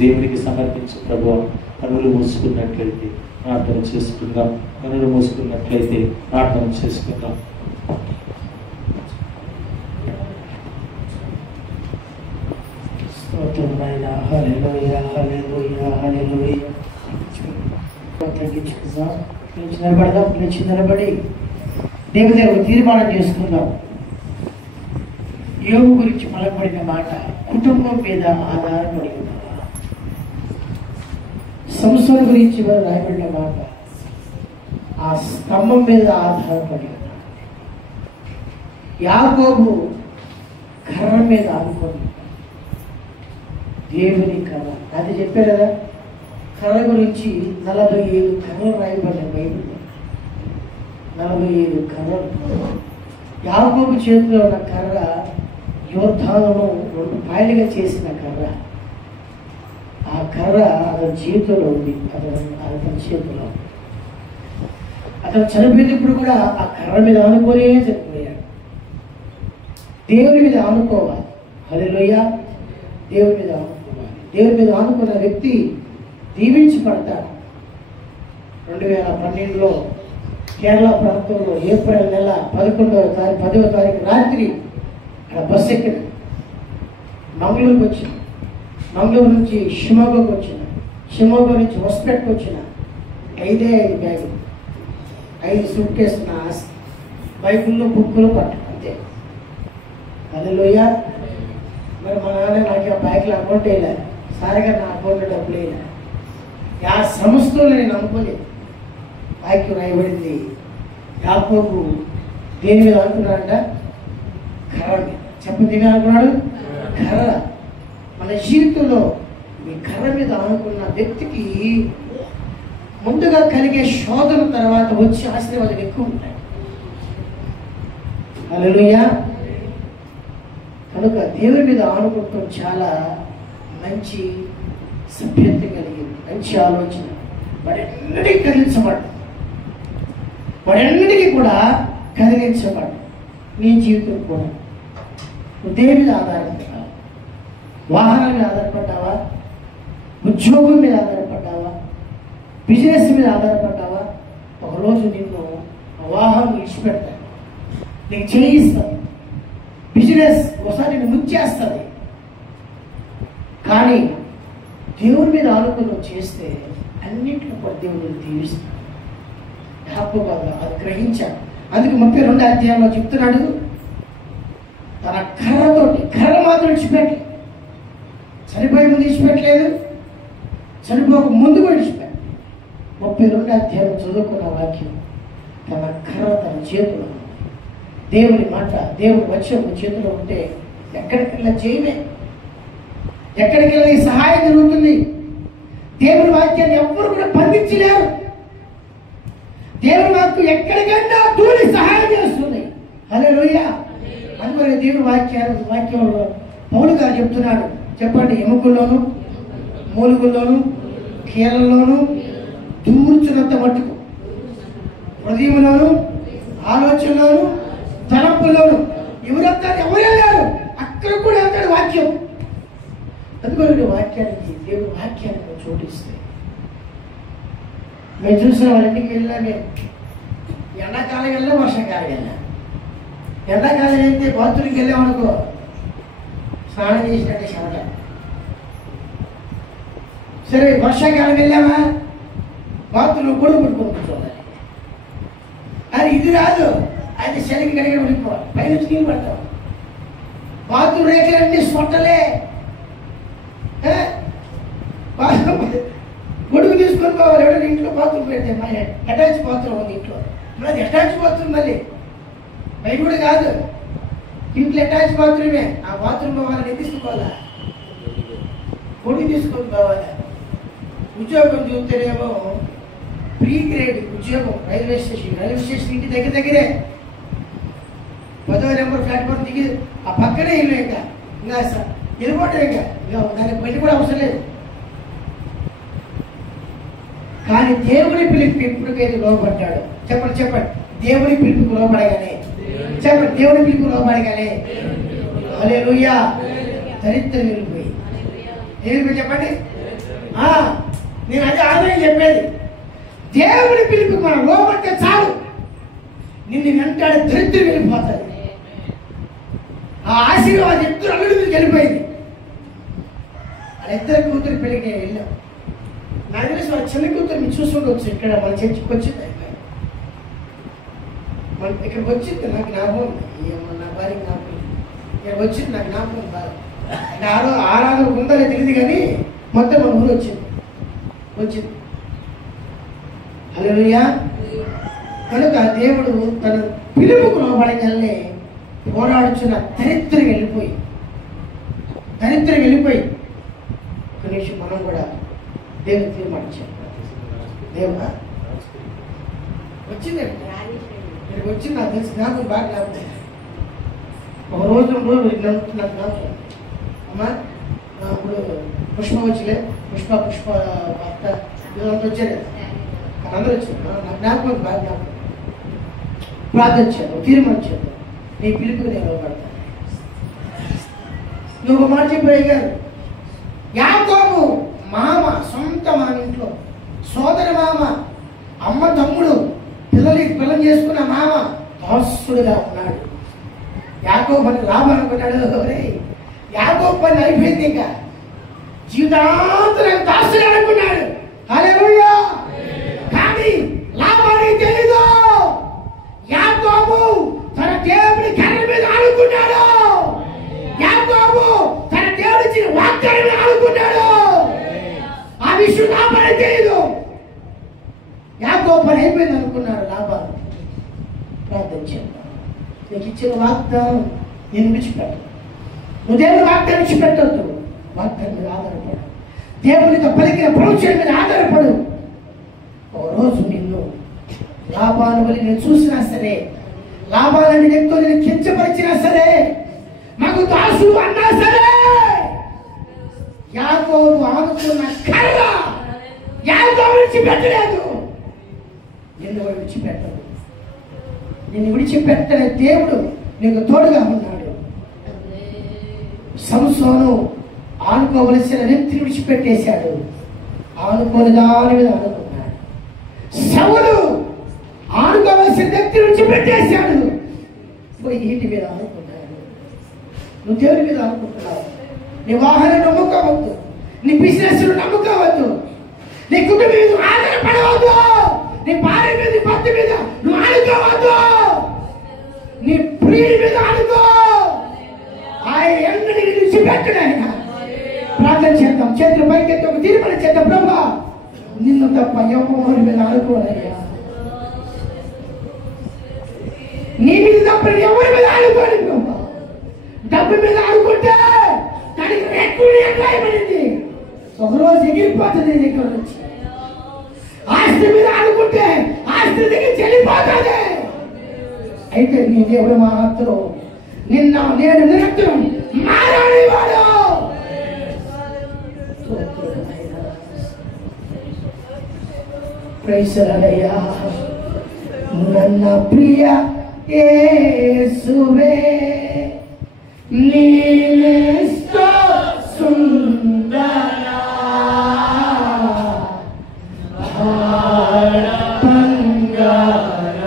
దేవునికి సమర్పించు. ప్రభువా, కనులు మూసుకున్నట్లయితే ప్రార్థన చేసుకుందాం. కనులు మూసుకున్నట్లయితే ప్రార్థన చేసుకుందాం. నిలబడి దేవుని దగ్గర తీర్మానం చేసుకుందాం. యోగు గురించి పలకబడిన మాట కుటుంబం మీద ఆధారపడి ఉన్నదా? సంసారం గురించి రాయబడిన మాట ఆ స్తంభం మీద ఆధారపడి ఉన్నాడు. యాకోబు కర్ర మీద ఆనుకొని దేవుని కర్ర, అది చెప్పారు కదా. కర్ర గురించి 47 కర్రలు రాయబడ్డాయి బైబిల్లో. 47 కర్రలు. యాకోబు చేతిలో ఉన్న కర్ర యోద్ధాలను 2 పాయలుగా చేసిన కర్ర. ఆ కర్ర అతని చేతిలో ఉంది. అతని చేతిలో అతను చనిపోయినప్పుడు కూడా ఆ కర్ర మీద ఆనుకోనే చనిపోయాడు. దేవుని మీద ఆనుకోవాలి. హల్లెలూయా. దేవుని మీద ఆనుకోవాలి. దేవుని మీద ఆనుకున్న వ్యక్తి దీవించబడతాడు. 2012లో కేరళ ప్రాంతంలో ఏప్రిల్ నెల 10వ తారీఖు రాత్రి అక్కడ బస్సు ఎక్కిన మంగళూరుకి వచ్చిన, మంగళూరు నుంచి షిమోగాకు వచ్చిన, షిమోగా నుంచి హొస్పెట్కి వచ్చిన. 5 బ్యాగులు, 5 సూట్ కేసులు, నా ఆస్తి, బైకుల్లో బుక్కులు పట్టు, అంతే. హల్లెలూయా. మరి మా నాన్న నాకు ఆ బ్యాగ్లో అకౌంట్ వేయలేదు, సారిగా నా అకౌంట్లో డబ్బులు వేయలేదు. ఆ సంస్థలో నేను నమ్ముకోలేదు. వాక్యం రాయబడింది, యాకోబు దేని మీద అనుకున్నాడంట? కర్ర మీద. చెప్పండి, దేని అనుకున్నాడు? కర్ర. మన జీవితంలో ఈ కర్ర మీద అనుకున్న వ్యక్తికి ముందుగా కలిగే శోధన తర్వాత వచ్చే ఆశీర్వాదం ఎక్కువ ఉంటాయి. హల్లెలూయా. కనుక దేవుని మీద ఆనుకుంటాం చాలా మంచి సభ్యత కలిగింది, మంచి ఆలోచన. వాడెన్నటికీ కదిలించబడ్డా, వాడెన్నటికీ కూడా కదిలించబడ్డా. నీ జీవితం కూడా నువ్వు దేని మీద ఆధారపడ్డావా? వాహనాల మీద ఆధారపడ్డావా? ఉద్యోగం మీద ఆధారపడ్డావా? బిజినెస్ మీద ఆధారపడ్డావా? ఒకరోజు నిన్ను వాహనం విడిచిపెడతాను, నీకు చేయిస్తాను, బిజినెస్ ఒకసారి నిన్ను ముంచేస్తుంది. కానీ దేవుని మీద ఆనుకుని నువ్వు చేస్తే అన్నింటిలో కూడా దేవుడు దీవిస్తాడు. హ్యాపీగా అది గ్రహించాడు. అందుకు 32వ అధ్యాయంలో చెప్తున్నాడు, తన కర్రతోటి, కర్ర మాత్రం విడిచిపెట్టి, చనిపోయే ముందు విడిచిపెట్టలేదు, చనిపోక ముందు కూడా విడిచిపెట్ట. 32వ అధ్యాయం చదువుకున్న వాక్యం, తన కర్ర తన చేతిలో, దేవుని మాట, దేవుని వచనం చేతిలో ఉంటే ఎక్కడికెళ్ళా చేయమే, ఎక్కడికెళ్ళా ఈ సహాయం జరుగుతుంది. దేవుని వాక్యాన్ని ఎవ్వరు కూడా బంధించలేరు. దేవుని వాక్యం ఎక్కడికైనా దూరి సహాయం చేస్తుంది. హల్లెలూయా. అందువల్ల దేవుడు వాక్యంలో పౌలు గారు చెప్తున్నాడు. చెప్పండి, ఎముకల్లోను మూలుగుల్లోను కీళ్ళలోను దూర్చున్నంత మట్టుకు, హృదయంలోను ఆలోచనలోను తలంపుల్లోను ఎవరే లేరు, అక్కడ కూడా వెళ్తాడు వాక్యం. అందువల్ల వాక్యానికి దేవుడు వాక్యాన్ని చోటిస్తే మేము చూసిన వాళ్ళ ఇంటికి వెళ్ళినా, మేము ఎండాకాలం వెళ్ళా వర్షాకాలం వెళ్ళా. ఎండాకాలం వెళ్తే బాత్రూమ్కి వెళ్ళామనుకో, స్నానం చేసినట్టే చెమట. సరే వర్షాకాలం వెళ్ళామా, బాత్రూమ్ కూడా పట్టుకొని కూర్చోవాలి. అది ఇది రాదు, అది శనికి కడిగి ఉడిపోవాలి, పైన నీళ్ళు పడతాం. బాత్రూమ్ రేఖలన్నీ సొట్టలే. గొడుగు తీసుకొని పోవాలి. ఎవరైనా ఇంట్లో బాత్రూమ్ పెడితే, మా అటాచ్ బాత్రూమ్ ఉంది ఇంట్లో, అది అటాచ్ బాత్రూమ్, మళ్ళీ బయట కూడా కాదు, ఇంట్లో అటాచ్ బాత్రూమే. ఆ బాత్రూమ్ పోవాలని తీసుకోవాలా, గొడుగు తీసుకొని పోవాలా. ఉద్యోగం చూస్తేనేమో ప్రీ గ్రేడ్ ఉద్యోగం, రైల్వే స్టేషన్ ఇంటి దగ్గరే 10వ నెంబర్ ప్లాట్ఫామ్ దిగి ఆ పక్కనే ఇల్లు. ఇంకా వెళ్ళిపోవటం, ఇంకా దానికి బండి కూడా అవసరం లేదు. కానీ దేవుని పిలుపు ఎప్పటికైతే లోపడ్డాడు, చెప్పండి దేవుని పిలుపుకు లోపడగానే, చెప్పండి దేవుని పిలుపు లోపడగానే హల్లెలూయా, దరిద్రం వెళ్ళిపోయి. ఏమి చెప్పండి, నేను అది ఆదాయం చెప్పేది. దేవుని పిలుపుకి మనం లోపడితే చాలు, నిన్ను వెంటాడే దరిద్రం వెళ్ళిపోతుంది. ఆ ఆశీర్వాదం ఇద్దరు అల్లుడి మీద వెళ్ళిపోయింది. వాళ్ళిద్దరు కూతురు పెళ్ళికి నేను వెళ్ళాం. నాకు తెలిసి వాళ్ళ చిన్న కూతురు మీరు చూసుకుంటూ ఇక్కడ మన చర్చికి వచ్చింది. మన ఇక్కడికి వచ్చింది, నాకు జ్ఞాపకం. నా భార్య జ్ఞాపకం, ఇక్కడికి వచ్చింది, నాకు జ్ఞాపకం బాగా. ఆరాధన ఉందో తెలియదు కానీ మొత్తం మన ఊరు వచ్చింది. హల్లెలూయా. కనుక దేవుడు తన పిలుపుకు లోబడగానే పోరాడుచున్న దరిద్రం వెళ్ళిపోయి కనీసం మనం కూడా దేవుని తీర్మానించాం. దేవుడా వచ్చింది, ఇక్కడికి వచ్చింది. నాకు తెలిసి జ్ఞాపకం బాగా జ్ఞాపకం. ఒక రోజు నాకు జ్ఞాపకం. అమ్మా ఇప్పుడు పుష్ప వచ్చిలే, పుష్ప భర్త ఇదంతా వచ్చారు, అందరూ వచ్చారు. నాకు జ్ఞాపకం బాగా జ్ఞాపకం. ప్రార్థించాను, తీర్మానించాను, నీ పిలుపుకు నేను లోపడతాను. నువ్వు ఒక మాట చెప్పారు గారు. యాకోబు మామ, సొంత మామ ఇంట్లో సోదరి మామ, అమ్మ తమ్ముడు పిల్లలు చేసుకున్న మామ దాసుడుగా ఉన్నాడు. యాకోబు అని లాభం అనుకున్నాడు. యాకోబు పని అయిపోయింది, ఇంకా జీవితాంతం దాసుడు అనుకున్నాడు. హల్లెలూయా. కానీ లాభానికి తెలీదు. యాకోబు తన దేవుడి కర్ర మీద ఆడుకున్నాడు. యాకోబు తన దేవుడి ఇచ్చిన వాగ్దానం మీద ఆడుకున్నాడు. ఆ విషయం లాభానికి తెలీదు. యాకోబు పని అయిపోయింది అనుకున్నాడు లాభాలు. ప్రార్థన చేద్దాం. నీకు ఇచ్చిన వాగ్దానం నేను విడిచిపెట్టు. నువ్వు దేవుని వాగ్దానం విడిచిపెట్టద్దు. వాగ్దానం మీద ఆధారపడు. దేవునితో పలికిన ప్రవచనం మీద ఆధారపడు. ఓ రోజు నిన్ను లాభాలు వల్ల నేను చూసినా సరే, లాభాలని వ్యక్తులు నేను కించపరిచినా సరే, మాకు దాసుడు అన్నా సరే, యాకోబు ఆనుకున్న కర్ర యాకోబు విడిచిపెట్టలేదు. నిన్ను విడిచిపెట్టదు. నిన్ను విడిచిపెట్టని దేవుడు నీకు తోడుగా ఉన్నాడు. సంసోను ఆనుకోవలసిన వ్యక్తిని విడిచిపెట్టేశాడు. ఆనుకోని దాని మీద ఆనుకున్నాడు. సౌలు ఆనుకోవలసిన వ్యక్తిని విడిచిపెట్టేశాడు. పోయి ఇంటి మీద ఆనుకున్నాడు. నువ్వు దేవుని మీద ఆనుకుంటున్నావు. నీ వాహనం నమ్ముకోవద్దు, నీ బిజినెస్ నమ్ముకోవద్దు, నీ కుటుంబం మీద ఆధారపడవద్దు, నీ భార్య మీద, నీ భర్త మీద నువ్వు ఆనుకోవద్దు, నీ ప్రియుడి మీద ఆనుకో. ఆయన ఎన్నడూ విడిచిపెట్టడు. ఆయన ప్రార్థన చేద్దాం. చేతులు పైకెత్తి ఒక తీర్మానం చేద్దాం. ప్రభువా, నిన్ను తప్ప ఎవరి మీద ఆడుకోనయ్యా. నీ మీద తప్ప ఎవరి మీద ఆడుకోని. ప్రభు, డబ్బు మీద ఆడుకుంటే దానికి రెక్కులు ఎట్లయింది, ఒకరోజు ఎగిరిపోతుంది దగ్గర నుంచి. ఆస్తి మీద ఆడుకుంటే ఆస్తి దగ్గర చెల్లిపోతుంది. అయితే నీ దేవుడు మాత్రం నిన్న నేను నిరంతరం మారనివాడు. ప్రైసలయ్యా ನನ್ನ ಪ್ರಿಯ ಯೇಸುವೇ ನೀನೆಷ್ಟೋ ಸುಂದರ ಬಂಗಾರ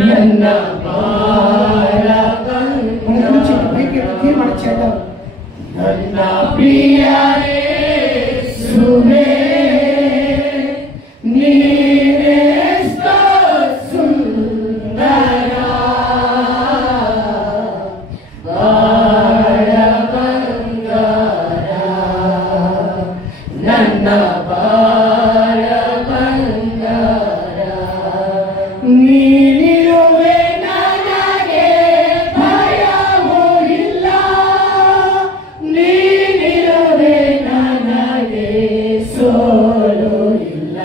ನನ್ನ ಬಾಳ ನನ್ನ ಪ್ರಿಯ ಯೇಸುವೇ ನೀನೆಷ್ಟೋ ಸುಂದರ ಬಾಳ ಬಂಗಾರ ನನ್ನ ಬಾಳ ಬಂಗಾರ ನೀನಿರುವೆ ನನಗೆ ಭಯವೂ ಇಲ್ಲ ನೀನಿರುವೆ ನನಗೆ ಸೋಲು ಇಲ್ಲ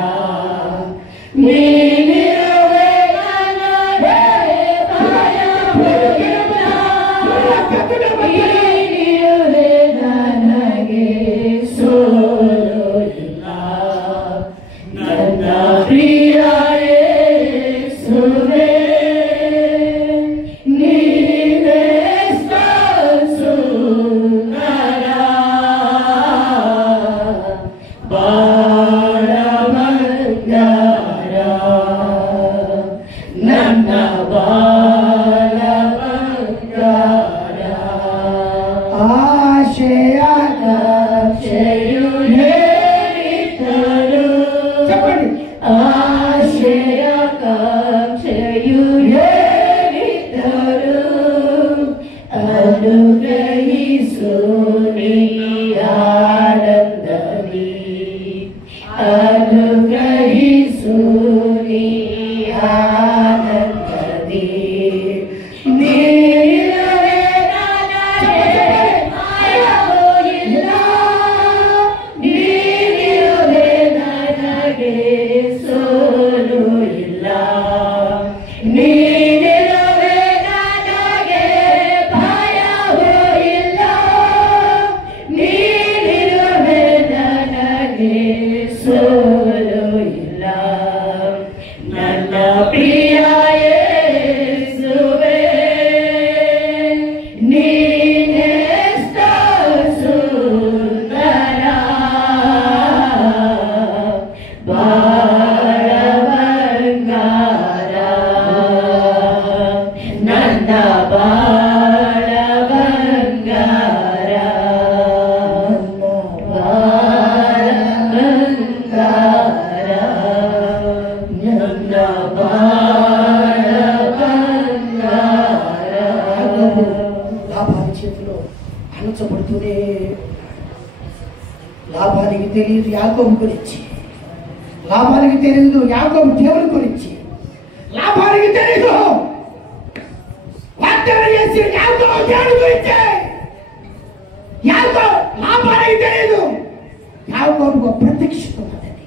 ನೀನಿರುವೆ ನನಗೆ ಭಯವೂ ಇಲ್ಲ ನೀನಿರುವೆ ನನಗೆ ಸೋಲು ಇಲ್ಲ ನನ್ನ ಪ್ರಿಯ ಯೇಸುವೇ ನೀನೆಷ್ಟೋ ಸುಂದರ ಬಾಳ ಬಂಗಾರ ನನ್ನ ಬಾಳ ಬಂಗಾರ ಆಶೆಯಾಕಾಂಕ್ಷೆಯು ಹೇರಿದರು ಆಶೆಯಾಕಾಂಕ್ಷೆಯು ಹೇರಿದರು ಅನುಗ್ರಹಿಸು ನೀ ಆನಂದದಿ ಅನುಗ್ರಹಿಸು ನೀ ಆನಂದದಿ ನೀನಿರುವೆ ನನಗೆ ಭಯವೂ ಇಲ್ಲ ನೀನಿರುವೆ ನನಗೆ ಸೋಲು ಇಲ್ಲ ನೀನಿರುವೆ ನನಗೆ ಭಯವೂ ಇಲ್ಲ ನೀನಿರುವೆ ನನಗೆ ಸೋಲು ಇಲ್ಲ ನನ್ನ ಪ್ರಿಯ ಯೇಸುವೇ ನೀನೆಷ್ಟೋ ಸುಂದರ ಬಾಳ ಬಂಗಾರ ನನ್ನ ಬಾಳ ಬಂಗಾರ ಬಾಳ ಬಂಗಾರ ನನ್ನ ಬಾಳ ಬಂಗಾರ లాభాన్ని చేతిలో అణచబడుతూనే లాభానికి తెలియదు యాకోబు గురించి లాభానికి తెలియదు యాకోబు దేవుని గురించి లాభానికి తెలియదు వాగ్దానం చేసి యాకోబు దేవుని గురించి యాకోబు లాభానికి తెలియదు యాకోబుకు ప్రత్యక్షత ఉన్నదని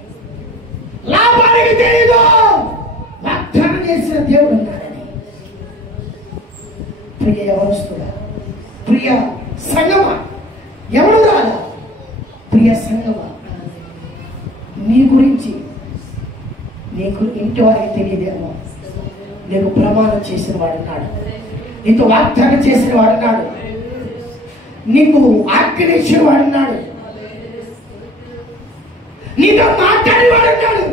లాభానికి తెలియదు వాగ్దానం చేసిన దేవుడు ఉన్నాడని. ప్రియ యవనస్తుడా ప్రియ సంగమా ఎవరు రాదా ప్రియ సంగమా నీ గురించి నీకు ఇంటి వారికి తెలియదేమో నీకు ప్రమాణం చేసిన వాడున్నాడు నీతో వాగ్దానం చేసిన వాడున్నాడు నీకు ఆజ్ఞనిచ్చిన వాడున్నాడు నీతో మాట్లాడి వాడున్నాడు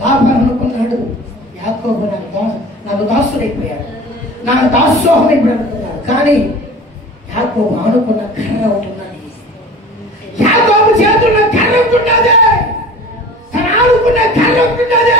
లాభం అనుకున్నాడు యాకోబు నాకు దాసుడైపోయాడు నాకు దాసోహం ఇప్పుడు అనుకున్నాడు కానీ యాకోబు ఆనుకున్న కర్ర ఉంటున్నది యాకోబు చేతున్న కర్ర ఉంటున్నది తను ఆనుకున్న కర్ర ఉంటున్నది